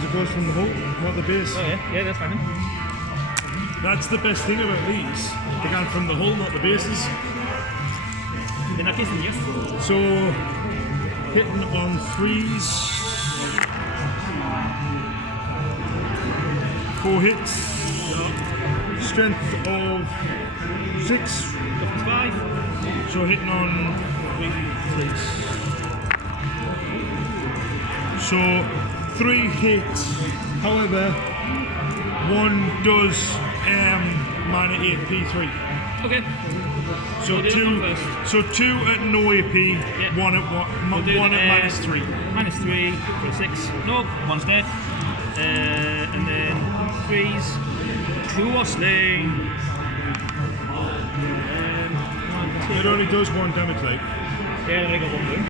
as it goes from the hull, not the base. Oh yeah, that's fine then. That's the best thing about these. They go from the hull, not the bases. In that case, then yes. So hitting on 3s, 4 hits, strength of 6, 5. so hitting on 3s. So 3 hits, however, one does minus 8p3. Okay. So We'll do that one first. so 2 at no AP, Yeah. 1 at We'll do one the, at -3. -3 for a 6. No, one's dead. And then 3s. 2 are slain. It only does 1 damage, like. Yeah, they got 1 blue.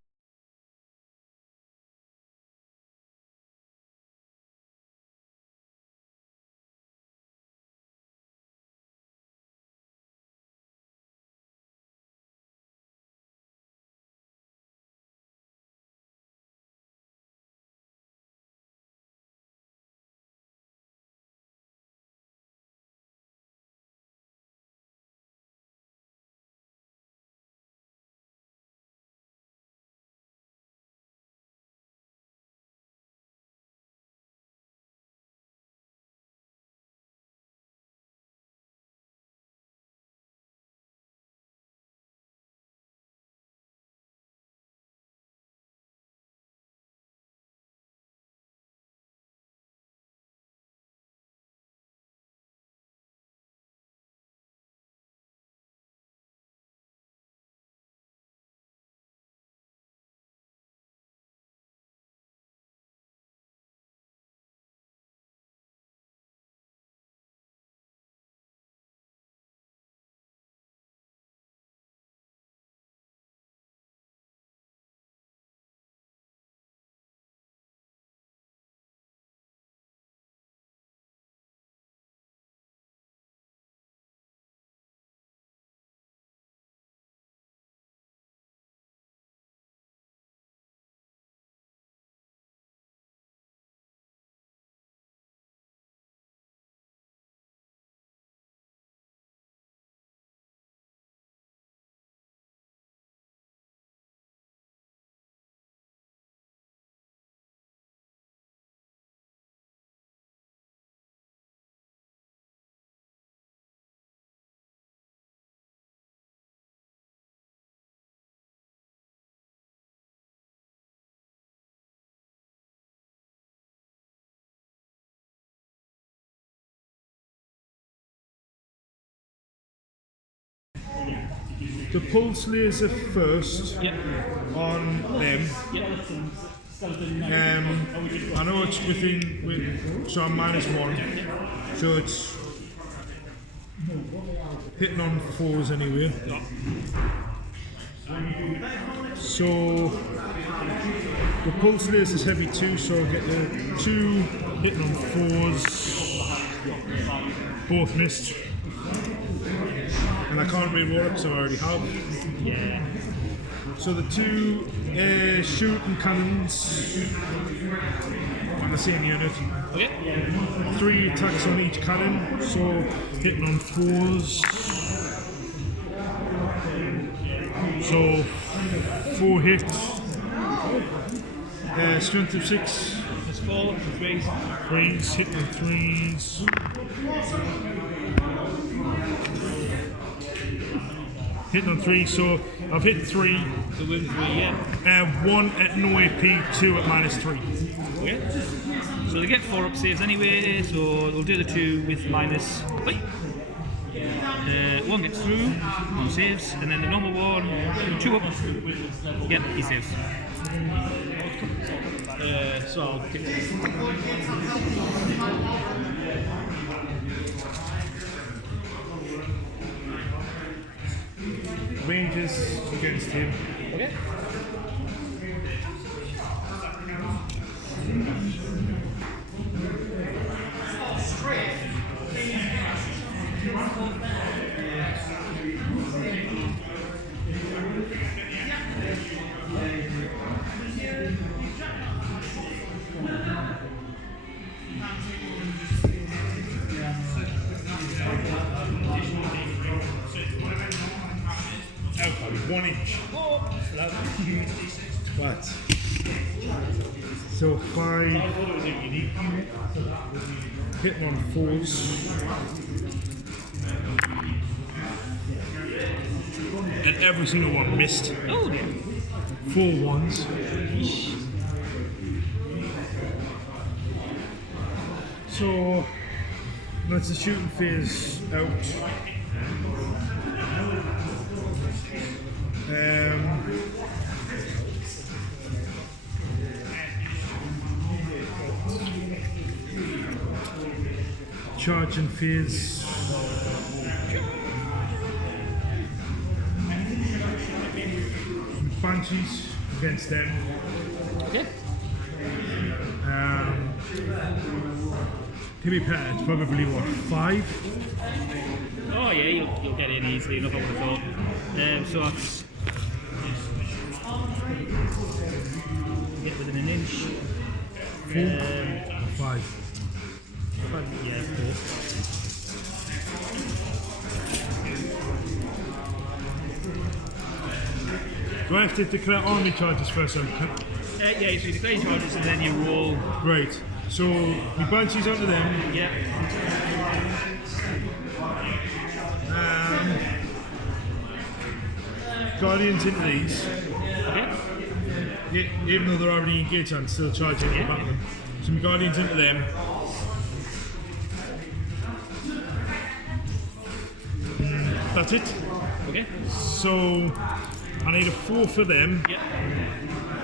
the pulse laser first Yep. on them. Yep. I know it's so I'm -1, so it's hitting on 4s anyway. So the pulse laser is heavy too, so I'll get the 2 hitting on 4s, both missed. And I can't re-roll it, so I already have. Yeah. So the 2 shooting cannons on the same unit. Okay. 3 attacks on each cannon, so hitting on 4s. So 4 hits. Strength of 6. There's 4, 3s. 3s, hitting on 3s. Hitting on 3, so I've hit 3. The wound 3, yeah. 1 at no AP, 2 at -3. Okay. So they get 4 up saves anyway, so they'll do the 2 with minus. Wait. 1 gets through, 1 saves, and then the normal one, 2 up. Yep, he saves. So I'll get Rangers against him. Okay. Oh, 1 inch. What? So 5 hitting on 4s. And every single one missed. Oh, dear. 4 1s. So that's the shooting phase out. Charging phase. Banshees against them. Okay. To be fair, it's probably what, 5? Oh yeah, you'll get in easily enough, I would have thought. So that's get within an inch. 4? 5. Yeah, 4. Do I have to declare army charges first? Yeah, so you declare your charges and then you roll. Right. So we banshees onto them. Yeah. Guardians into these. Okay. Even though they're already engaged, I'm still charging the back them. So my Guardians into them. That's it. Okay. So I need a 4 for them. Yeah.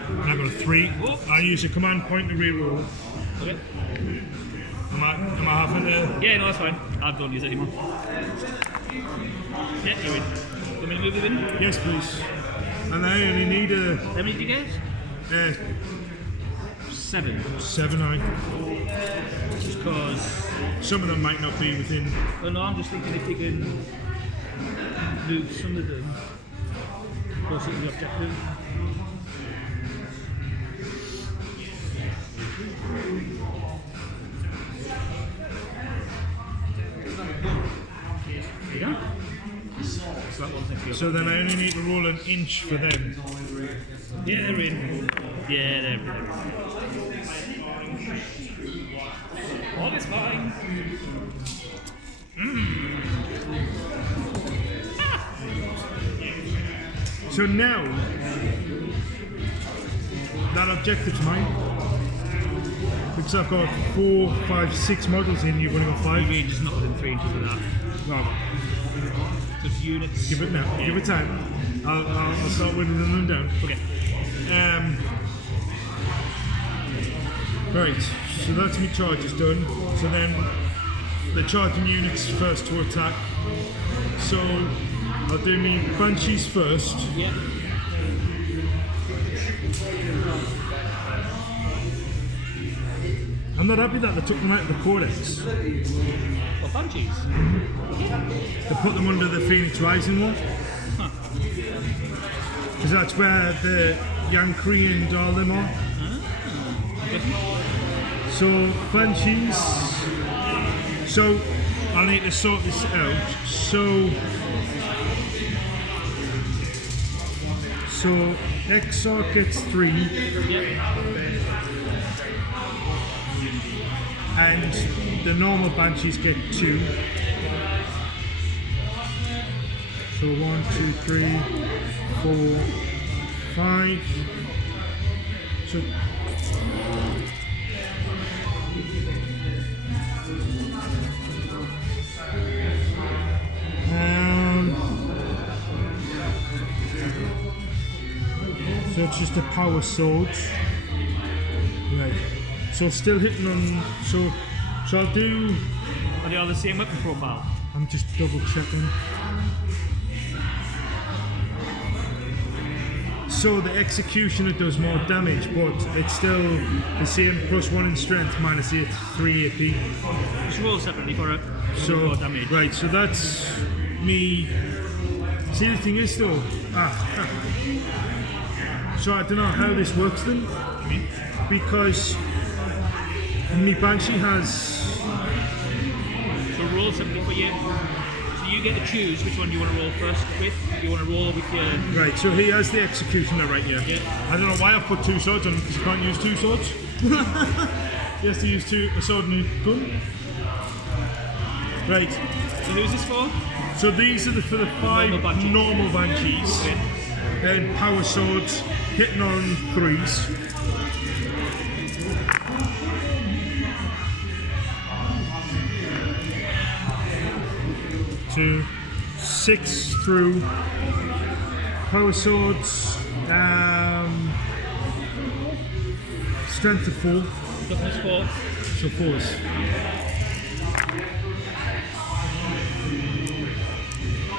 And I got a 3. Oh. I use a command point to reroll. Okay. Am I having to? Yeah, no, that's fine. I don't use it anymore. Yeah, you're in. Want me to move them in? Yes, please. And I only need a How many did you get? 7. 7, 9. Just because. Some of them might not be within. Oh no, I'm just thinking if you can move some of them closer to the objective. There you go. So that one's next to you. So then I only need to roll an inch for them. Yeah, they're in. Yeah, they're in. All is fine. So now that objective's mine. Because I've got 4, 5, 6 models in, you've only got 5. You're just not within 3 inches of that. No. Just units. Give it now. Yeah. Give it time. I'll start whittling them down. Okay. Right, so that's my charges done. So then the charging units first to attack. So I'll do my banshees first. Yeah. I'm not happy that they took them out of the codex. Well, banshees. They put them under the Phoenix Rising one. Huh. Because that's where the Yankri and all them are. Okay. So banshees. So I'll need to sort this out. So Exarch gets 3 Yeah. and the normal banshees get 2. So 1, 2, 3, 4, 5. So so it's just a power sword. Right. So still hitting on. So I'll do. Are they all the same weapon profile? I'm just double checking. So the Executioner does more damage, but it's still the same +1 in strength, -3 AP. Just roll separately for it. So more damage. right, so that's me. See, the thing is though, so I don't know how this works then, because me Banshee has. So roll separately for you. So you get to choose which one you want to roll first with. You want to roll with your. Right, so he has the Executioner right here. Yeah. I don't know why I've put 2 swords on him, because he can't use 2 swords. He has to use a sword and a gun. Right. So who's this for? So these are for the 5 normal banshees. Okay. Then power swords, hitting on 3s. To 6 through power swords, strength of 4, Toughness 4. so 4s.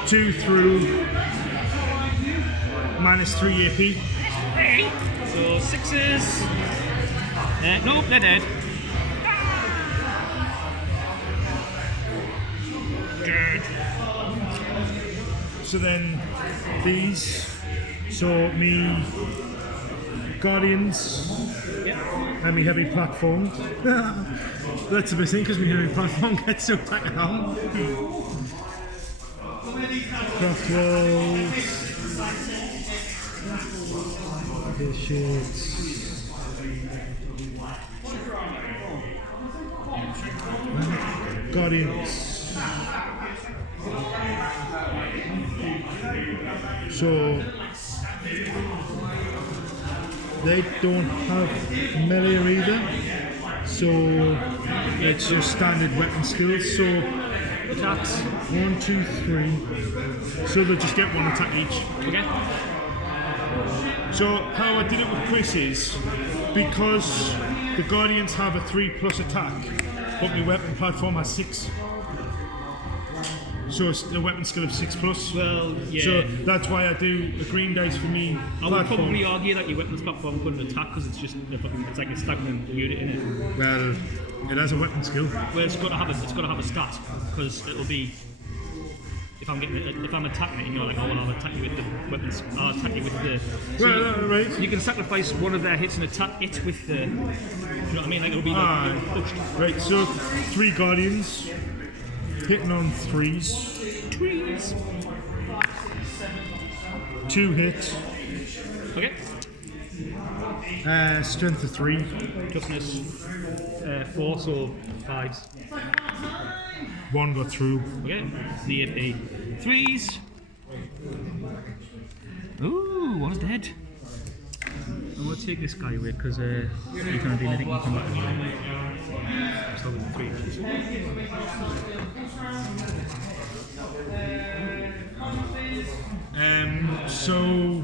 Two through -3 AP. So 6s. Nope, they're dead. Good. So then these, so me Guardians and me heavy platform. That's a bit thing because me heavy platform gets so tacked on. Craftworld. Shits. Guardians. So they don't have melee either. So it's just standard weapon skills. So Attacks. 1, 2, 3. So they'll just get 1 attack each. Okay. So how I did it with Chris is because the Guardians have a 3+ attack, but my weapon platform has 6. So it's a weapon skill of 6+. Well, yeah. So that's why I do a green dice for me. I would probably argue that your weapons platform couldn't attack because it's just it's like a stagnant unit in it. Well, it has a weapon skill. Well, it's got to have a stat because it'll be. If I'm attacking it and you're like, oh well, I'll attack you with the weapons. I'll attack you with the. So Right. you can sacrifice one of their hits and attack it with the. You know what I mean? Like it'll be like pushed. Right. So 3 Guardians hitting on 3s. Trees. 2 hit. Okay. Strength of 3. Toughness 4, so 5s. 1 got through. Okay. The AP 3s. Ooh, one's dead. I'm gonna take this guy away because he's gonna do anything. He can come back to me. So with the 3 inches. So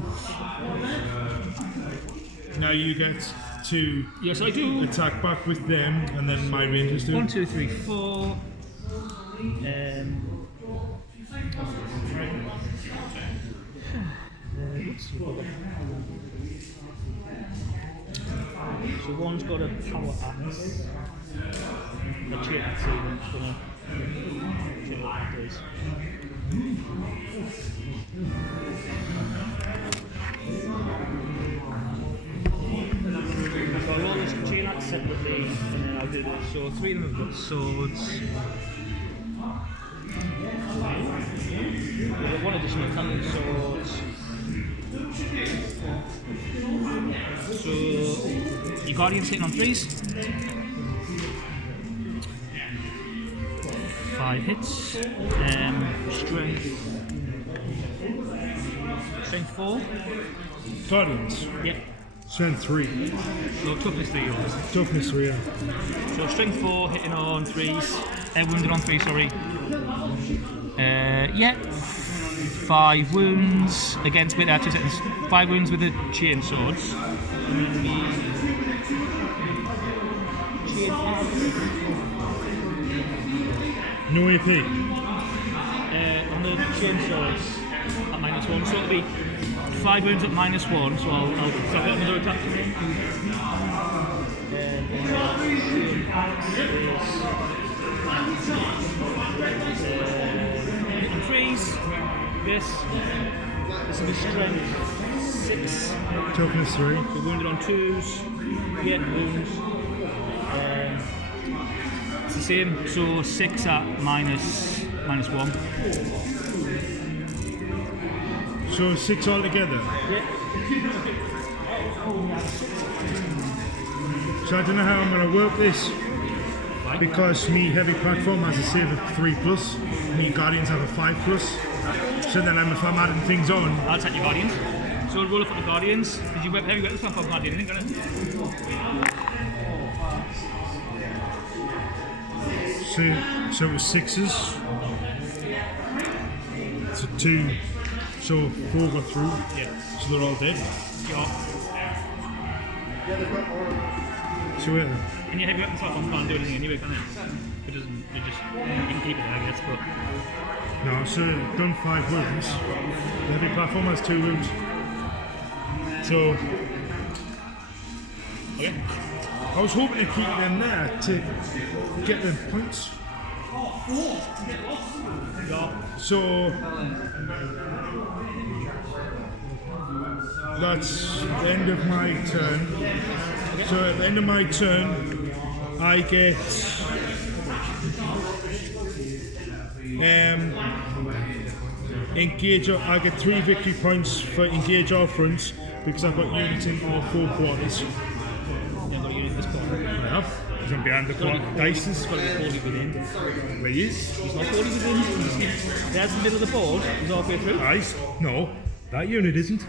now you get to Yes, I do. attack back with them, and then my rangers do. 1, 2, 3, 4. So one's got a power axe. Let's see what's gonna check what that does. So I'll roll this chain axe separately, and then I'll do this. So 3 of them have got swords. We've got 1 additional cannon swords. So your guardian's hitting on 3s. 5 hits. Strength 4. Guardians. Yep. Strength 3. So toughness 3 yours. Toughness 3, yeah. So strength 4 hitting on 3s. Wounded on 3, sorry. Yeah. 5 wounds against with 2 seconds. 5 wounds with the chain swords. And then the chain No AP. on the chain swords at -1, so it'll be 5 wounds at -1. So I'll set another attack to me. And the chain axe is on 3s. This will be strength 6. Toughness 3. So wounded on 2s. Yeah, wounds. It's the same. So 6 at -1. So 6 altogether. Yeah. So I don't know how I'm going to work this, because me heavy platform has a save of 3+, me guardians have a 5+. So then if I'm adding things on, I'll take your guardians. So we'll roll up for the guardians. Did you heavy weapons platform can't do anything, can it? so it was 6s. So 2. So 4 got through. Yeah. So they're all dead. Yeah. So And your heavy weapons platform can't do anything anyway, can it? It doesn't. It just you can keep it there, I guess. But no, so done 5 wounds. The heavy platform has 2 wounds. So okay. I was hoping to keep them there to get them points. So that's the end of my turn. So at the end of my turn, I get engage. I get 3 victory points for engage all fronts because I've got units in all 4 quarters. You haven't got a unit in this corner. I have. He's on behind the dice. He's got to be 40 within. Where he is? He's not 40 within. There's the middle of the board. He's all the way through. Nice. No, that unit isn't.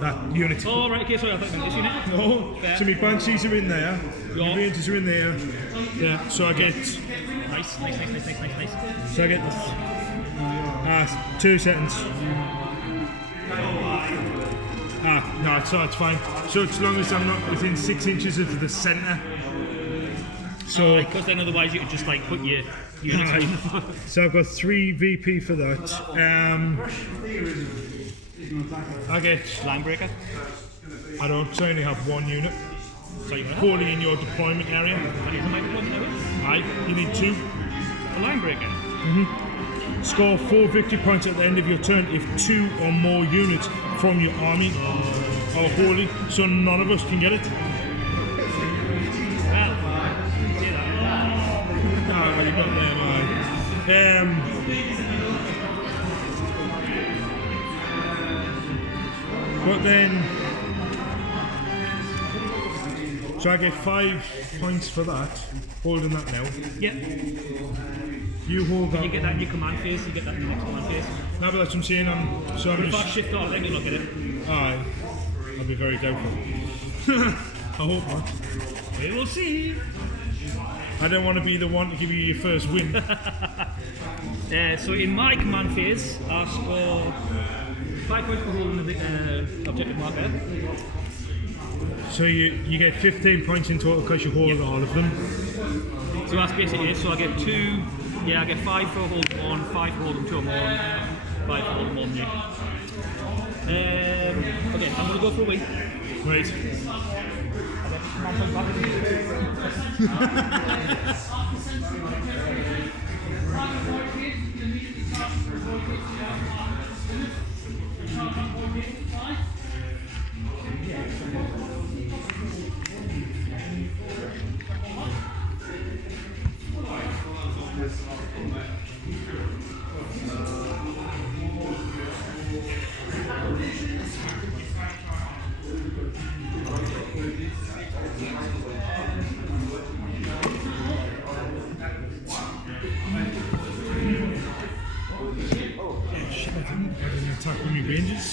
That unit. Oh, right, okay, sorry, I thought you meant this unit. No. Fair. So my banshees are in there. Yeah. My rangers are in there. Yeah. So I get. Nice. So I get. 2 seconds. No, it's fine. So as long as I'm not within 6 inches of the centre. So. Because then otherwise you could just like put your units on the floor. So I've got 3 VP for that. I get. Line breaker. I don't. So I only have 1 unit. So you're going to Poorly in your deployment area. How do you make one there? Aye. You need 2. A line breaker. Score 4 victory points at the end of your turn if 2 or more units from your army are holding, so none of us can get it. Well, see that. Well, you got there, man. But then, so I get 5 points for that, holding that now. Yep. You hold that. You get that in your command phase, you get that in your next command phase. No, but that's what I'm saying. I'm If I just. shift off, then you look at it. Aye. I'll be very doubtful. I hope not. We will see. I don't want to be the one to give you your first win. So in my command phase, I'll score 5 points for holding the objective marker. So you get 15 points in total because you hold all of them. So that's basically it. So I get 2, I get 5 for holding 1, 5 for holding 2 or more, 5 for holding 1, yeah. Okay, I'm going to go for a week. Right. Attack with my ranges.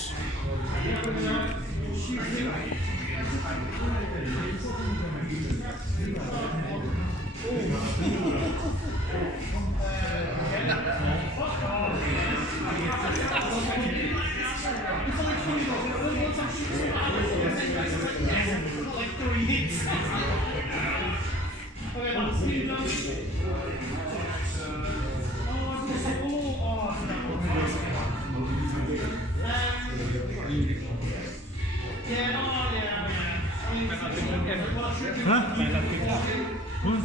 Huh? What?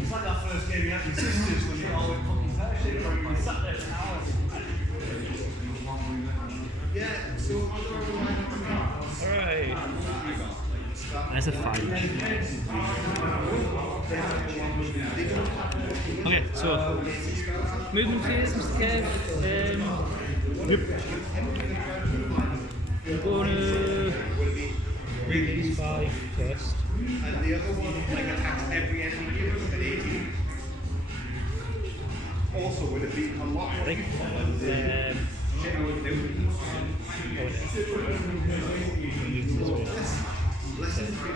It's like that first game you had with sisters when you all went fucking pear-shaped and you sat there for hours. Yeah, so Alright. That's a 5. Okay, so movement phase, Mr. Kev. Yep. We're going to read these 5 first. and the other one like attacks every enemy unit at 18. Also would have been a lot more useful than shit I would do. Less than 3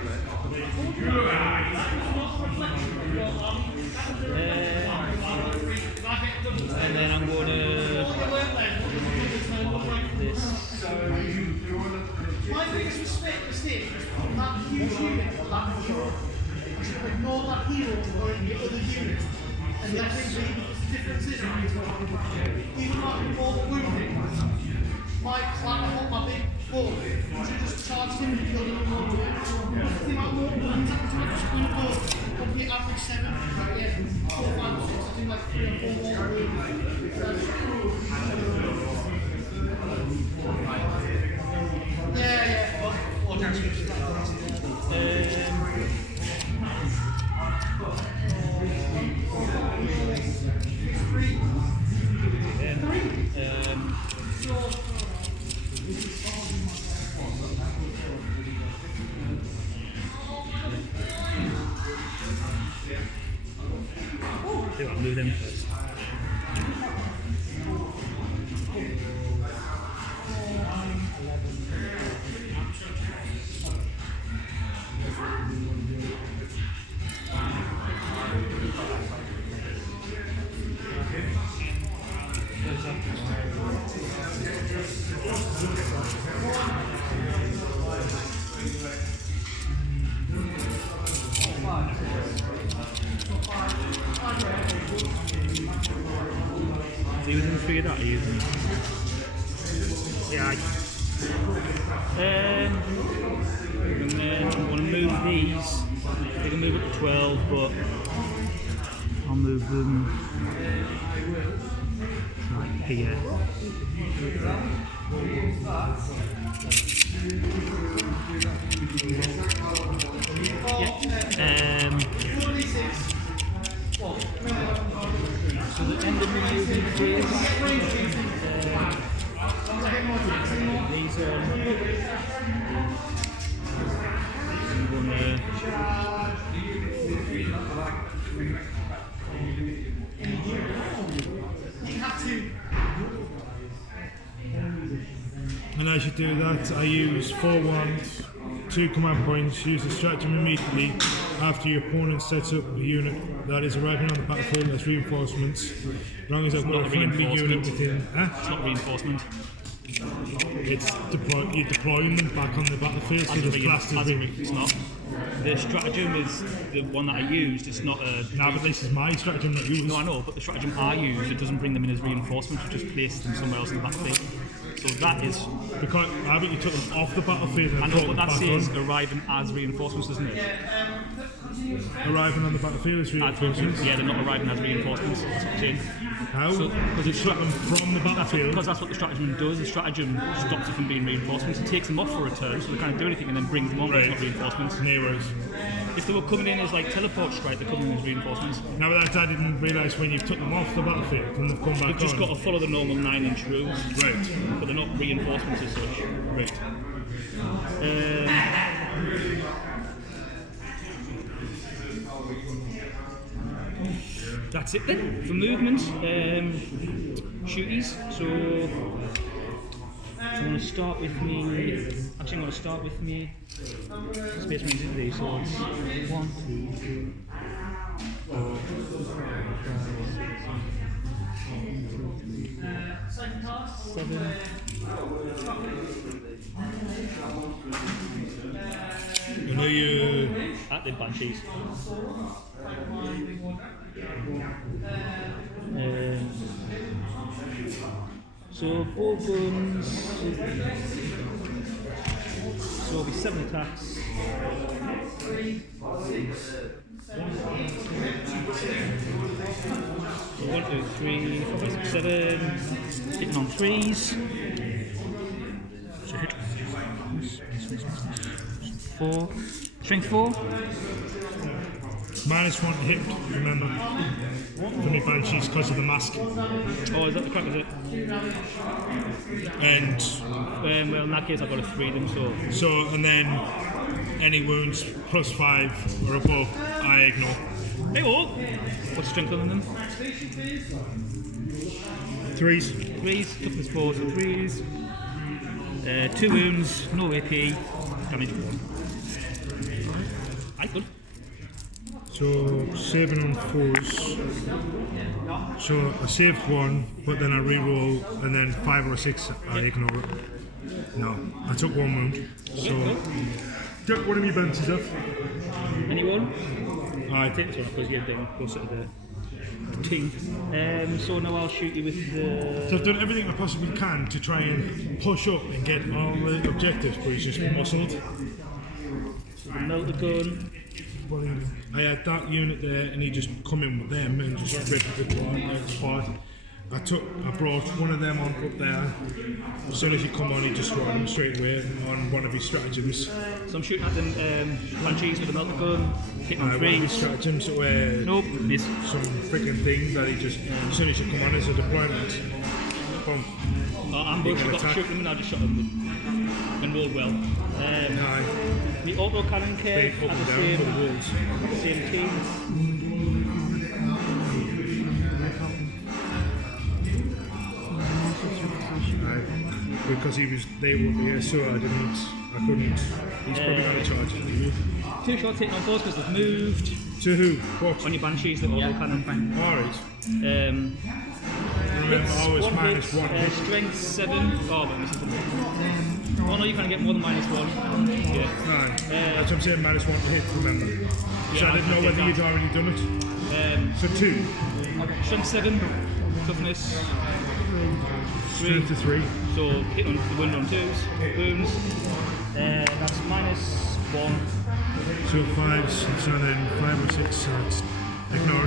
and then I'm going to this. My biggest mistake is that huge unit of that hero. I should ignore that hero and go into the other unit. and let me be, because the difference is, even like mortal wounding, my clap, my big bull, which I just charged him and killed him with mortal wounds. The amount of mortal wounds I just went above, probably average 7, right, yeah, 4, 5, 6, I think like 3 or 4 mortal wounds. Yeah. Or damage. I'll move them first. So you didn't figure that out, you? Yeah. And then I'm going to move these. They can move up to 12, but I'll move them right here. Yeah. So the end of the moving is these And as you do that, I use 4 wands, 2 command points, use the stratagem immediately after your opponent sets up a unit that is arriving on the battlefield as reinforcements. As long as I've got a friendly unit within. It's not reinforcement. It's you're deploying them back on the battlefield, so there's blasters. It's not. The stratagem is the one that I used. It's not a. No, but this is my stratagem that you use. No, I know, but the stratagem I use, it doesn't bring them in as reinforcement. You just place them somewhere else in the battlefield. So that is. Because I bet you took them off the battlefield and I know, but that back says on. arriving as reinforcements, doesn't it? Arriving on the battlefield as reinforcements. Yeah, they're not arriving as reinforcements. That's what I'm saying. How? Because you took them from the battlefield. Because that's what the stratagem does. The stratagem stops it from being reinforcements. It takes them off for a turn, so they can't do anything, and then brings them on. Right. But it's not reinforcements. Heroes. If they were coming in as like teleport strike, they're coming in as reinforcements. Now that I didn't realise when you took them off the battlefield and they've come back on. You've just got to follow the normal 9-inch rules. Right. But they're not reinforcements as such. Right. That's it then for movement. Shooties. So I'm going to start with me. Actually, I'm going to start with me. Space Marines into these. So it's 1, 2, 3, 4, 5, 7. I know you. At the Banshees. So 4 guns. So it'll be 7 attacks. 1, 2, 3, 4, 5, 6, 7. Hitting on 3s. So hit. 4. Strength 4. -1 to hit, remember. For me Banshees because of the mask. Oh, is that the crack, is it? And well, in that case I've got to 3 them, so and then any wounds +5 or above I ignore. hey, oh! What's strength on them? 3s. 3s, toughness 4, so 3s. 2 wounds, no AP, damage 1. Alright, good. So 7 on 4s. So I saved 1, but then I re-roll, and then 5 or 6 I ignore it. No, I took 1 wound. So get one of your benches off. Anyone? Alright. Take this one because you're being closer to the. king. So now I'll shoot you with the. So I've done everything I possibly can to try and push up and get all the objectives, but he's just muscled. The melter gun. I had that unit there and he just come in with them and just ripped it apart. I brought one of them on up there. As soon as he come on, he just shot him straight away on one of his stratagems. So I'm shooting at them Banshees with the melter gun, hit on One of three. his stratagems where Nope, miss. some freaking thing that he just, as soon as you come on as a deployment, boom. Ambush, I got to shoot them and I just shot them and rolled well. Aye. The auto cannon Big curve up has and the down for the walls. same team. Because they were here, so I couldn't. He's probably going to charge it. Two shots hitting on force because they've moved. To who? What? On your Banshees, the auto cannon. Alright. Remember, Hits, I was one minus hit, one. strength 7. Oh, but this is the Oh no, you can't get more than -1. Yeah. Aye. That's what I'm saying, minus one to hit, remember. So Yeah, I didn't I know did whether that. you'd already done it. So 2. Strength 7, toughness 3. Strength to 3. So hit on the wound on 2s, wounds. That's -1. So 5, so then 5 or 6, so it's ignore.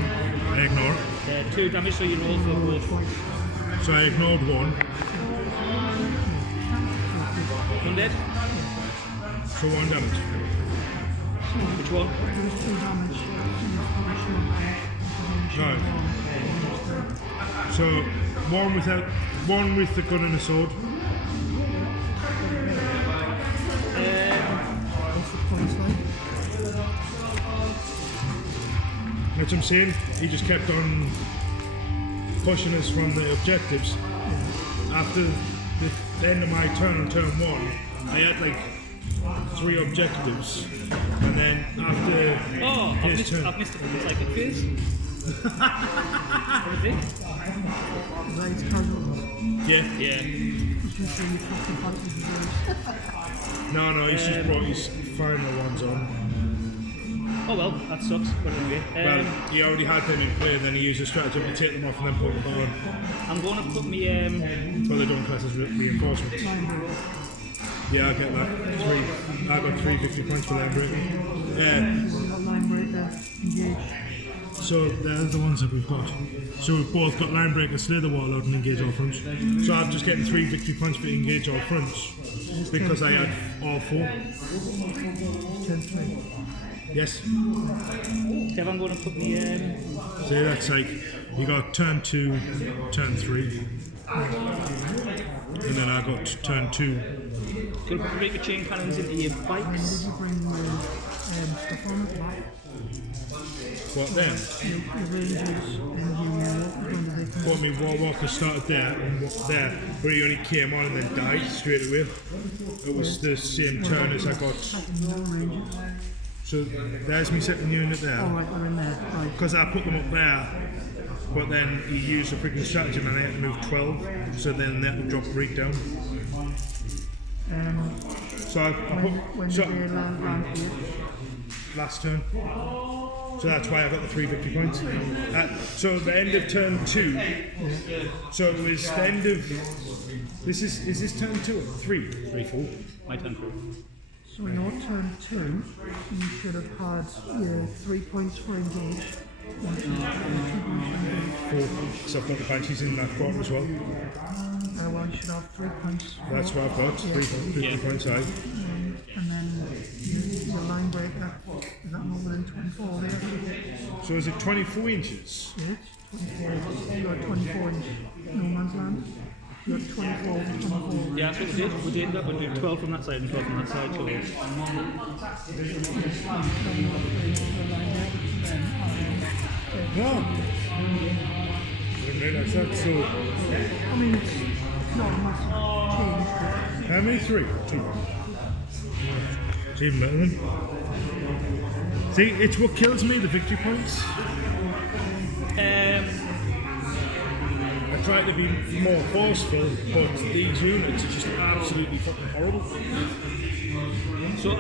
I ignore. 2 damage, so you roll for both. So I ignored 1. 1 dead. So 1 damage. Which one? Right. So 1 with the gun and the sword. That's what I'm saying. He just kept on pushing us from the objectives. After the end of my turn on turn 1, I had like 3 objectives, and then after Oh, his turn, I've missed it. It's like a fizz. What is it? yeah, Yeah. no, he's just brought his final ones on. Oh well, that sucks. But anyway, Well, he already had them in play, then he used a strategy to take them off and then put them on. I'm going to put me. Well, they don't class as reinforcements. Yeah, I get that. 3. I got 3 victory points for that breaking. So they're the ones that we've got. So we've both got line breaker, slay the warlord, and engage all fronts. So I'm just getting 3 victory points for engage all fronts because I had all 4. Yes. Kev, I'm going to put me. So that's like you got turn 2, turn 3, and then I got turn 2. Going to put Reaper chain cannons into your bikes. What then? What me Warwalker started there and there, but he only came on and then died straight away. It was the same turn as I got. So there's me second unit there. Because I put them up there, but then he used a freaking stratagem and I had to move 12, so then that would drop right down. So I put last turn. So that's why I got the 3 victory points. So the end of turn 2. So it was the end of. Is this turn 2 or 3? 3, 4. My turn 4. So in your turn 2, you should have had your 3 points for engage. 4. So I've got the Banshees in that quarter as well. Well, you should have 3 points. That's what I've got. 3 points high. And then your line breaker, is that not within 24 there? So is it 24 inches? Yes, 24. You got 24 inch no man's land. You got 24. Yeah, that's what we did. We did that. We did 12 from that side and 12 from that side. So No. I didn't realise that. So I mean, it's not a massive change, how many? 3? 2. It's even better than. See, it's what kills me, the victory points. I try to be more forceful, but these units are just absolutely fucking horrible.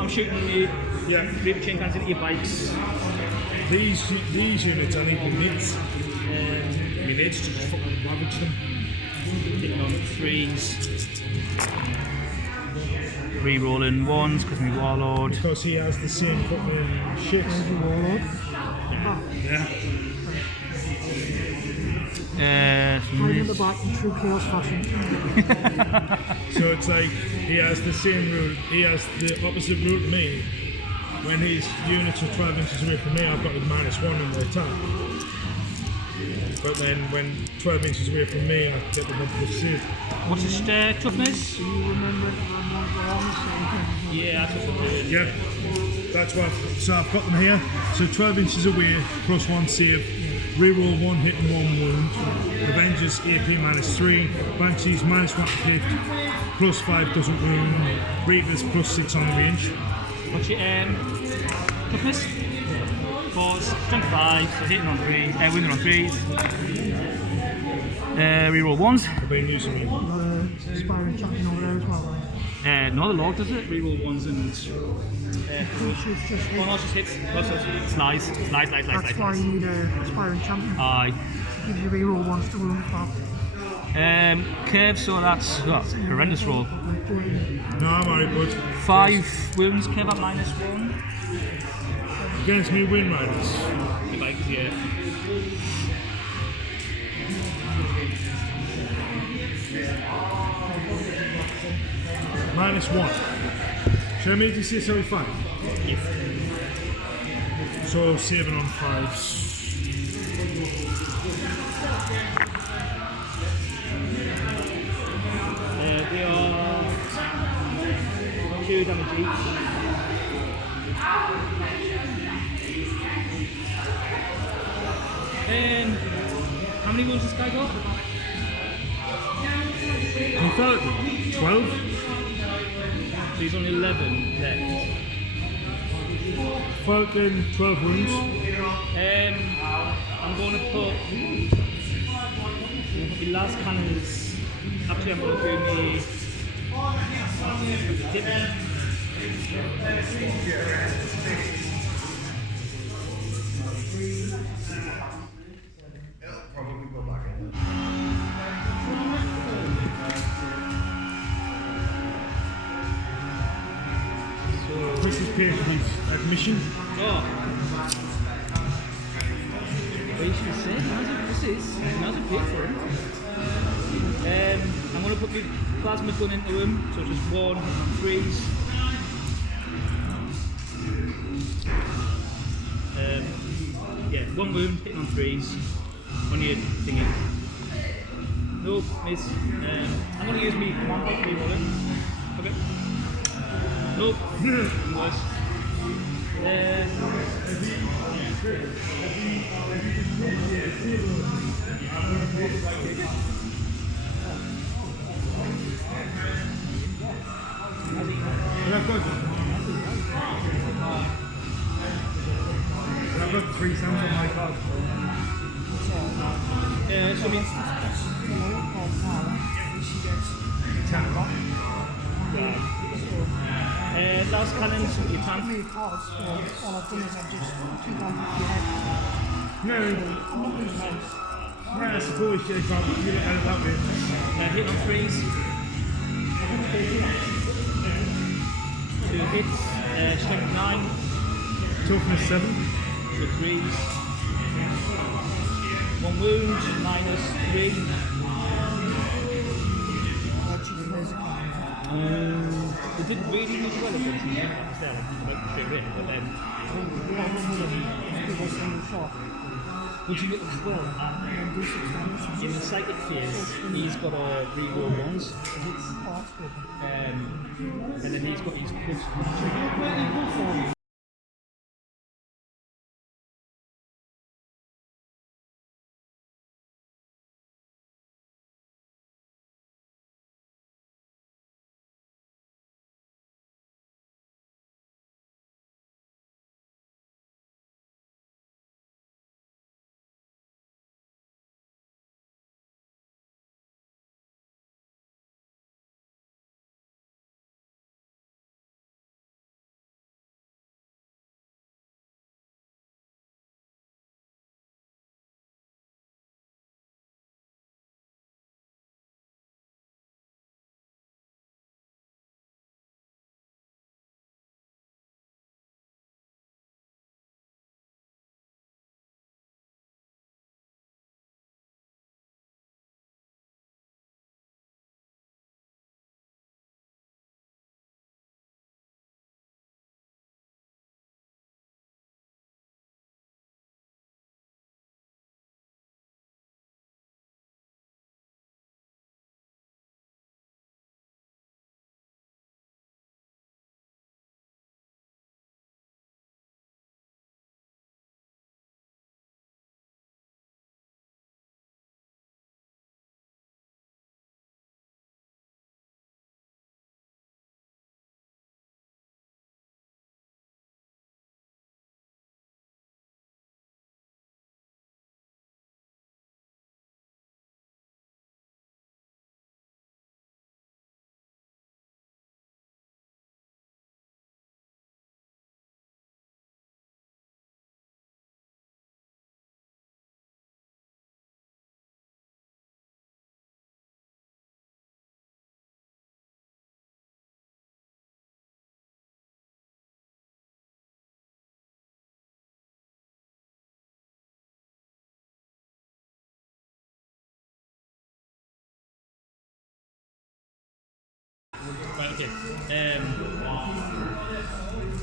I'm shooting the Yeah. Reaper chain cannons into your bikes. These units, I need the mids. My mids to just fucking ravage them. Hitting on 3s. Re-rolling 1s because my Warlord. Because he has the same fucking shit. Warlord. Yeah. Hiding at the back in true chaos fashion. So it's like he has the same route, he has the opposite route to me. When his units are 12 inches away from me, I've got a -1 in the attack. But then when 12 inches away from me, I get the 1+2. What's his toughness? Do you remember we're on the same thing? Yeah, that's what I'm doing. Yeah, that's what. So I've got them here. So 12 inches away, +1 save, reroll 1 hit and 1 wound. Avengers AP -3, Banshees -1 hit, +5 doesn't wound. Reavers +6 on the range. What's your toughness? 4s, strength 5, so hitting on 3s, winning on 3s. Reroll 1s. I've been using them. Aspiring champion over there as well, right? No, the Lord does it. Reroll 1s and. Creatures just hit. Oh, no, just hits. Oh, so slice. That's why you need a aspiring champion. Aye. Gives you reroll once to wound pop. Curve, so that's a horrendous roll. No, I'm alright, bud. 5 wounds, curve at -1. Against me, Wind Riders. The bike, yeah. -1. Should I make DC 75? Yes. So 7 on 5s. They are 2 damage each. How many wounds has this guy got? In fact, 12? So he's only 11 left. Falcon, 12 wounds. I'm going to put the last cannons. Actually, I'm going to do the dip. It'll probably go back in. This is paid for his admission. Oh. What you should say? This is. Now's a bit for him. I'm going to put the plasma gun into him, so just 1 on 3s. Yeah, 1 wound, hitting on 3s. On your thingy. Nope, miss. I'm going to use me command point re-rolling. Okay. Nope. Worse. I've got 3 sums on my card. So means 10 o'clock. last cannons, you How can. many cards? All I've done is I've just 2 down to your head. No, I'm not losing heads. no, I suppose you can't you look at it that way. Hit on 3s. 2 hits. Strength 9. Toughness 7. 2 3s. 1 wound, -3. Actually, there's a card. They didn't really do well against me. I might be in, but then. People send a shot. Would you as well? And do 6 damage. In the psychic phase, he's got a reroll 1s, Oh, that's good. and then he's got his plus. Well, Okay.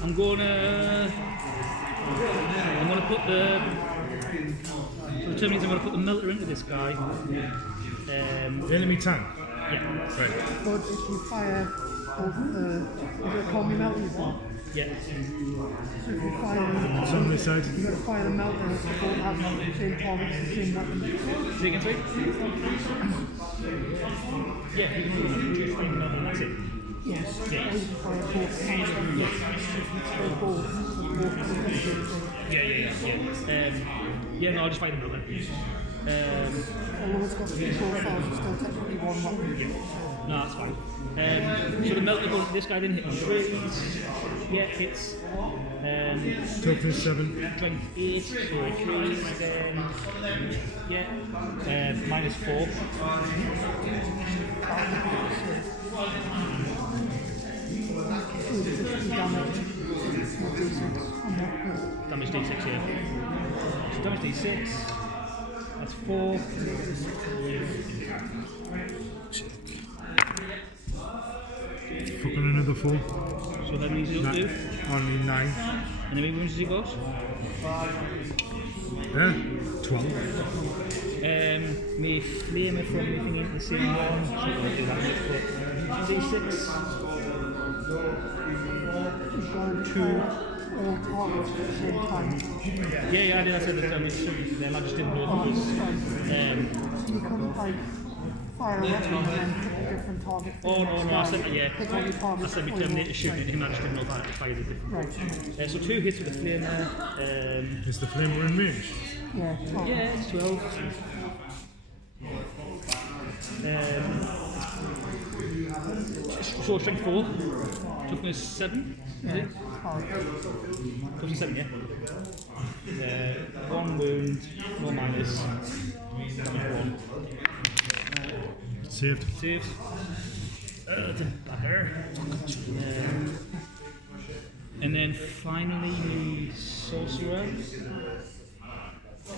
I'm gonna put the for the Terminators. I'm gonna put the melter into this guy. The enemy tank. Yeah. Right. But if you fire both, is it called me melter one? Yeah. So if you fire It's on this side. you got to fire the melter, both have the same target, the same weapon. Say again, sorry? Yeah, you can choose from melter and that's it. Yes. Yeah. Or you can fire both hands. Yes. So both Yeah. Yeah, no, I'll just fight the melter. although it's got two profiles, it's still technically one weapon. No, that's fine. So the melter goes, this guy didn't hit on trades. Yeah, hits. Toughness 7. Strength 8, so it kills then. Yeah. Minus 4. Damage D6, yeah. So damage D6. That's 4. Fucking another 4. So that means it'll do. Only 9. And how many wounds has he got? Yeah? 12. May flame it from anything into the same one. So I'll do that much, but D6. You've got to do all targets at the same time. Yeah, I did. I said that them. I just didn't know if it was. You couldn't like fire a weapon and then pick a different target. Oh no, I said yeah. Pick all your I targets. said we Terminator shooting at him. I just didn't know that it fired a different. Right. So 2 hits with the flamer. Is the flamer in range? Yeah. Target. Yeah, it's 12. So strength 4, toughness 7. Is it? Toughness 7, yeah. 1 wound, no minus. Damage 1. Saved. Saved. It's a backer. And then finally the sorcerer.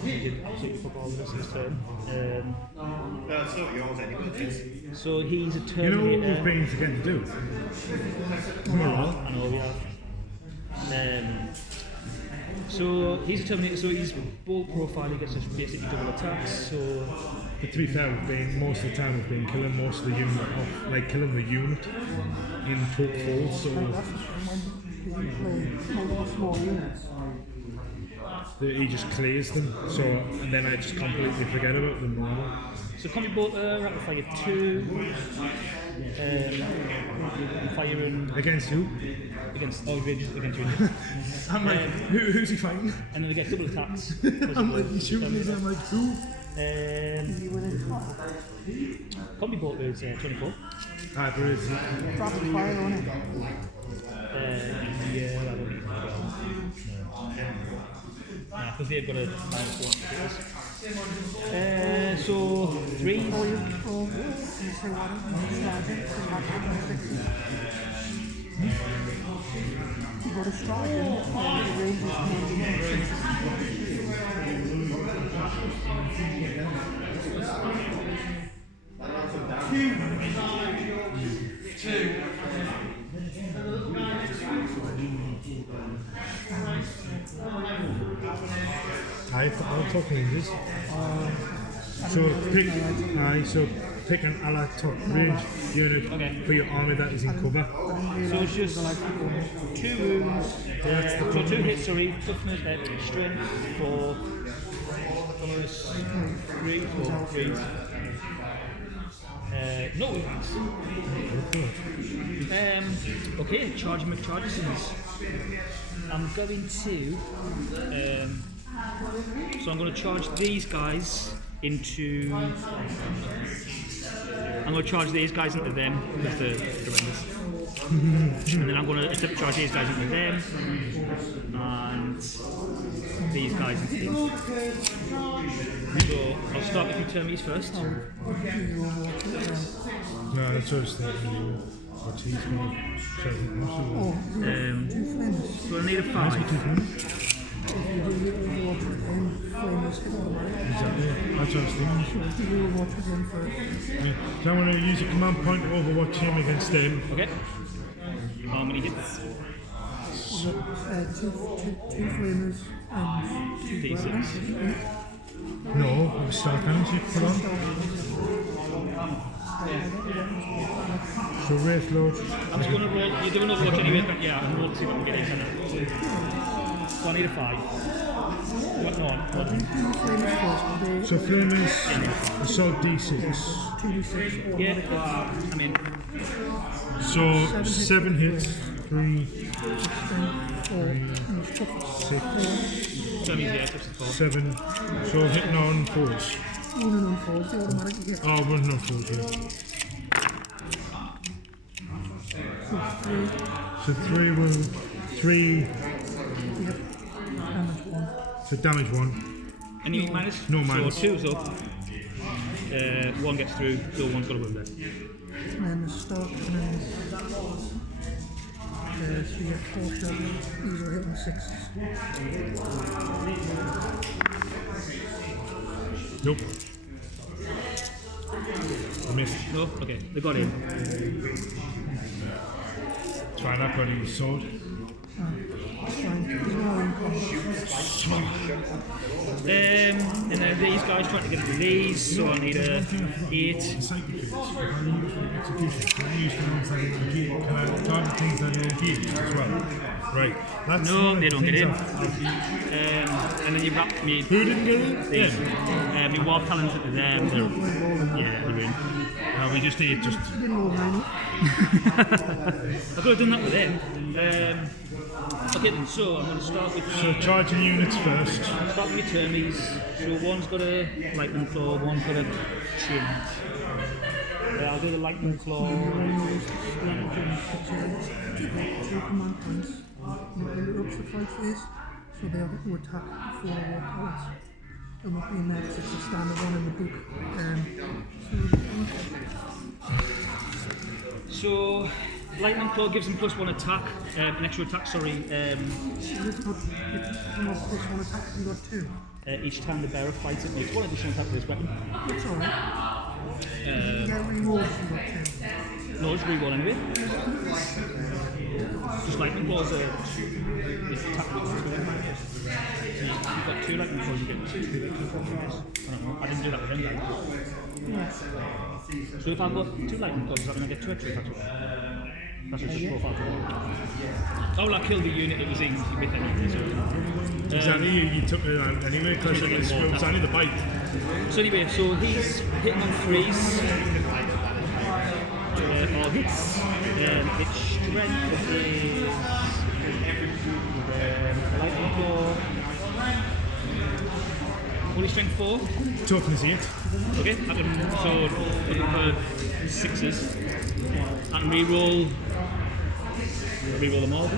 He did absolutely fuck all of this this turn. Well, it's not yours anyway. So he's a You know what Terminator. we've been forgetting to do? Come on. I know we have. So he's a Terminator, so he's bolt profile, he gets us basically double attacks, so But to be fair, most of the time we've been killing most of the unit off, like killing the unit in total force, so When you play multiple small units, he just clears them, so and then I just completely forget about them normal. so combi bolt rapid fire 2, firing Against who? against rangers against rangers. I'm like, who's he fighting? And then they get double attacks. I'm like, he's shooting me, I'm like, who? you within 12. Combi bolt is 24. Ah, there is. Rapid fire on it. Yeah, that would be 12. Nah, because they've got a minus 1. So 3. Or you say what? Sergeant, so like 160. You got a strike in the range is I'll talk English. So pick an ally top range unit for your army that is in cover. So it's just 2 wounds, so 2 hits, sorry, toughness, strength, 4, toughness, 3, 4, 3. No wounds. Okay, charging McChargesons. I'm going to, so I'm going to charge these guys into. I'm going to charge these guys into them because they're horrendous. And then I'm going to charge these guys into them and these guys into them. So I'll start with your termies first. No, that's what I was thinking. What he's going to So I need a 5. Exactly. I That's what I was thinking. So the Overwatch again first. Yeah. So I'm going to use a command point to overwatch him against them. Okay. How many hits? Two flamers and two D6. weapons. No, it was Star Cannons you put on. So Wraith Lord. I'm just going to roll. You're doing Overwatch anyway, but yeah, I can roll to see if I can get in. So I need a 5. What? No, what? So Flamers, Assault D6. 2d6. Yeah, I mean, So 7 hits, 3, 6, 7. So hitting on 4s. Oh, one on 4s, yeah. So 3 will 3. So damage 1. any minus? No minus. So 2's up. 1 gets through, so 1's got a wound there. And then the start cannons. So you get 4 shots, these are hitting 6s. Nope. I missed. No? Okay, they got in. Try that bloody with sword. That's fine. There's no income. And then these guys trying to get into these, so I need a 8. Psychic units, if I use execution, can I use the ones that are engaged? Can I target things that are engaged as well? Right. That's No, they don't get in. I've- And then you wrap me. Who didn't get in? These. My war talents at them, they're in. No, we just ate just. You didn't roll 9 up. I could have done that with them. Okay then, so I'm going to start with So charging units first. start with your termies. So one's got a lightning claw, one's got a chin. I'll do the lightning claw. Two command points. You build up the fight phase, so they have to attack before the war palace. And what being next, it's a standard one in the book. So lightning claw gives them +1 attack, an extra attack. Sorry. It's not +1 attack, you got 2. Each time the bearer fights, it makes 1 additional attack with his weapon. It's alright. You get rewards if you got 2. No, it's reroll anyway. Just lightning claws attack with his weapon. So you've got 2 lightning claws, you get 2. I don't know. I didn't do that with them guys. So if I've got 2 lightning claws, I'm going to get 2 extra attacks with them. That's just a profile to roll. Oh, well, I killed the unit it was in with them. Exactly, you took it out anyway because it's only the bite. So anyway, so he's hitting on 3s. Or hits. Its strength is lightning claw. Only strength 4. Toughness 8. Okay, I can looking for 6s. I can reroll them all.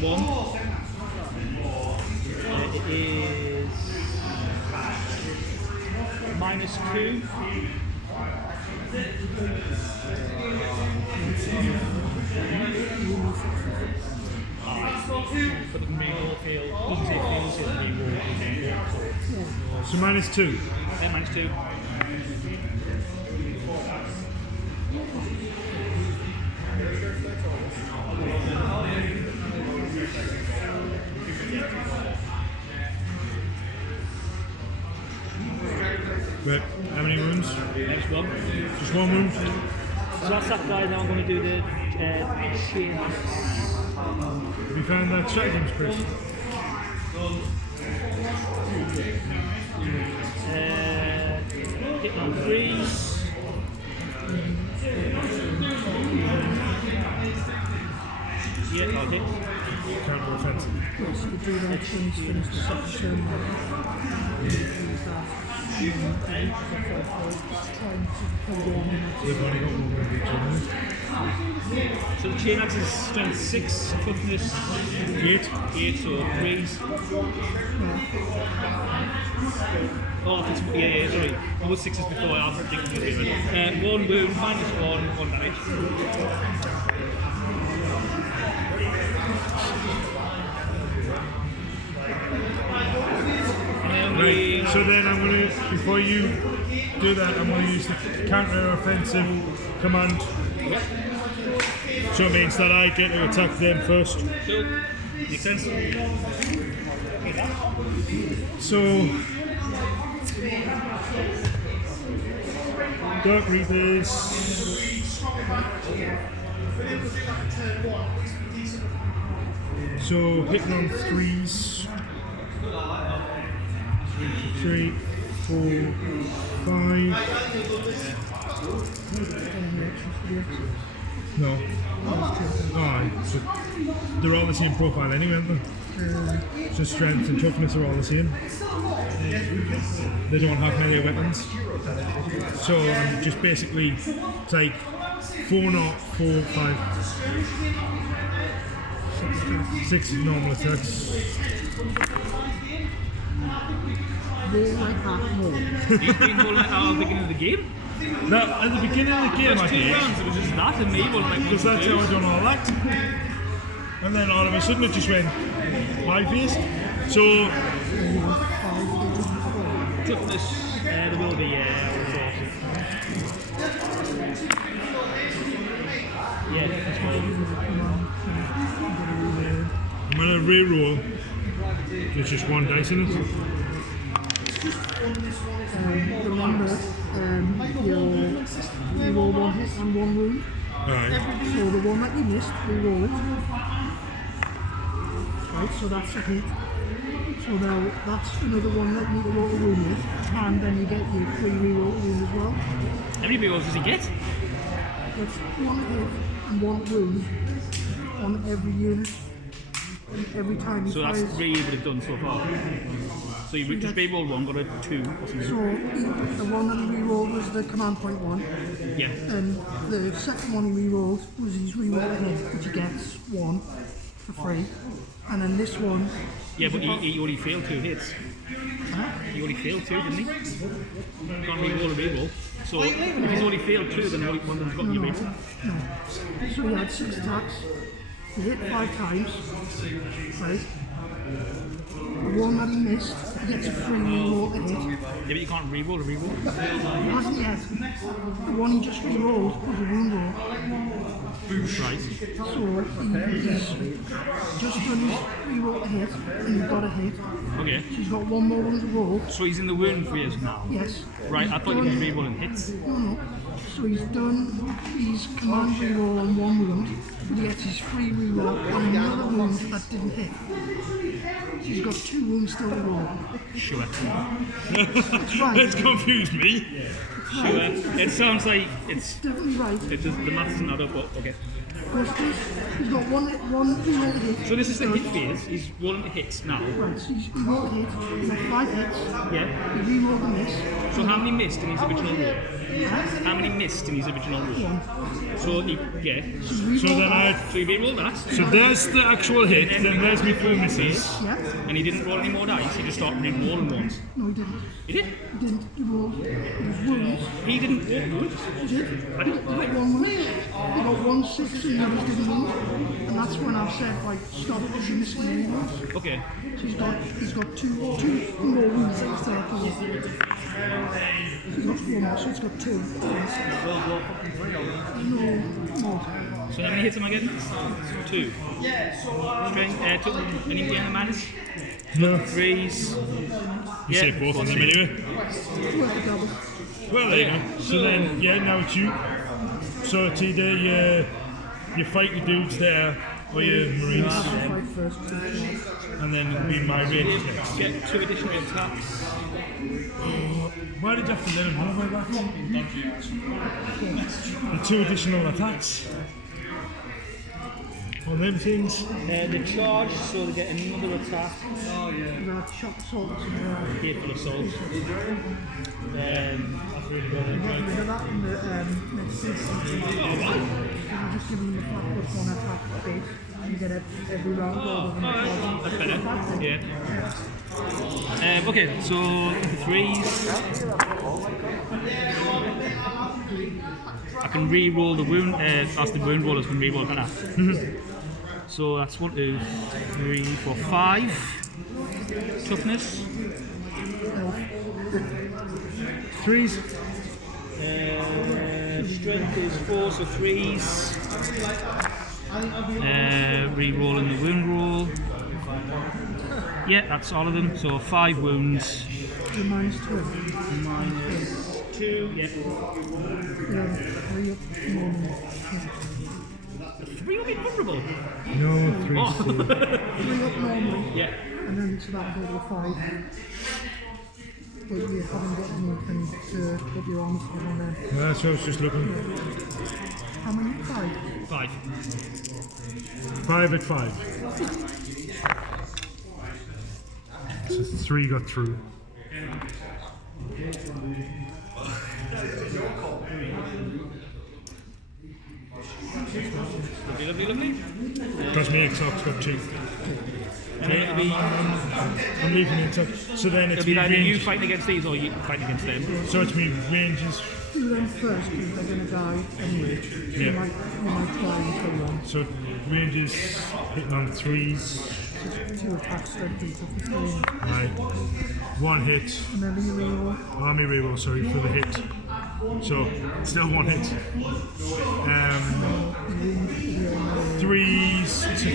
1. It is -2. But the reroll failed. Doesn't say fails, it reroll. So -2. Yeah, -2. But how many wounds? Next one. Just 1 wound. So that's that guy. Now I'm going to do the chain. Have you found that stratagems, Chris? Hit on 3s. Yeah, I'll hit. Counter offensive. Yes, you do that when you finish the second turn. They've only got 1 wound each other. So the chain axe is strength 6, toughness 8, so 3s. Oh, if it's, yeah, sorry. I was 6s before, I was thinking of it. 1 wound, -1, 1 damage. Right. So then I'm going to, before you do that, I'm going to use the counter-offensive command. So it means that I get to attack them first. Cool. Makes sense. So Dark Reapers. So hitting on 3s. 3, 4, 5. No. Alright, so they're all the same profile anyway, aren't they? So strength and toughness are all the same. They don't have melee weapons. So I'm just basically take 4 not 4, 5, 6 normal attacks. Roll like that more. You've been rolling at the beginning of the game? Now, at the beginning of the game I First 2 did, rounds, it was just that and me rolling like because that's how I done all that. And then all of a sudden it just went high-faced. So toughness, there will be, I'm going to re-roll. There's just 1 dice in it. Remember, you roll 1 hit and 1 wound. Alright. So the one that you missed, re-roll it. Right, so that's a hit. So now that's another one that you need to roll a wound with, and then you get your free re-roll wound as well. How many rerolls does he get? That's 1 hit and 1 wound on every unit. Every time he So fires. that's 3 you would have done so far. So you just re-rolled 1, got a 2 or something. So the one that he re-rolled was the command point 1, Yeah. and the second one he re-rolled was his re-roll hit, which he gets 1 for free. And then this one. Yeah, but he only failed 2 hits. Huh? He only failed 2, didn't he? Can't re-roll a re-roll. So if he's only failed 2, then one of them's got your re-roll. No. So he had 6 attacks. He hit 5 times. Right. The one that he missed, he gets a free re-roll to hit. Yeah, but you can't re-roll a re-roll. He hasn't yet. The one he just re-rolled was a wound roll. Right. So he's just done his re-roll to hit, and he's got a hit. Okay. So he's got 1 more one to roll. So he's in the wound phase now. Yes. Right, I thought he was re-rolling hits. No. So he's done his command re-roll on 1 wound, but he gets his free re-roll on another wound that didn't hit. So he's got 2 wounds still to roll. Sure. That's right. It's confused me. Sure. It sounds like it's Definitely right. the maths is not up, but okay. He's got one re-roll to hit. So this is the hit phase. He's rolling the hits now. Right, so he's rolled a hit. He's got 5 hits. Yeah. He re-rolled a miss. So how many missed in his original roll? Huh? How many missed in his original roll? 1. So he, yeah. So he's So re-rolled then that. So he re-rolled that. So there's the actual hit, then there's me 4 misses. Yeah. And he didn't roll any more dice. He just started re-rolling ones. No, he didn't. He did. He didn't. He rolled his wounds. He didn't roll wood. He did. He got 1 wound. He got 1 6 and the others didn't wound. And that's when I've said, like, stop pushing this in wounds. Okay. So he's got two more wounds that he's still have to roll. He's got 4 more, so he's got 2. No. So how many hits am I getting? 2. Strength, 2. Any on the minus? No. 3s. You say both of them anyway. Worth a double. Well, there you go. So then, yeah, now it's you. So it's either you fight your dudes there, or your marines, Fight first. and then it'll be my range next. Get 2 additional attacks. Why did you have to let him know about that? The 2 additional attacks. On them things. They charge, so they get another attack. That shock assault. Hateful assault. That's really good. Get rid of that in the next season. You just give them the flat plus 1 attack base. You get it every round. That's better. Yeah. Okay, so 3s. I can re-roll the wound. That's the wound rollers can re-roll that. So that's 1, 2, 3, 4, 5. Toughness. Threes. Strength is 4, so 3s. Re-rolling the wound roll. Yeah, that's all of them. So 5 wounds. Minus 2. Minus 2. Yeah. 3 up normal. 3 will be vulnerable. No, threes. Oh. 3 up normally. Yeah. And then so that'll go to a 5. But you haven't got anything to put your arms on there. No, that's what I was just looking. How many? 5? 5. 5 at 5. So 3 got through. Lovely, lovely. Because me X-Ox got 2. And it'll be, I'm leaving it up. So then it's it'll be me either you range. fighting against these or you fighting against them. So it's me ranges. Do them first because they're going to die anyway. Yeah. You might try and kill one. So ranges hitting on 3s. 2 attacks, strength and toughness. Right. 1 hit. And then you reroll. Army reroll, sorry, for the hit. So still 1 hit. 3s to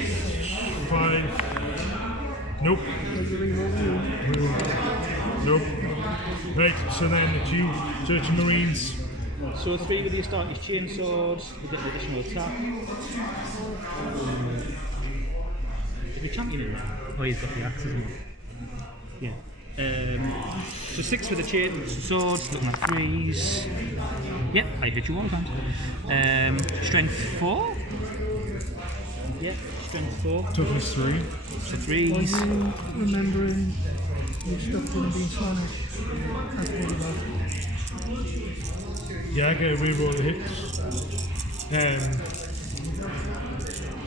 5. Nope. Nope. Right, so then it's you, Church and Marines. So 3 with your start is chain swords, you get an additional attack. Is the champion in there? Oh, he's got the axe, isn't he? Yeah. So 6 for the chain swords, looking at 3s. Yep, I hit you all the time. Strength 4. Yep, strength 4. Toughness 3. So Are 3s. you remembering your stuff going to be sonic? That's what about. Yeah, I get a reroll the hits.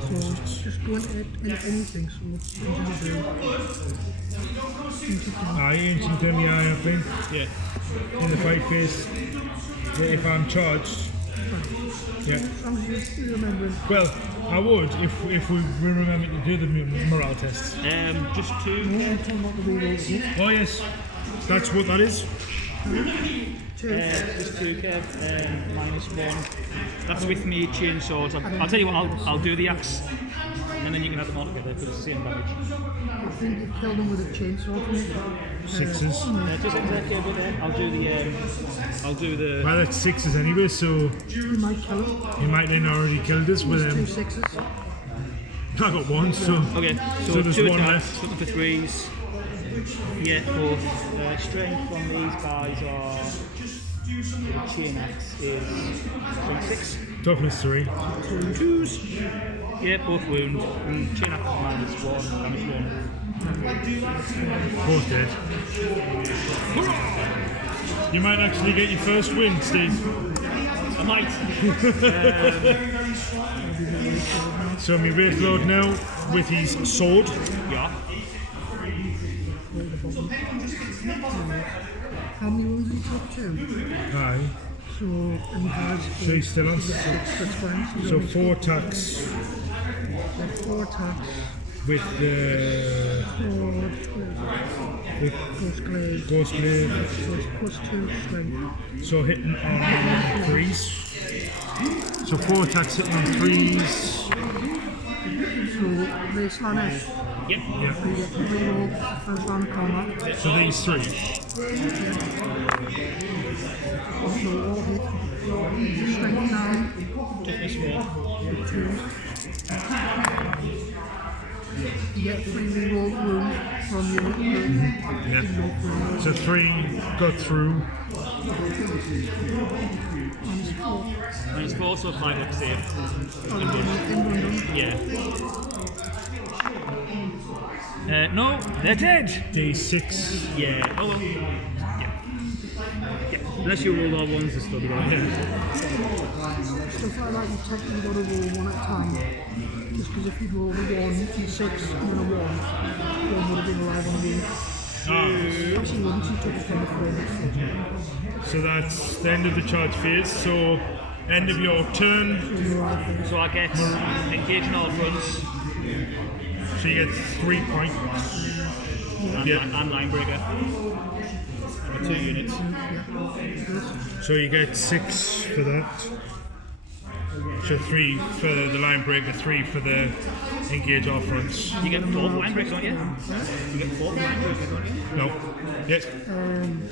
So just go into anything. So what's going to do? Ancient them, yeah, I think. Yeah. In the fight phase, if I'm charged. Yeah. As long as you remember. Well, I would if we remember to do the morale test. Just 2. No, I'm talking about the rerolls. Oh yes, that's what that is. 2. Just 2, Kev. -1. That's with me chain swords. I'll tell you what, I'll do the axe. And then you can have them all together for the same damage. I think you killed them with a chainsaw. 6s. Just exactly over there. I'll do the. Well, that's 6s anyway, so You might kill them. he might then already killed us with 2 him. 6s. I got 1, so Okay, So so there's 2 1 attacks, left. looking for 3s. Yeah, both. Strength from these guys are. The chain axe is 6. toughness 3. 2s. Yeah, both wound. Chain axe is -1, damage 1. Both dead. You might actually get your first win, Steve. I might. So my Wraith Lord now with his sword. Yeah. How many wounds you took? 2. Aye. So, and he has So he's still on. 6, that's fine. So 4 attacks 4 attacks. with the Ghost Glaive. Ghost Blade. So it's +2 strength. So hitting on 3s. So 4 attacks hitting on 3s. So baseline F. Yep. Yeah. You get the reroll first round of combat. So these 3. So all hit. Strength 9. Toughness 4. 2s. You get 3 reroll wounds from your Yeah. So 3 got through. -4, so 5 up save. Yeah. No, they're dead. D6. Yeah. Oh well. Yeah. Yeah. Unless you rolled all ones, they're still going. Stuff like that, you technically got to roll 1 at a time. Just because if you'd rolled a 1, D6, and then a 1 would have been alive on a wing. Actually, once you took it from the floor. So that's the end of the charge phase. So end of your turn. So I get engaging all fronts. So you get 3 points. and Linebreaker. For 2 units. So you get 6 for that. So 3 for the line breaker, 3 for the engage off fronts. You get 4 line breaks, don't you? You get 4 line breaks, don't you? No. Yes.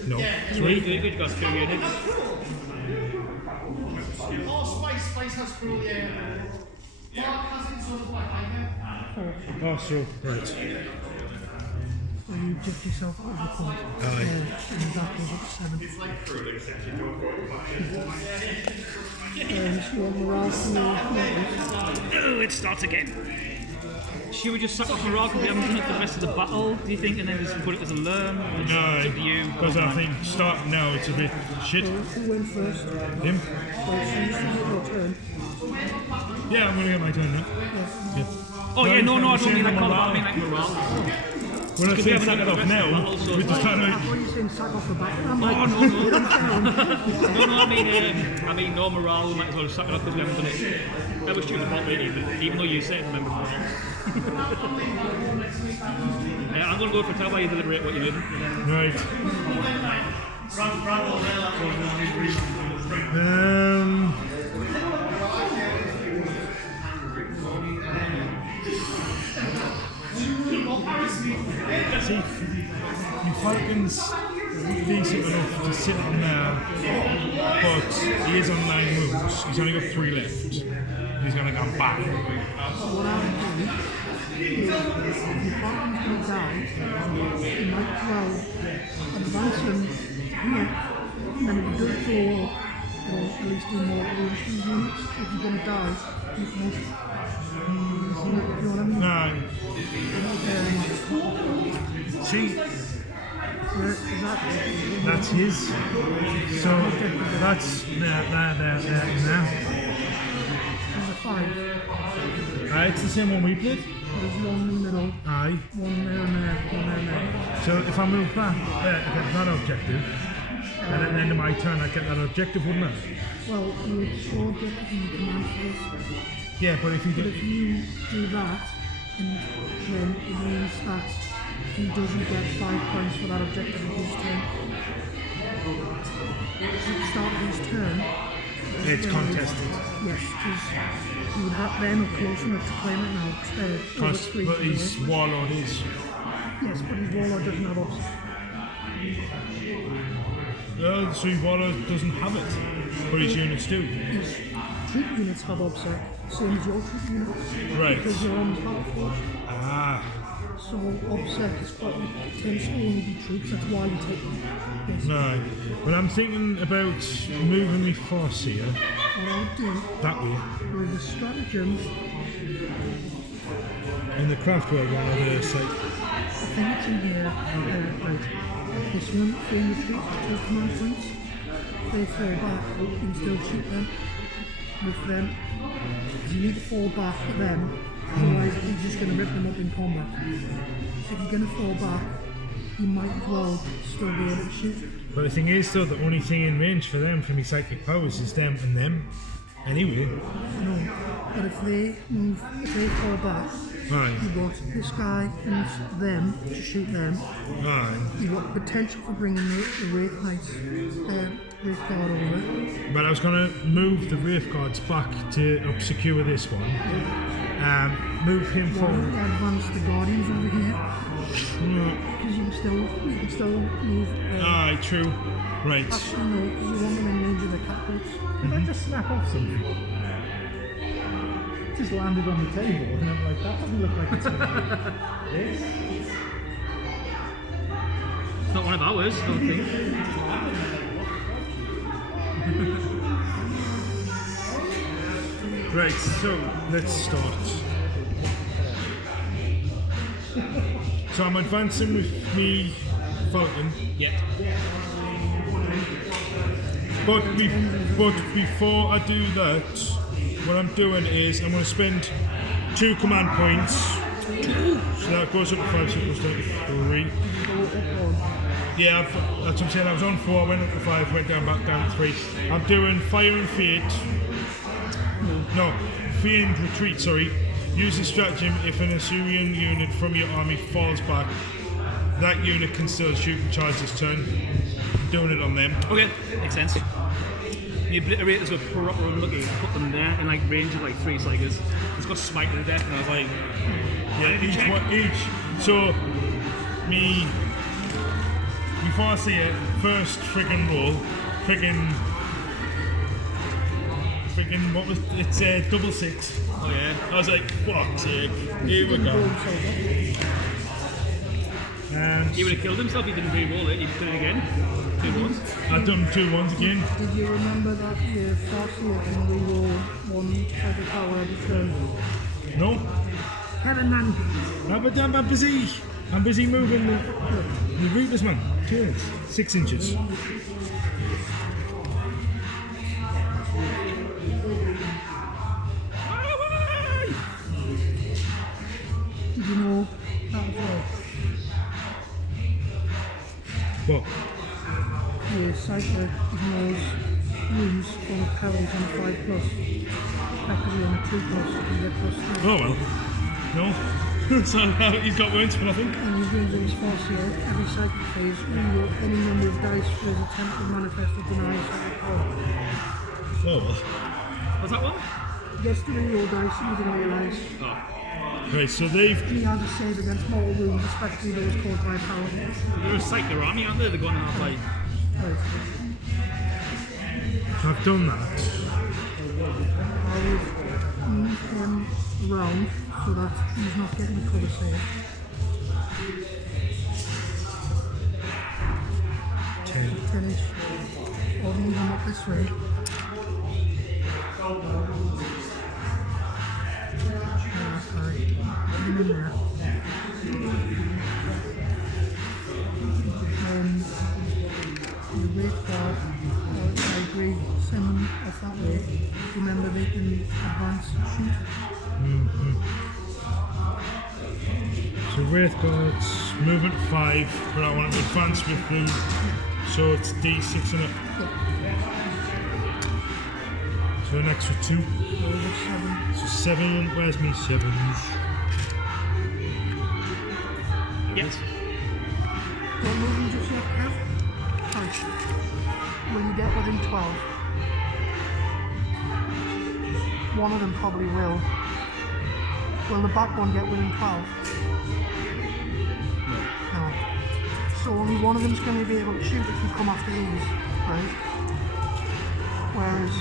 No. 3. You got 2 units. Oh, space has cruel, yeah. Mark has it sort of like Oh, so, right. And you dip yourself out of the point. Aye. And that goes up to 7. So you want morale for your Oh, it starts again. Should we just sack off morale because we haven't done it for the rest of the battle, do you think, and then just put it as a learn? It's up to you. Because I think starting now it's a bit shit. who went first? Him? So you start your turn. Yeah, I'm going to get my turn now. Yeah. Oh yeah, no, I don't saying mean like morale. combat, I mean like morale. When I Because we say haven't sack done it the off rest of the now, battle, so we're it's just trying I thought you were saying sack off the back. I'm like, No, I mean no morale, we might as well just sack it off because we haven't done it. That was Stuart's fault really, but even though you said remember morale. I'm going to go for tell by you deliberate what you did. Right. See, my Falcon's decent enough to sit on there, but he is on 9 moves. He's only got 3 left. He's going to go back. what I would do is, if your partner's going to die, you might well advance him here, and then if you do it for, or at least do more resistance units, if you're going to die, you can you know what I mean? No. See, that's his. So that's there. There's a 5. It's the same one we played. There's one in the middle, Aye. one there and there, one there and there. So if I move back there, I get that objective. And at the end of my turn, I get that objective, wouldn't I? Well, you would score objective in the command phase. Yeah, but if you But do, if you do that, and then it means that he doesn't get 5 points for that objective in his turn. At the start of his turn, it's contested. yes, because you would have then or close enough to claim it now. Because but his Warlord is. Yes, but his Warlord doesn't have obs. So his Warlord doesn't have it, but his units do. His troop units have obsec, same as your troop units. Right. Because you're on the battlefield. Ah. So obsec is quite tends to only be troops, that's why you take them. Yes. No. But I'm thinking about moving my force here, What I would do that way. with the stratagem, In the Craftworld one, over there, say. I think it's in here, right. This one, they retreat to 2 command points. They fall back, you can still shoot them with them. You need to fall back at them, otherwise you're just going to rip them up in combat. If you're going to fall back, you might as well still be able to shoot. But the thing is, though, the only thing in range for them, for me psychic powers, is them and them. Anyway. No, but if they move, if they fall back, Aye. you've got this guy and them to shoot them. Aye. You've got potential for bringing the Wraith Knights, Wraith Guard over. But I was going to move the Wraith Guards back to secure this one. Move him One, forward. advance the Guardians over here, because you can still move. Aye, true. Right. Actually, no, because you want them in range of the catapults. Did I just snap off something? It just landed on the table and I'm like, that doesn't look like it's going to be this. It's not one of ours, I don't think. Right, so let's start. So I'm advancing with me Falcon. Yeah. But before I do that, what I'm doing is I'm going to spend 2 command points. So that goes up to 5, so it goes down to 3. Yeah, that's what I'm saying. I was on 4, I went up to 5, went down back down to 3. I'm doing Fire and Fate. No, Fear and Retreat, sorry. Use the stratagem if an Assyrian unit from your army falls back that unit can still shoot and charge his turn. I'm doing it on them. Okay, makes sense. The obliterators were proper unlucky. Put them there in like range of like 3 Sligers. It's got smite to the death, and I was like, Yeah, each. So, before I see it, first friggin' roll, friggin', what was it's double 6. oh yeah. I was like, fuck's sake, here we go. He would have killed himself. He didn't re-roll it. He did it again. 2 ones. I've done 2 ones again. Did you remember that you Farseer can reroll 1 psychic power every turn? No? Kevin, man. I'm busy. I'm busy moving the Reapers, man. Turns. 6 inches. Did you know that as well? What? The Cypher ignores wounds on parries on a 5+. Effectively on a 2+, you get +3. Oh well. No. So he's got wounds, but I think. And his wounds in his Farseer, every psychic phase, reroll any number of dice for his attempt to manifest or deny a psychic power. Oh well. What's that one? He gets to reroll dice and he didn't realise. Oh. Right, so they've. He has a save against mortal wounds, especially those caused by power. They're a psychic army, aren't they? They're going to have like. Right. I've done that. I would move him around so that he's not getting a cover save. 10-ish. Or move him up this way. That's right. Put him in there. The Wraith Guard, I agree, send them off that way. Remember they can advance and shoot. So Wraith Guards, movement 5, but I want to advance with food. So it's D6 and it. So an extra 2. Over 7. So 7, where's me 7s? Yes. Don't move them just yet, Kev. Sorry. Will you get within 12? One of them probably will. Will the back one get within 12? No. So only one of them's going to be able to shoot if you come after these, right? Whereas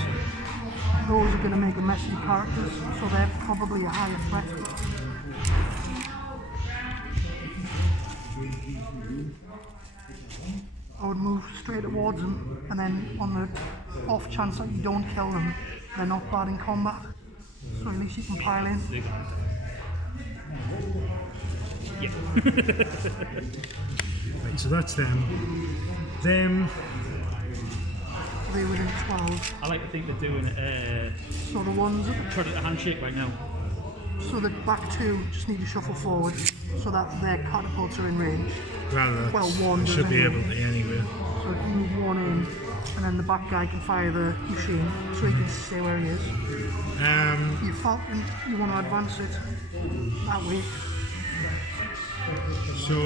those are going to make a mess of your characters, so they're probably a higher threat. I would move straight towards them, and then on the off chance that you don't kill them, they're not bad in combat, so at least you can pile in. Yeah. Right, so that's them. Them. They're within 12. I like to think they're doing So the ones, Predator handshake right now. so the back 2 just need to shuffle forward, so that their catapults are in range. Rather, Well, one should does be anyway. able to anyway. So if you move one in, and then the back guy can fire the machine, so he can stay where he is. Your Falcon, you want to advance it that way. So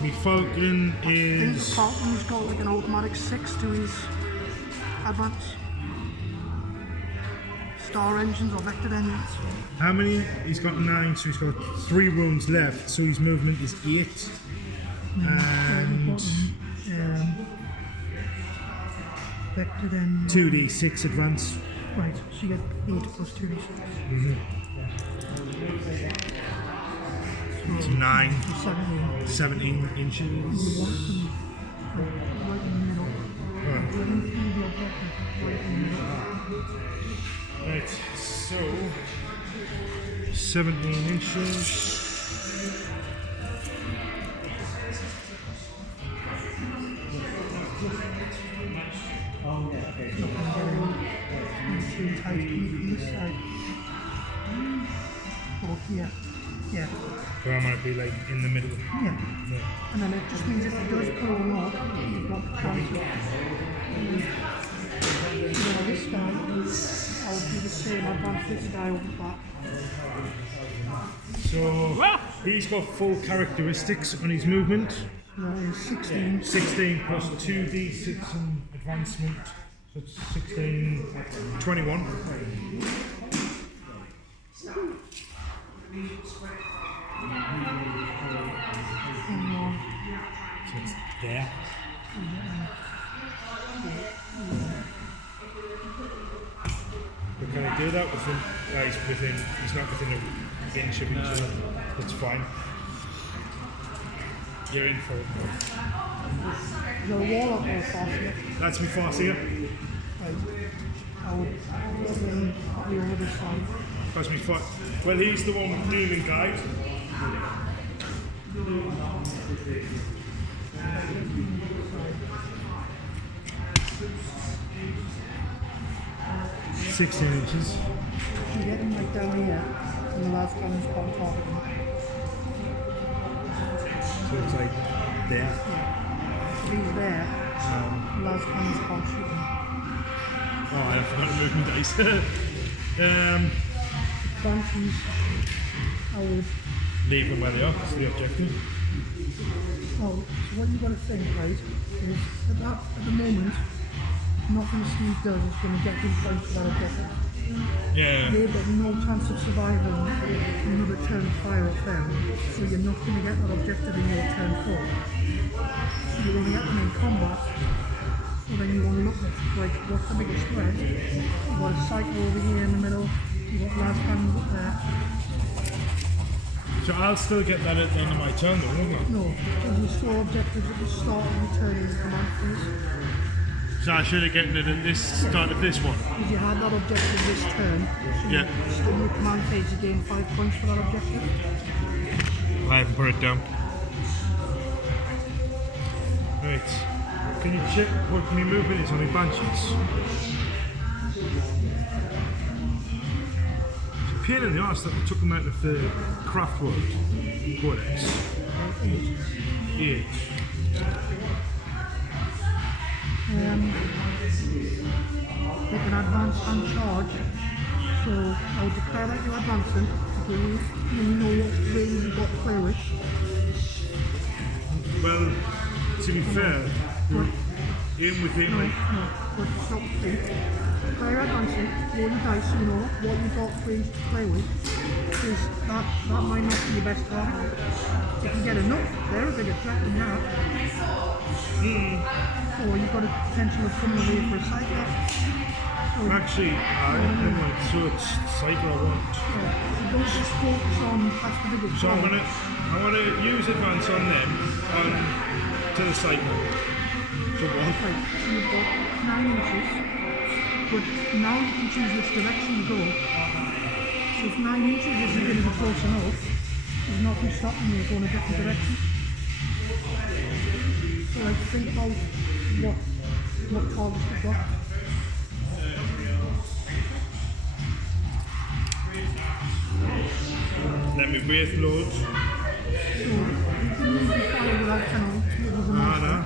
my Falcon I think the is. Falcon's got like an automatic 6 to his advance. Star engines or vector engines. How many? He's got 9, so he's got 3 wounds left, so his movement is 8. And Vector then. 2d6 advance. Right, so you get 8 plus 2d6. It's 9, So 17. 17 inches. You want them right in the middle. Right. Running through the objective right in the middle. Right, so 17 inches. Too tight to this side. Or here. Yeah. So I might be like in the middle. Yeah. Yeah. And then it just means if it does pull or not, you've got the chance of. So this guy, I would do the same, advance this guy over that. So he's got full characteristics on his movement. That is 16. 16 plus 2d6 and advancement. So it's 16, 21. So it's there. But can I do that within, he's not within an inch of each other. That's fine. You're in for it. Is there a Warlord or a Farseer? That's my Farseer. Right. I would then put you over this side. That's my Farseer. Well, he's the one with Doom Guide. $16 inches. You get him like down here, and the last cannon's on top of him. So it's like there. If he's there, the last cannon's can't shoot him. Oh, I forgot to move my dice. Banshees, I would. Leave them where they are, that's the objective. Oh, so what you've got to think, right, is at the moment, nothing Steve does is going to get him points for that objective. Yeah. They've got no chance of surviving another turn fire off them, so you're not going to get that objective in your turn 4. So you want to get them in combat, so then you want to look at, like, what's the biggest threat? You've got a cycle over here in the middle, you've got last cannons up there. So I'll still get that at the end of my turn though, won't I? No, because you store objectives at the start of your turn in the command phase. So I should have gotten it at this start of this one. If you had that objective this turn, so Yeah. in your command phase you gain 5 points for that objective. I haven't put it down. Right. Can you check what my movement is on the Banshees? It's a pain in the arse that we took them out of the Craftworld Codex. 8. They can advance and charge. So I would declare that you're advancing, okay, and you know what range you've got to play with. Well, to be fair, you're in within No, like. but stop think. Declare you're advancing, roll your dice, so you know what you've got range to play with. Because that might not be your best target. If you get enough, they're a bigger threat than that. Or you've got a potential of coming away for a cycle. Actually, so it's cycle I want. Don't just focus on that's the biggest So I problem. want to use advance on them and to the cycle. So what? Right, so you've got 9 inches, but now you can choose which direction you go. So if 9 inches isn't going to be close enough, there's nothing stopping you going a different direction. So like think about what targets you've got. Let me wait loads. So you can use the fire without cannon, it was a monster.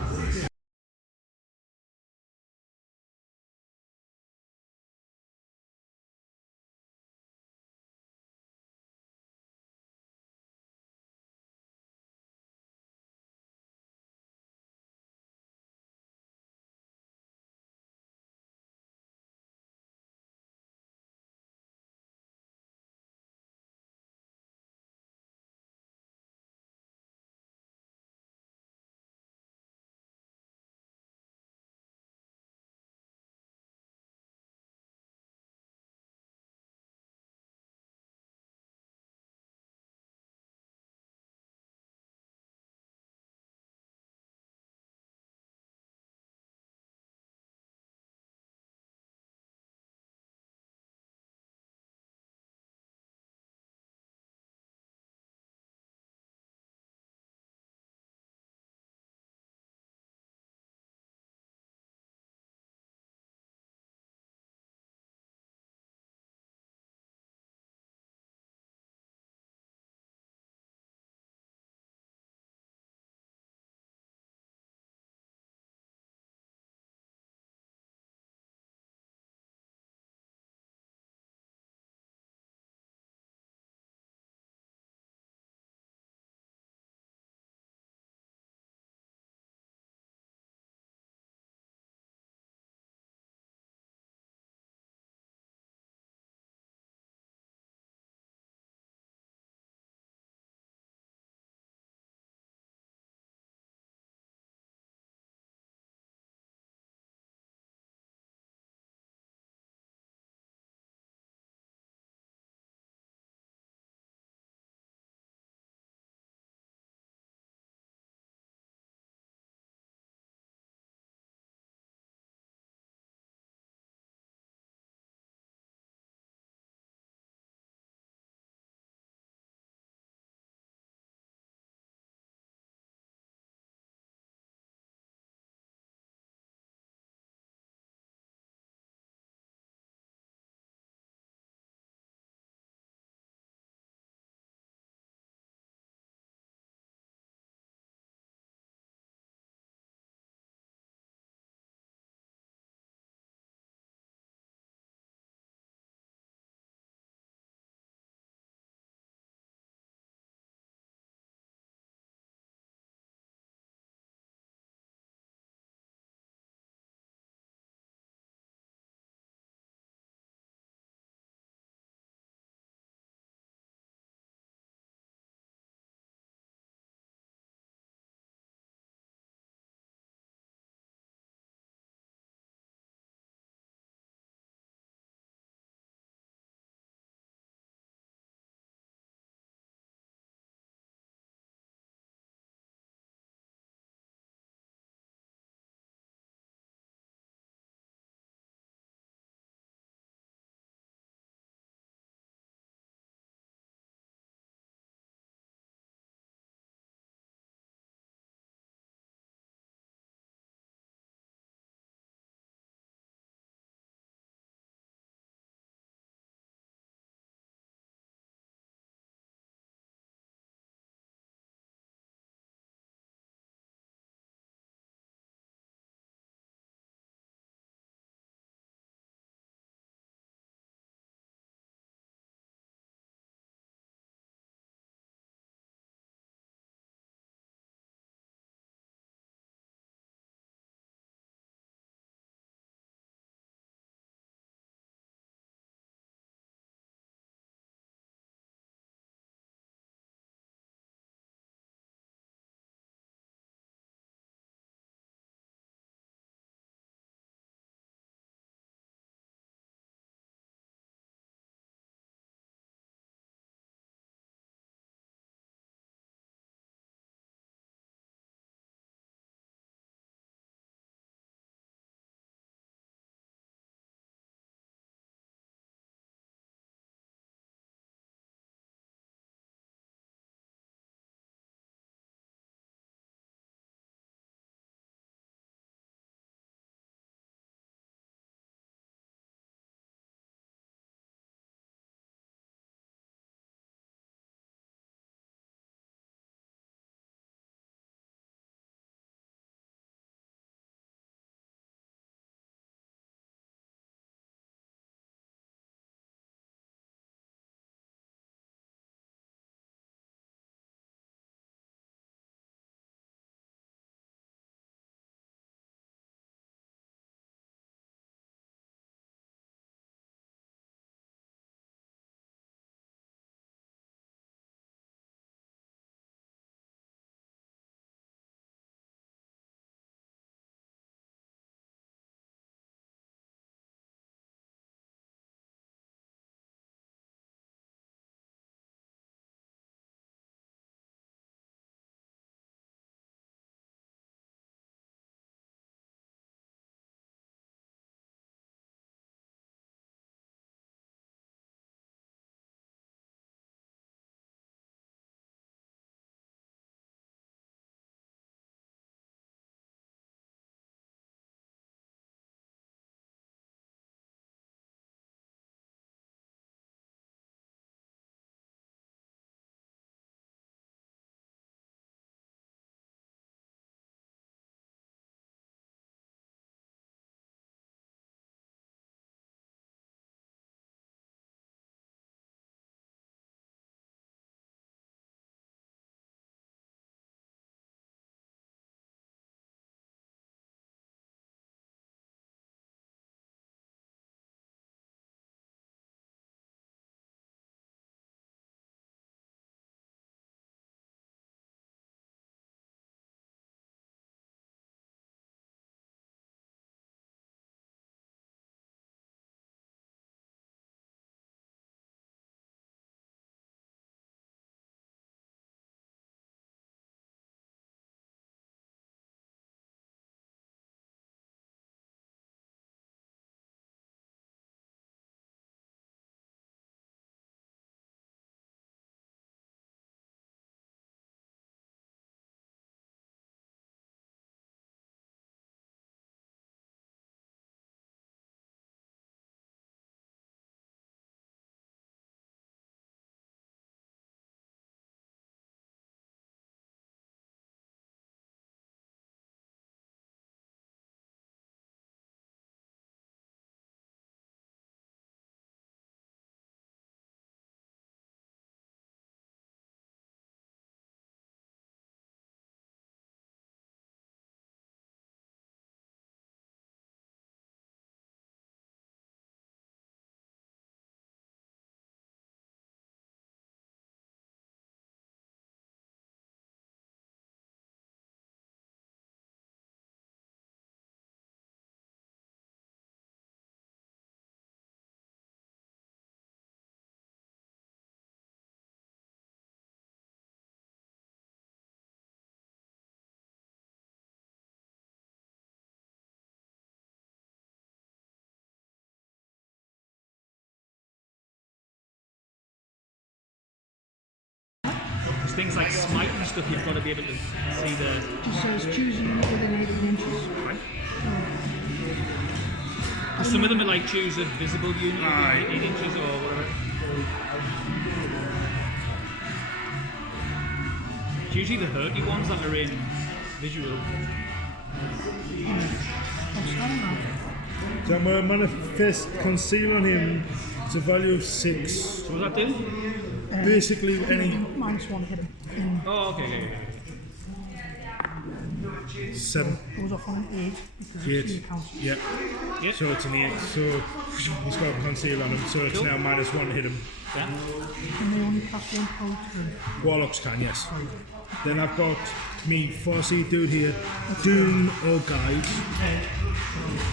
things like smite and stuff, you've got to be able to see the. It just says choosing within 80 inches. Right. Some of them are like choose a visible unit within 8 inches or whatever. It's usually the hurty ones that are in visual. So I'm going to manifest conceal on him. It's a value of 6. So what does that do? Basically, any -1 hit him. Oh, okay. 7. Goes off on an 8 because it's 8. counts. Yeah. Yep. So it's an 8. So he's got conceal on him. So it's now -1 hit him. Yeah. And they only cast 1 power to Warlocks can, yes. Then I've got me 4C dude here, Doom or Guide.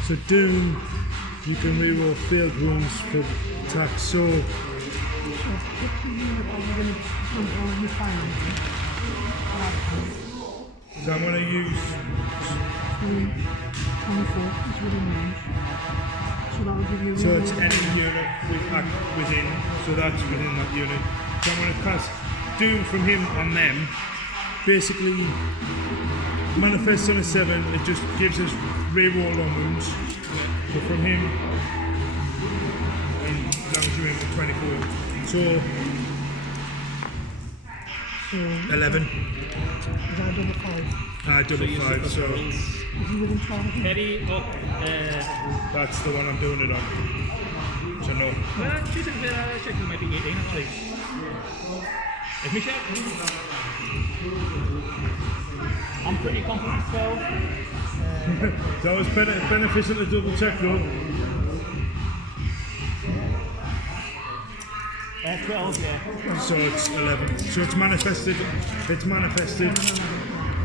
So Doom, you can reroll failed wounds for attack. So I'm going to use 24 is within range. So that will give you. so it's any unit within. So that's within that unit. So I'm going to cast Doom from him on them. Basically, manifests on a 7. It just gives us reroll on wounds. So from him, and that was you in for 24. So 11. Is that double 5? Double 5. So Is he within 12? Heady up. that's the one I'm doing it on. So no. Well, she's check it might be 18 actually. If me check. I'm pretty confident 12. That was beneficial to double check though. 12, yeah. So it's 11. So it's manifested. It's manifested.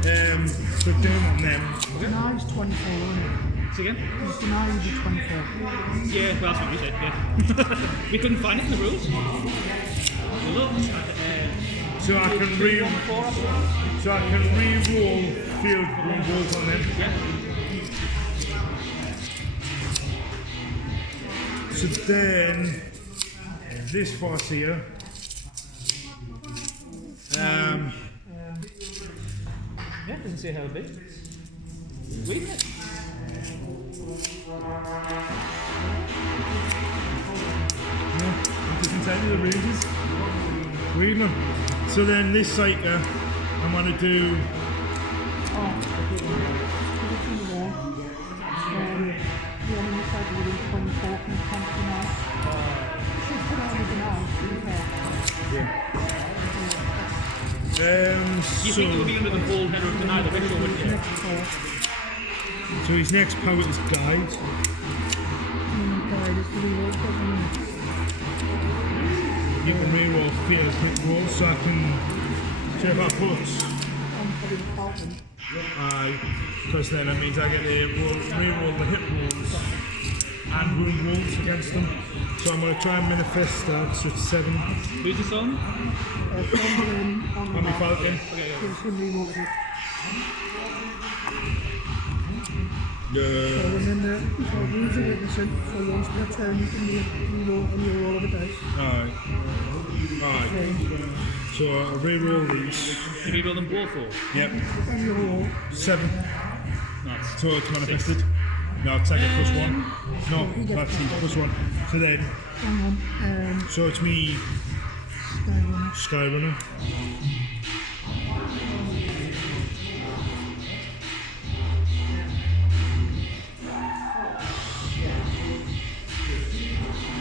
So Doom on them. Denies 24, isn't it? Say again? He's denied the 24. Yeah, well, that's what we said, yeah. We couldn't find it in the rules. So I can re-roll field rolls on them. Yeah. So then this force here. Yeah, doesn't say how big. Wait a minute. No, it doesn't tell me the ranges. Read them. So then this cycle, I'm going to do. You think it would be under the ball header of denial, which one would you? So his next power is Guide. You can reroll field quick rolls, so I can. So if I put. Because then that means I get to reroll the hit rolls and wound rolls against them. So I'm going to try and manifest that, so it's 7. Who's this on? On my Falcon. Remember, so use a witness for once per turn, you can reroll any roll of a dice. Alright. So I'll reroll these. You reroll them both or? Yep. Any roll. 7. Nice. So it's manifested. No, it's like a +1. No, that's the +1. So then. Hang on. So it's me. Skyrunner.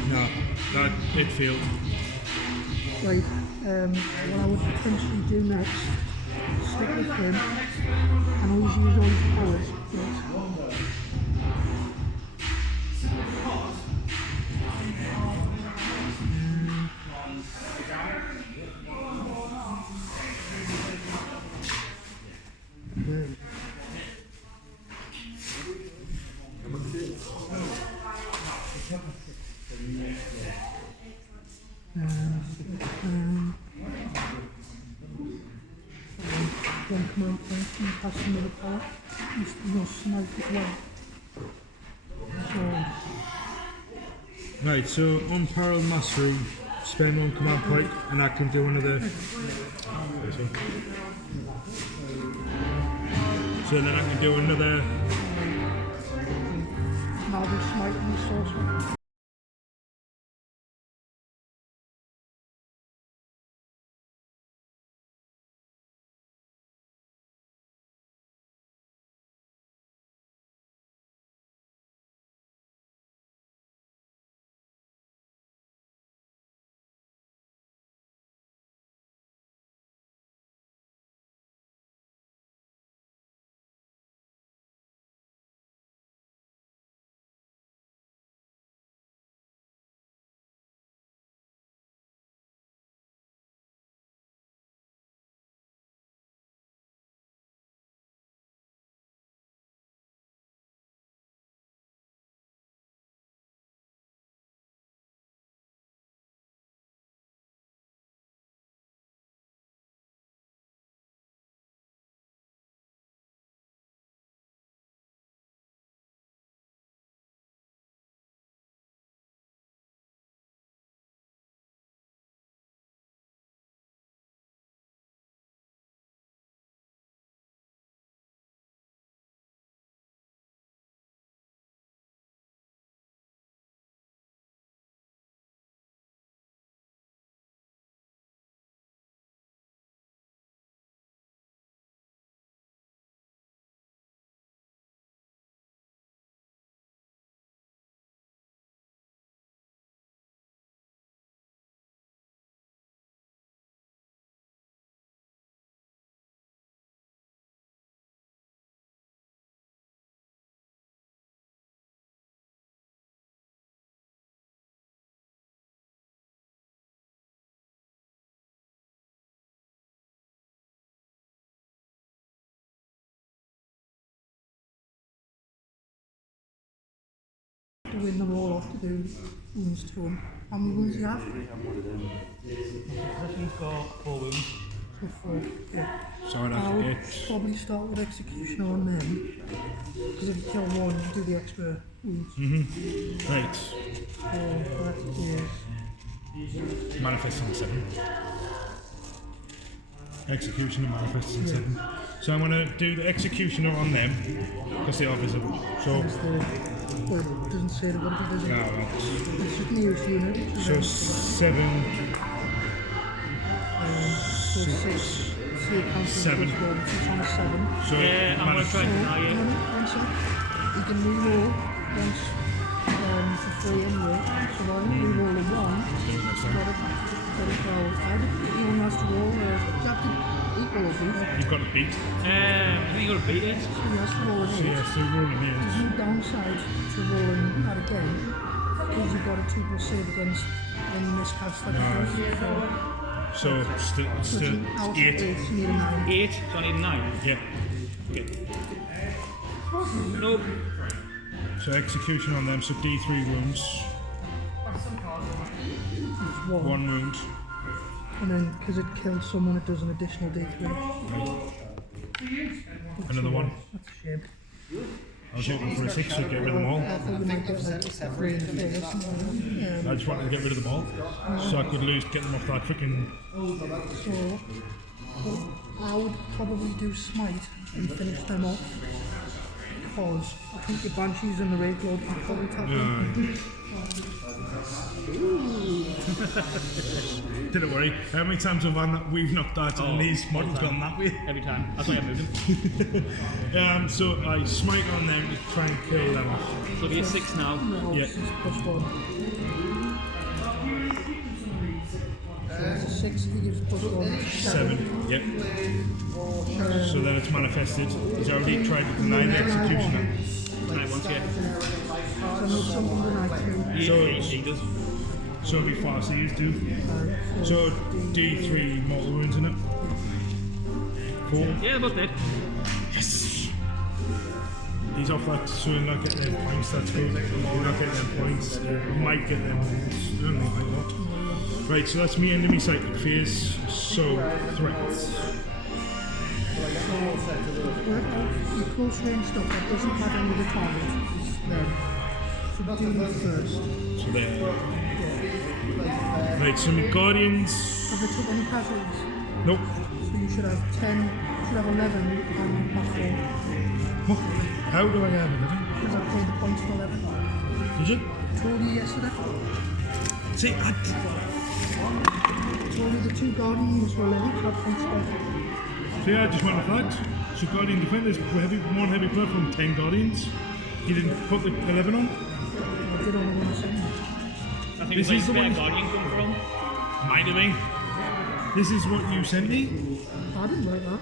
No, that it failed. Right, what I would potentially do next, stick with him, and always use all his powers. Yes. One command point and pass another power. You'll snipe as well. So, Right, so unparalleled mastery. spend one command point, and I can do another. So then I can do another. Now do smite and sorcery. To win them all off to do wounds to them. How many wounds do you have? He's got 4 wounds. So 4. Yeah. So I'd I have to would get. probably start with executioner on them. Because if you kill one, you do the extra wounds. Right. So that is Manifesting 7. Executioner manifesting 7. So I'm going to do the executioner on them because they are visible. So well, it doesn't say the what it does. yeah, well, It's just nearest unit. so 7. So 6. See it counts as 7. plus 1, 6 on a 7. So Yeah, I'm going to try So, to deny it. one sec. You can reroll once for free anyway. So I reroll a 1. Got it well. He only has to roll you have to equal or beat. you've got to beat. I think you got to beat it. So he has to roll an 8. So yeah, so rolling There's here. no downside to rolling that again because you've got a 2+ save against any miscast that you do. So it's So out of 8. 8, you need a 9. 8, so I need a 9. Yeah. Nope. So execution on them. So D3 wounds. It's 1. 1 wound. And then because it kills someone, it does an additional D3. Another 1. That's a shame. I was hoping for a 6 to get rid of them all. I thought you might get like 3 in the face. I just wanted to get rid of them all, so I could get them off that freaking. So I would probably do smite and finish them off because I think the banshees and the rage lord can probably tap them. Didn't worry. How many times have we've knocked out and these models gone that way? Every time. That's why I moved him. So I smite on them to try and kill them off. So it'll be a 6 now. No, Yeah. it's plus 1. So it's a 6, he gives plus 1. 7. Yep. So then it's manifested. He's already tried to deny the executioner. And I want to. So I know something tonight too. So He does. So it'll be fast these do. So D3 mortal wounds in it. 4. Yeah, about that. Yes. He's off that, so he'll not get them points. That's good. He'll not get them points. He might get them points. I don't know, might not. Right, so that's me ending my psychic phase. So threats. Work out your close range stuff that doesn't have any of the target. Then. So do them first. So there. Right, so my Guardians. Have they took any casualties? Nope. So you should have 10, you should have 11 and plus 4. What? How do I have 11? Because I paid the points for 11. Did you? Told you yesterday. See, Told you the 2 Guardians were 11 club points for. See, I just went with that. So Guardian Defenders, one heavy platform, 10 Guardians. You didn't put the 11 on? I did only want to say. I think This it's is the where one- Guardian come from. Might have been. This is what you sent me? I didn't write that.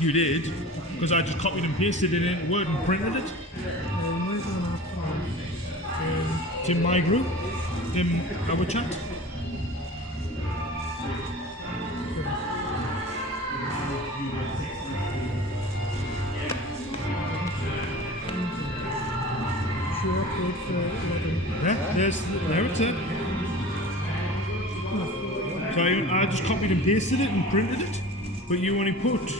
You did, because I just copied and pasted it into Word and printed it. Where's the one I It's in my group, in our chat. Sure, I paid for 11. Yeah, there it's it. So I just copied and pasted it and printed it, but you only put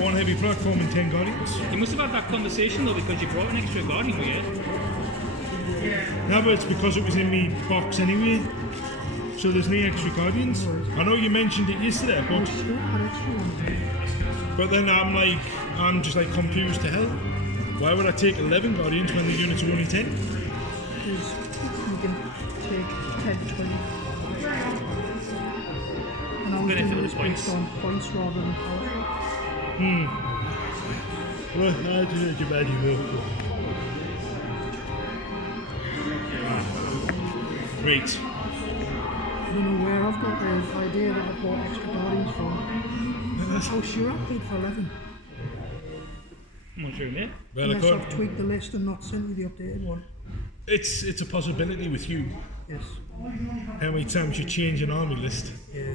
one heavy platform and 10 Guardians. You must have had that conversation though because you brought an extra Guardian with you. No, but it's because it was in me box anyway, so there's no extra Guardians. I know you mentioned it yesterday, but then I'm just like confused to hell. Why would I take 11 Guardians when the units are only 10? Because you can take 10 to 20. And I was Benefit doing of it the based points. on points rather than power. Well, I did it bad Great. I don't know where I've got the idea that I've bought extra Guardians from. Oh sure, I paid for 11. I'm not sure, mate. Well, I Unless got, I've tweaked the list and not sent you the updated one. it's a possibility with you. Yes. How many times you change an army list? Yeah.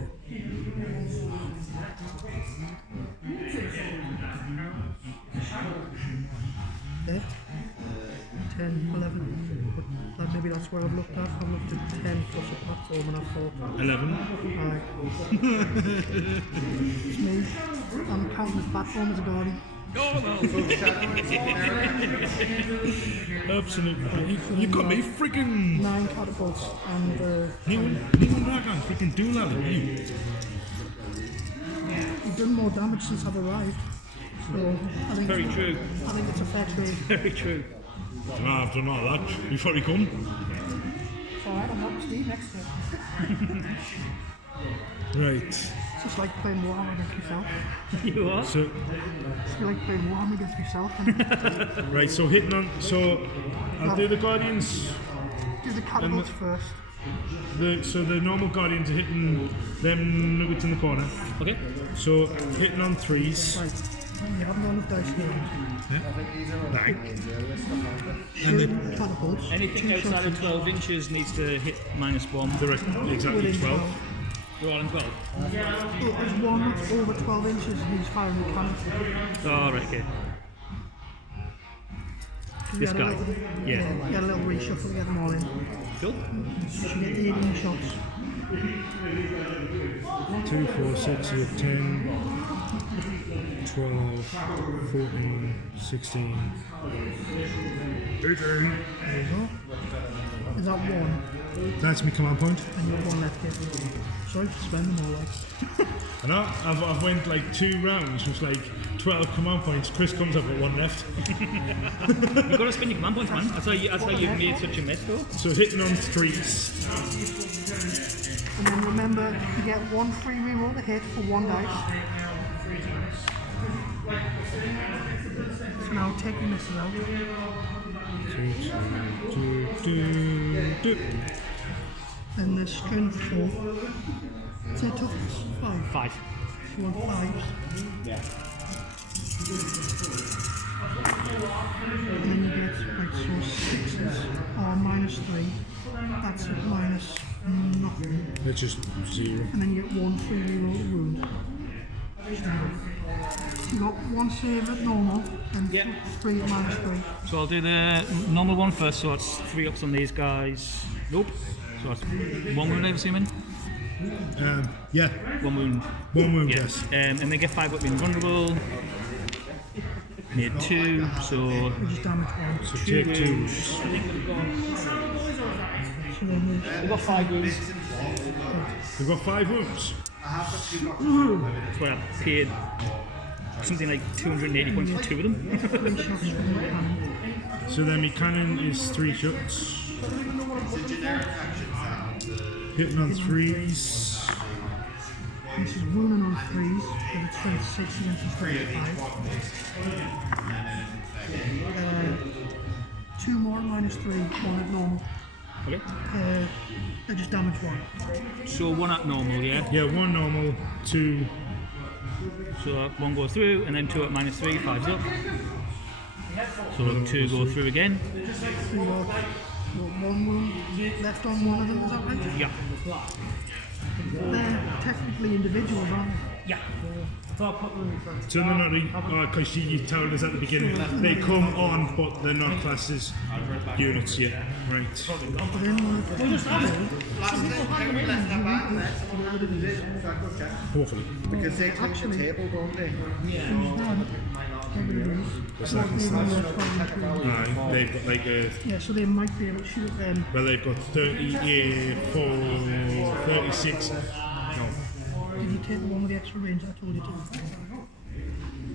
There. 10, 11. But maybe that's where I've looked at. I've looked at 10 plus a platform and I thought, 11. it's me. I'm counting the platform as a Guardian. Absolutely. You got me freaking 9 catapults and Neon Dragon, freaking dual ally. you've done more damage since I've arrived. So I think Very true. I think it's a fair trade. Very true. No, I've done all that before he come. It's alright, I'm not Steve next to it. Right. It's just like playing Warhammer against myself. You are? So It's like playing Warhammer against myself. And right, so hitting on I'll do the Guardians. do the catapults first. So the normal Guardians are hitting them nuggets in the corner. Okay. So hitting on 3s. Right. You haven't got enough dice here. Nine. Shoot catapults. Anything 2 outside shots of 12 inches needs to hit -1. Correct. Exactly within 12. You're all in 12. There's one that's over 12 inches and he's firing the cannon. Oh, right, okay. This You had a guy? little- Yeah. You had a little reshuffle to get them all in. Cool. You should get 18 shots. 2, 4, 6, 8, 10, 12, 14, 16, 18. There you go. Is that one? That's my command point. And you have one left here. Sorry to spend them all like. I know, I've went like 2 rounds with like 12 command points. Chris comes up with 1 left. You've got to spend your command points, man. That's how you've made such a mess, though. So hitting on 3s. And then remember, you get 1 free reroll to hit for 1 dice. So now taking this out. 2. Then the strength 4. Say toughness 5. 5. You want 5s. And then you get like so 6s or -3. That's minus nothing. That's just 0. And then you get 1 free reroll to wound. You got 1 save at normal and 3 at -3. So I'll do the normal one first, so that's 3 ups on these guys. Nope. So that's 1 wound, I'm assuming? Yeah, 1 wound. 1 wound, Yeah. yes. And they get 5 up being vulnerable. Made 2, so We just damage 1. So take 2. So then We've got 5 wounds. We've got 5 wounds. That's why I paid something like 280 points for 2 of them. 3 shots from the cannon. So then my cannon is 3 shots. Hitting on 3s. This is running on 3s, with a strength 6 against a strength 5. 2 more, minus 3, 1 at normal. Okay. They just damage 1. So 1 at normal, yeah? Yeah, 1 normal, 2. So 1 goes through, and then 2 at minus 3, 5's up. So 2 go through again. So you've got 1 wound left on one of them, is that right? Yeah. They're technically individuals, aren't they? Yeah. So they're not, because you told us at the beginning, they come on, but they're not classed as units yet. Right. But then one of the Hopefully. Because they touch the table, don't they? Aye, they've got like a, yeah, so they might be able to shoot them. well, they've got 34, 36. No. Did you take the one with the extra range I told you to?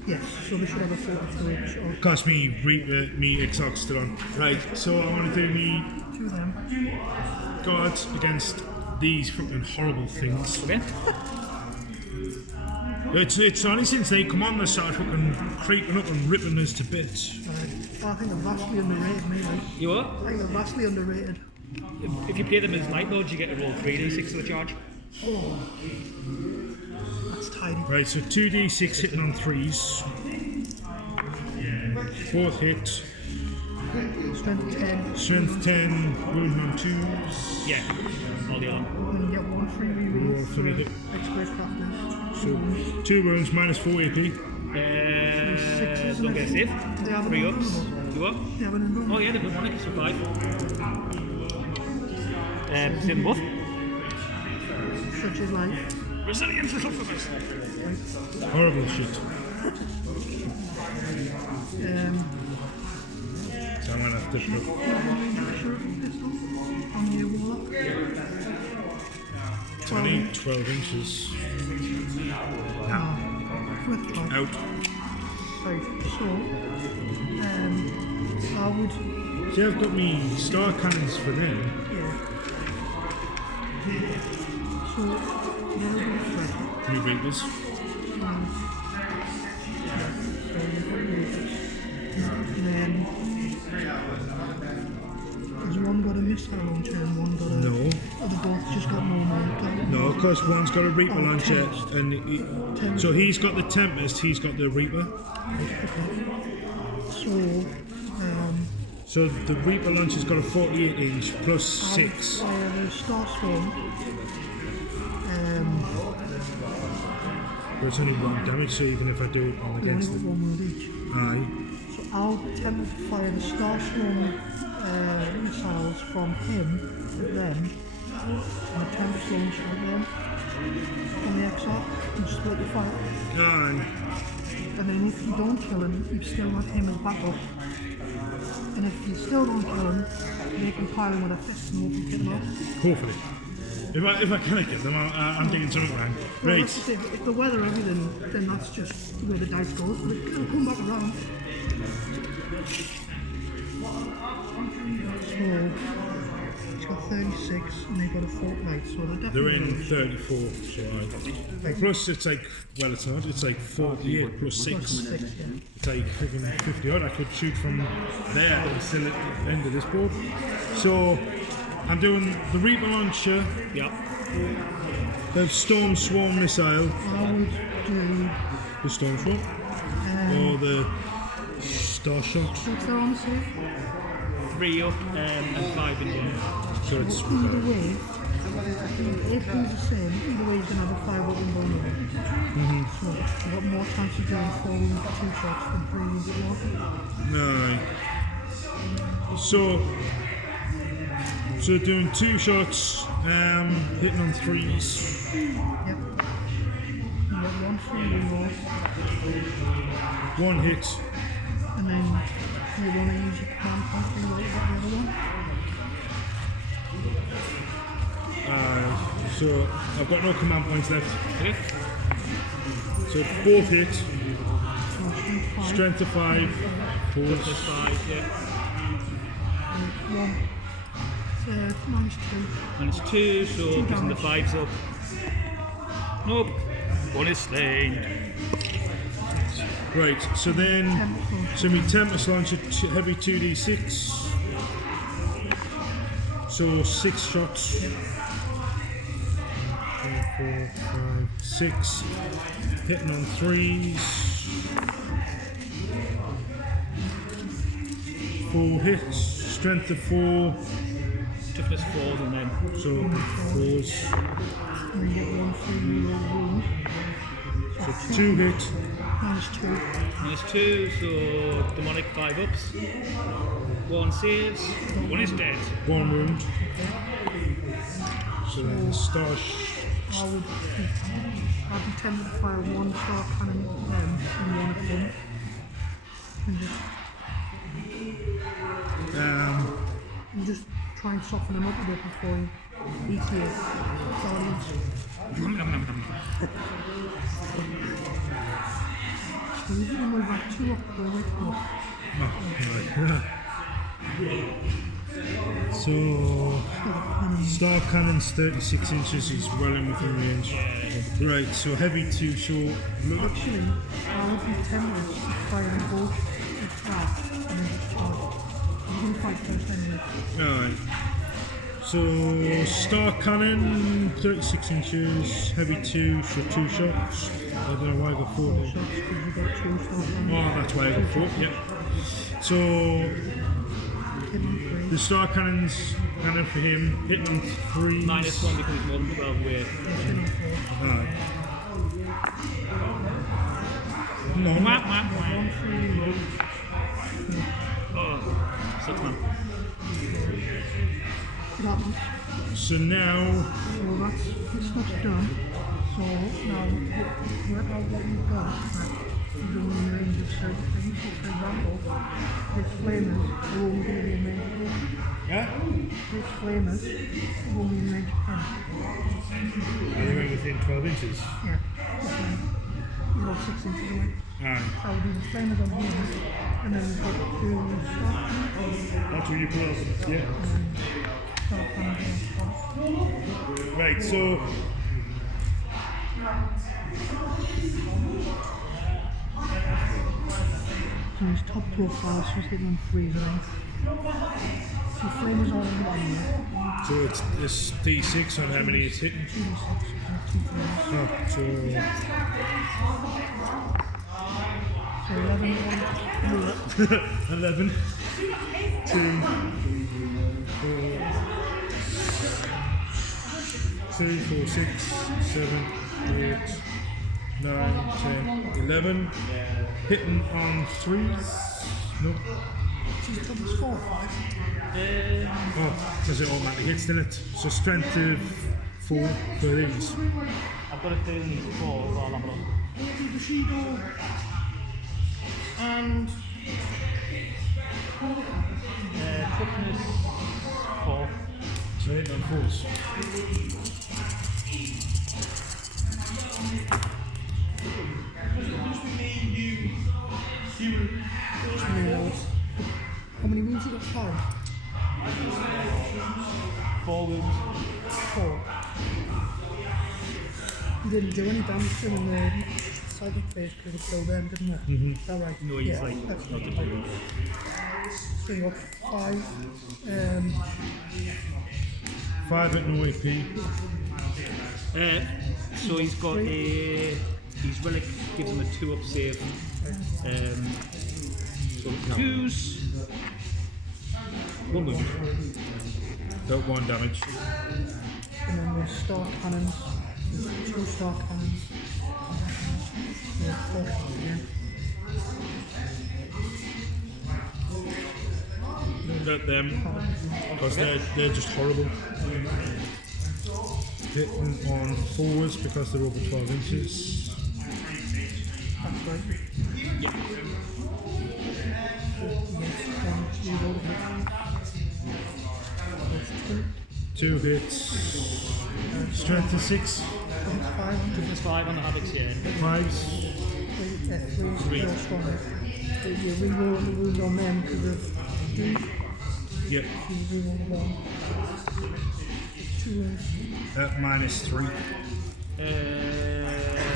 Yes, so they should have a 43. So Cost me Reaper, me Exarch still on. Right, so I want to do me 2 of them. guards against these fucking horrible things. Okay. It's only since they come on they start fucking creeping up and ripping us to bits. I think they're vastly underrated, maybe. You what? I think they're vastly underrated. If you play them as Night Lords, you get to roll 3d6 to the charge. Oh, that's tidy. Right, so 2d6 hitting on 3s. 4th hit, Strength 10, strength 10, wounding on 2s. Yeah. All the other. and you get 1 free reroll Roll for for the- expert crafters. So 2 wounds, minus 4 AP. Don't get a save. They have 3 an ups. invulnerable. You up? They have an invulnerable. Oh yeah, they've got 1 extra 5. Save them both. Such as like, Resilience is up for this. Horrible shit. So I'm gonna have to put short pistol on the warlock. 12 inches With 12. out. Right, so, I would, See, I've got me star cannons for them. yeah. So, they're a bit threat. Me Reapers. And then, has one got a missile launcher and one got a... No. Or they both just got normal? No, of course one's got a Reaper Oh, launcher, Tempest. and so he's got the Tempest, he's got the Reaper. So, So the Reaper launcher's got a 48 inch plus 6. I have a Star Storm. But it's only 1 damage, so even if I do it on They only against got them. 1 wound each. Aye. So I'll attempt to fire the Starstorm missiles from him at them, and attempt to launch at them from the XR and split the fire. Aye. And then if you don't kill him, you've still got him as backup. And if you still don't kill him, they can pile him with a fist and hopefully kill him out. Hopefully. If I can't get them, I'm getting something wrong. Well, Right. that's just it. If the weather everything, then that's just the way the dice goes. But it'll come back around. So it's got 36 and they've got a fortnight, so they're They're definitely in 34, so aye. Plus it's like, well it's not, it's like 48 plus 6. 6, yeah. It's like freaking 50 odd. I could shoot from there, but it's still at the end of this board. So I'm doing the Reaper launcher, Yeah. the Storm Swarm missile, I would do the Storm Swarm, or the Star Shot. what's their arm save? 3 up and 5 in one. So it's Either way, if he's the same, either way he's going to have a 5 weapon vulnerable. So you've got more chance of doing 4 wounds at 2 shots than 3 wounds at 1. so doing 2 shots, hitting on 3s. Yep. You got 1 free reroll, 1 hit. and then you want to use your command point to reroll the other one. So I've got no command points left. Okay. So both hit, So strength of 5, force. Plus 5, yeah. 1. Minus 2. Minus 2, so gives him the 5s up. Nope. 1 is slain. Right, so then, so my Tempest launch a heavy 2d6. So 6 shots. 4, 5, 6. Hitting on 3s. 4 hits. Strength of 4. Toughness 4s and then. So 4s. And you get 1 free reroll wound. So 2 hit. Minus 2. Minus 2, so demonic 5 ups. 1 saves. 1 is dead. 1 wound. So then the star. I'd be tempted to fire 1 star cannon at them and 1 at them. And just try and soften them up a bit before you eat your guardians. So you're going to move like 2 up the way So star cannon's 36 inches is well in within range. Right, so heavy 2 short. Actually, I would be tempted to fire them both at that and then just charge. I'm going to fight first anyway. Alright. So star cannon 36 inches, heavy 2, so 2 shots. I don't know why I got 4 there. Shots because you got 2 star cannons. Oh, that's why I got 4, yep. So Hit on 3. the star cannon's cannon for him, hitting on 3. Minus 1 because it's more than 12 weight. Hit on 4. Alright. No. Whap, whap, whap. 1 free reroll. Oh, 6 man. That much. So now So that's done. So now work out what you've got. You're going in range of certain things. So for example, this flamers are only going to be in range of 1. yeah? This flamers are only in range of 10. Are they went within 12 inches? Yeah. You're all 6 inches away. Alright. So I would do the flamers on here, and then we've got 2 start That's where you put us. Yeah. cannons on top. Right, so So his top profile is just hitting on 3s, I think. So flamers are in 1 here. so it's this D6 on how many it's hitting. 2d6 and 2 flamers. Oh, so So 11 on 11, 2, 4, 6, 7, 8, 9, 10, 11. Hitting on 3s. No. She's top is 4 or 5. Oh, because it automatically hits, doesn't it? So strength of 4 for these. I've got a feeling it's 4, so I'll have a look. It'll be the Bushido and Toughness 4. So hitting on 4s. how many wounds you got? 5? 4 wounds. 4. You didn't do any damage to him in the psychic phase because it killed them, didn't it? Mm-hmm. Is that right? No, he's yeah, like that's not right. to do. So you got 5. 5 at no AP. So he's got a. His relic gives him a 2-up save. So 2s. 1 wound. Dealt 1 damage. And then there's star cannons. There's 2 star cannons. There's 4 shots again. Don't get them because they're just horrible. Hitting on 4s because they're over 12 inches. That's right. Yeah. Yes, reload it. That's 2. 2 hits. Strength of 6. Toughness 5 on the habits, yeah. 5s. Three. You're stronger. So you reroll the wound on them because of 3. Yep. You reroll 1. 2 wounds. -3.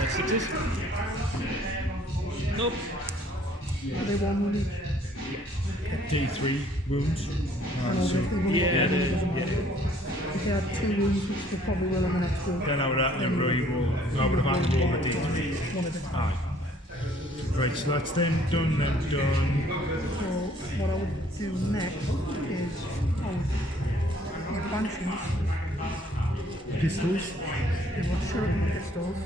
6s. Nope. Are they 1 wound each? D3 wounds. Alright, so Yeah, If they had 2 wounds, which they probably will in the next roll. then I would have to re-roll. I would have had to roll the D3. One of it. Aye. Right, so that's then done, So what I would do next is your banshees. Pistols. They want shuriken pistols.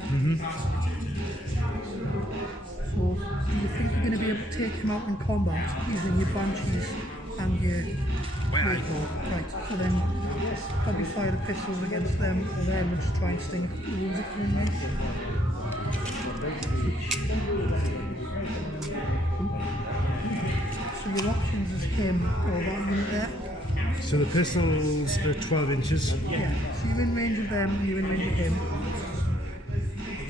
So do you think you're going to be able to take him out in combat using your banshees and your rifle? Right, so then probably fire the pistols against them or them and just try and sting a couple of wounds at them, right? So your options is him or that unit there. So the pistols are 12 inches. Yeah, so you're in range of them, you're in range of him.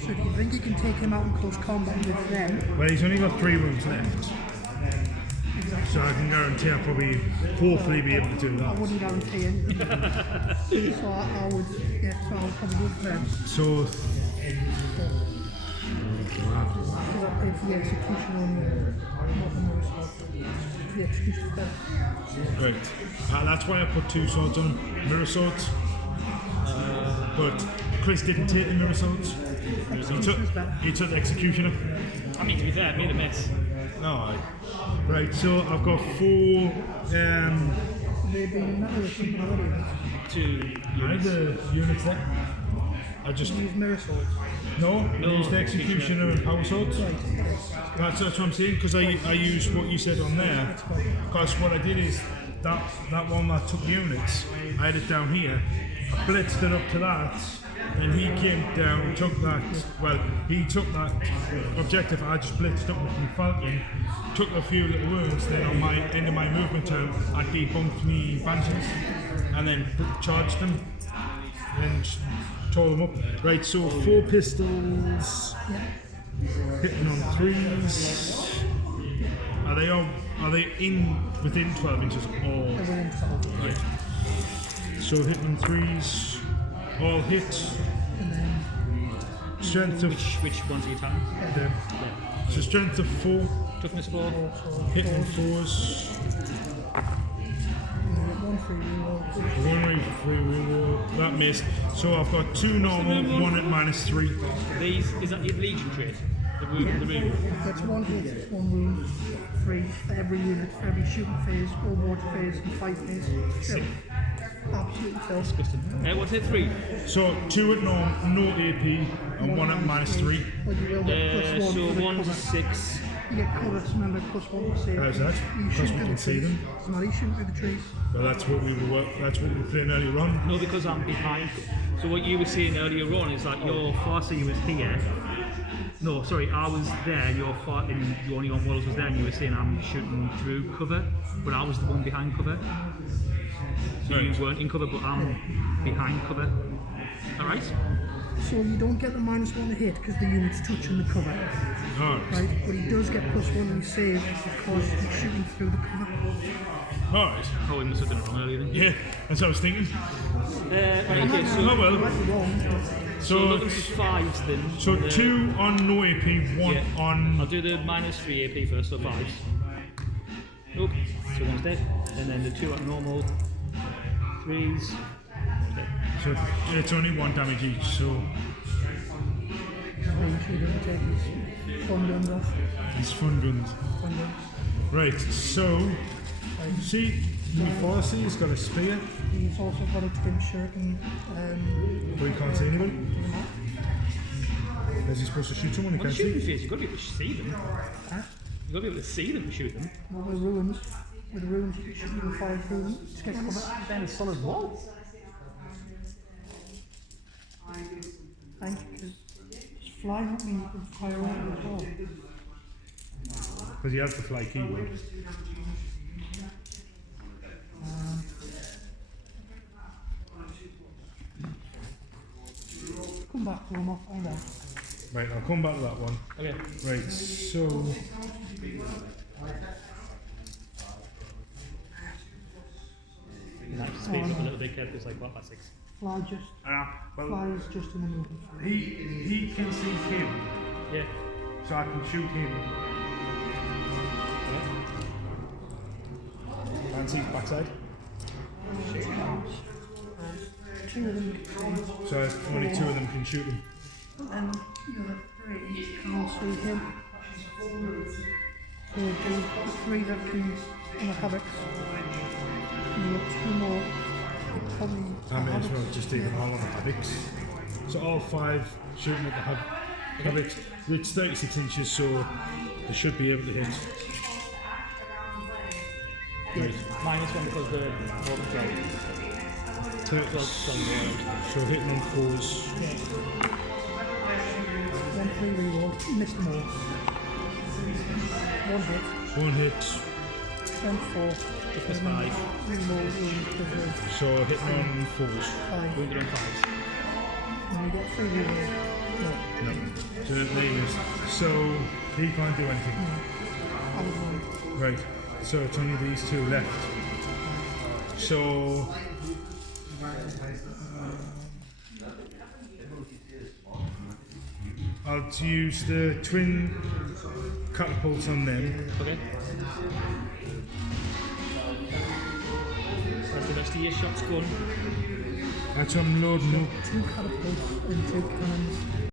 So if you think you can take him out in close combat with them, Well, he's only got 3 wounds left. So I can guarantee I'll probably, hopefully be able to do I that. wouldn't guarantee anything. So I would, yeah, so I would probably go for them. So, Because I paid for the execution only, not the most. The execution first. right. That's why I put 2 swords on him. Mirror swords. But Chris didn't take the mirror swords. He took the executioner. I mean, to be fair, I made a mess. No. Right, so I've got 4 They've been in that or something already. 2 units. the units there. I just Use mirror swords. no, No, use the executioner and power swords. Right, okay. That's what I'm saying, because I used what you said on there. Because what I did is that one that took units, I had it down here. I blitzed it up to that, and he came down and took that. Well, he took that objective. I just blitzed up with my Falcon, took a few little wounds. Then on my end of my movement turn, I debunked me banshees, and then charged them, and tore them up. Right, so 4 pistols. Hitting on 3s. Are they within 12 inches or They're within 12. right? So hitting on 3s, all hit. And then Strength of Which ones are you attacking? there. So strength of 4, Toughness 4. also hitting on 4s. 1 free reroll. 1 free reroll. That missed. So I've got 2 normal, 1 at -3. These, is that your Legion trait? The room. That's 1 hit, 1 wound, 3 for every unit, for every shooting phase, or water phase, and fight phase. Fill. Absolutely fill. What's it? 3? So 2 at norm, no AP, and 1 at -3. Well, you will get +1 So for the 1's cover. 6. You get cover, remember, +1 to save. How's that? You Because shoot we through can the see trees. them. No, you shoot through the trees. Well, that's what we were playing earlier on. No, because I'm behind. So what you were saying earlier on is that your Farsi was here. No, sorry, I was there. Your only one Wallace was there, and you were saying I'm shooting through cover, but I was the one behind cover. So you weren't in cover, but I'm behind cover. All right. So you don't get the -1 to hit because the unit's touching the cover, Alright. right? But he does get +1 on his save because he's shooting through the cover. Alright. Oh, we must have done it wrong earlier then. Yeah, that's what I was thinking. Okay, so, Oh well. Might be wrong, but so So, looking for 5s then. so And, 2 on no AP, 1 yeah. I'll on. do the -3 AP first, so 5s. Nope, so 1's dead. And then the 2 at normal. 3s. So it's only 1 damage each, so Range, he doesn't take his fun guns off. it's fun guns. Fun guns. Right, so see, my Farsi's got a spear, He's also got a twin shuriken. but he can't see anybody. Is he supposed to shoot someone? He Well, the can't shooting see. phase, you've got to be able to see them. Huh? You've got to be able to see them to shoot them. Not with ruins. With ruins, you can fire through them. Just get cover. Then it's solid wall. Thank you, because just flying at me with fire over as well. Because he has the fly keyboard. back to them, I'll find out. Right, I'll come back to that one. Okay. Right, so You might have to speed up a little bit, Kev, because like, what, past 6? Fly just, well, fly is just in the movement. he can see him, Yeah. so I can shoot him. Nancy's backside. Two of them can see, So only 2 of them can shoot him. and the other 3 can't see him. So the 3 that can in the havocs. And you've got 2 more. Probably I may as well just leave them all on the havocs. So all 5 shooting at the havocs. It's 36 inches, so they should be able to hit. Right. Minus 1 because the water flow. So hitting on 4s. 1 3 reroll, missed them all. 1 hit, 1 hit, 1 4. Plus 5. Reroll wound so hitting on 4s. 5. Wounded on 5s. And you got 3 reroll. No, No. So there he is. So he can't do anything. I was wrong. Right. So it's only these 2 left. So I'll use the twin catapults on them. Okay. That's the rest of your shots gone. That's I'm loading up. 2 catapults and 2 cannons.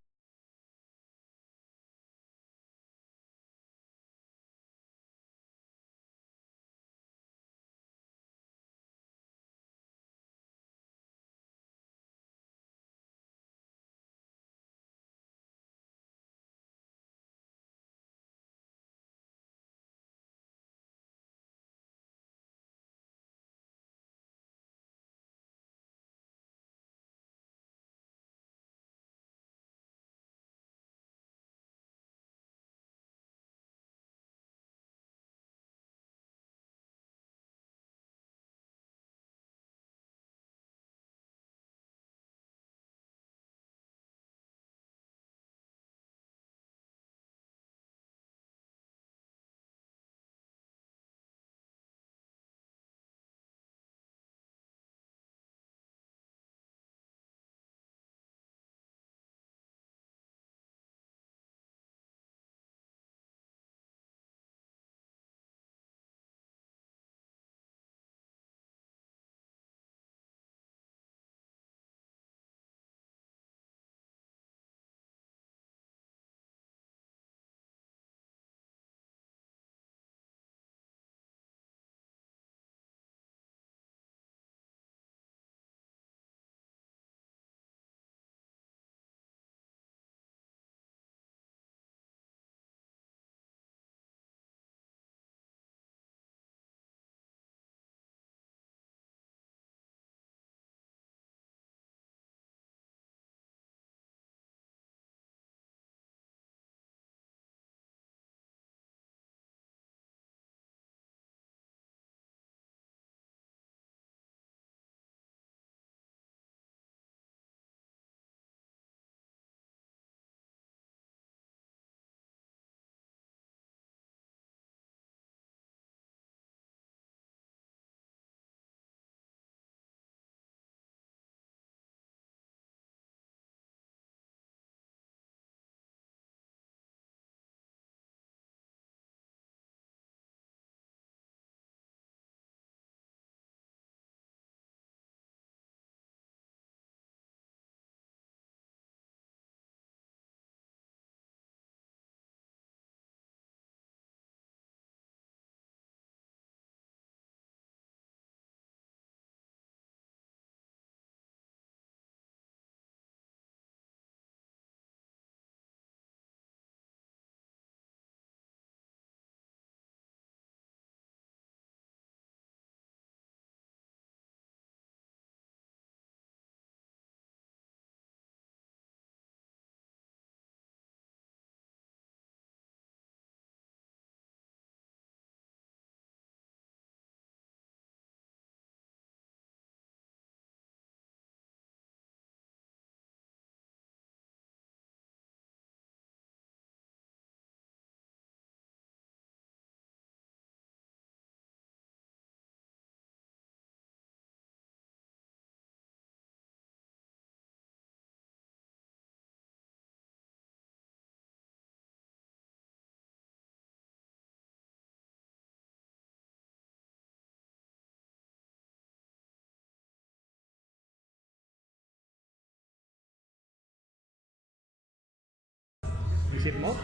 You see them all?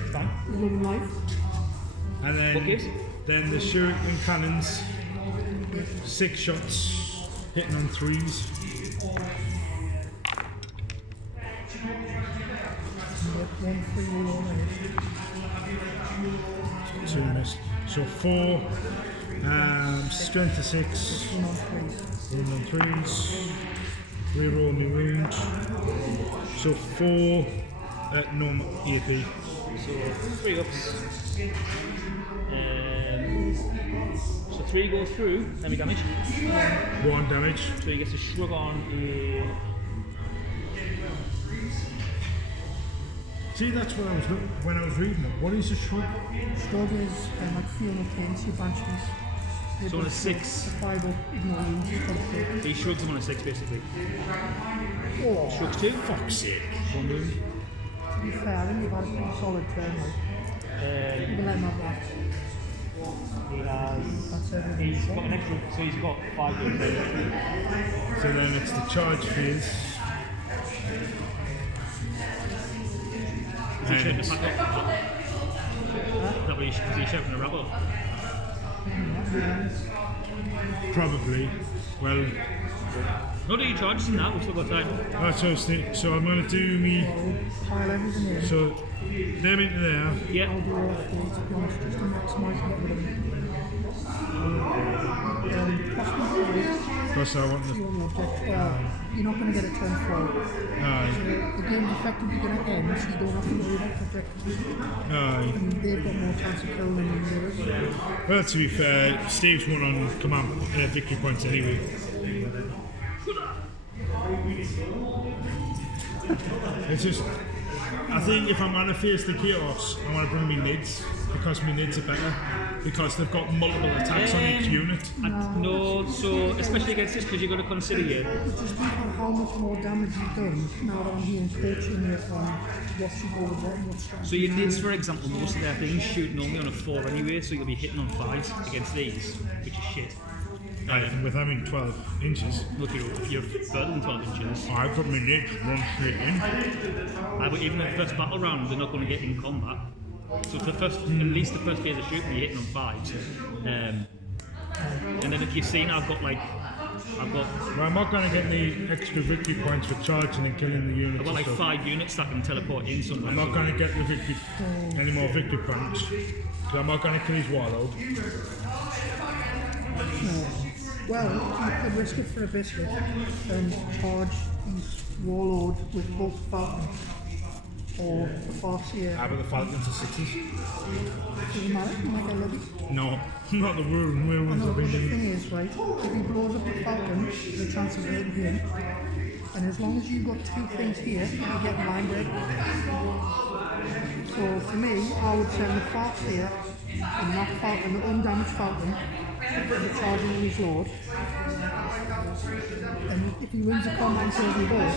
It's fine. You live in life. And Bookcase? then the shuriken cannons, 6 shots, hitting on 3s. One free roll on it. 2 missed. So 4, strength of 6, One on three. 1 on 3s, reroll my wound. So 4 at normal AP. So 3 ups. So 3 go through, how many damage? 1 damage. So he gets to shrug on a... See, that's what I was when I was reading it. What is a shrug? Shrug is like feeling pain, so banshees. They So on a both 6. The 5 up, ignore wounds. He shrugs him on a 6 basically. Oh, Shrugs 2. Fuck's sake. 1 wound. to be fair, I think you've had a pretty solid turn. Like. You can let him have that. He has... That's everything. He's got an extra, so he's got 5 wounds. So then it's the charge phase. Is he shouting the pack up? Is that what he's shouting the rabble? Probably. Well, No, do you charge in that? We've still got time. that's what I was thinking. So I'm going to do me. Pile everything in. So them into there. Yeah. I'll do all 4 to be honest, just to maximise and get rid of them. Plus I want the. You want the object. Well, you're not going to get a turn 4. Aye. The game's effectively going to end, so you don't have to worry about objectives. Aye. And they've got more chance of killing than you do. Well, to be fair, Steve's won on command victory points anyway. It's just, I think if I'm going to face the chaos, I want to bring me nids because my nids are better because they've got multiple attacks on each unit. No, so especially against this, because you've got to consider you. It's just think about how much more damage you've done now that I'm here and coaching you on what should go with what and what strategy. So your nids, for example, most of their things shoot normally on a 4 anyway, so you'll be hitting on 5s against these, which is shit. And with having 12 inches, Look, you're further than 12 inches. I've got my nids run straight in. But even in the first battle round, they're not going to get in combat. So for the first, at least the first phase of shooting, you're hitting on 5s. And then if you've seen, I've got. Well, I'm not going to get any extra victory points for charging and killing the units. I've got like and stuff. 5 units that can teleport in sometimes. I'm not going to get the victory, any more victory points. So I'm not going to kill his Warlord. Well, you could risk it for a biscuit and charge his Warlord with both Falcons or the Farseer. But the Falcons are 6s. Doesn't matter, you might get lucky. No, not the wounds No, I've the been thing doing. is, right, if he blows up the Falcon, there's a chance of hitting him. And as long as you've got 2 things here, you get line break. So for me, I would send the Farseer and that Falcon, the undamaged Falcon, the charging on his Lord. And if he wins the combat and kills them both,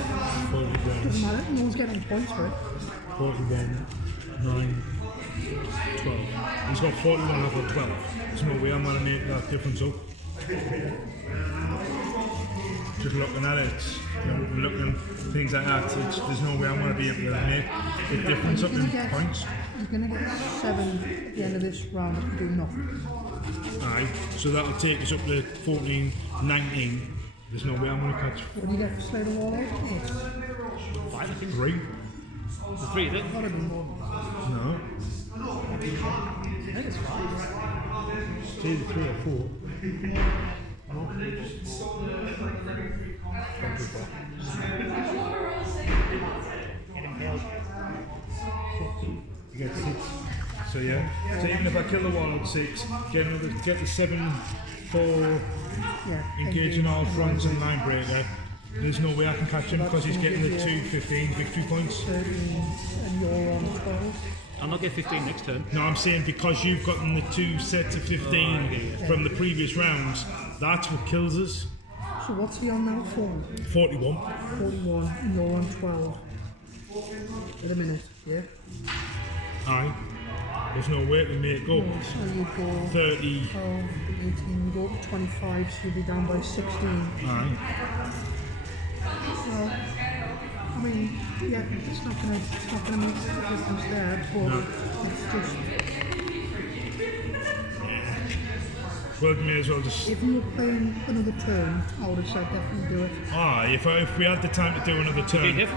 41, doesn't matter, no one's getting points for it. 41, 9, 12. He's got 41, I've got 12. There's no way I'm going to make that difference up. Just looking at it, looking things like that, there's no way I'm going to be able to make the difference up in points. You're going to get 7 at the end of this round if you do nothing. Aye, so that'll take us up to 14, 19. There's no way I'm going to catch What do you get for Slay the Warlord? It's 5, I think. 3. The 3, is it? gotta be more. No, I think it's 5. it's either 3 or 4. You get 6. So yeah. So even if I kill the Warlord 6, get the 7 for Yeah. engaging all fronts and line breaker, there's no way I can catch him because he's getting the 2 15 victory points. 13 and you're on 12. I'll not get 15 next turn. No, I'm saying because you've gotten the 2 sets of 15 from the previous rounds, that's what kills us. So what's he on now? 41. 41 and you're on 12. Wait a minute, yeah? Aye. There's no way to make up. So you go 30. 12, 18, you go up to 25, so you'll be down by 16. Aye. Well, I mean, yeah, it's not gonna meet the distance there, but it's just, Well, we may as well just. if you were playing another turn, I would have said definitely do it. If we had the time to do another turn, Big hit.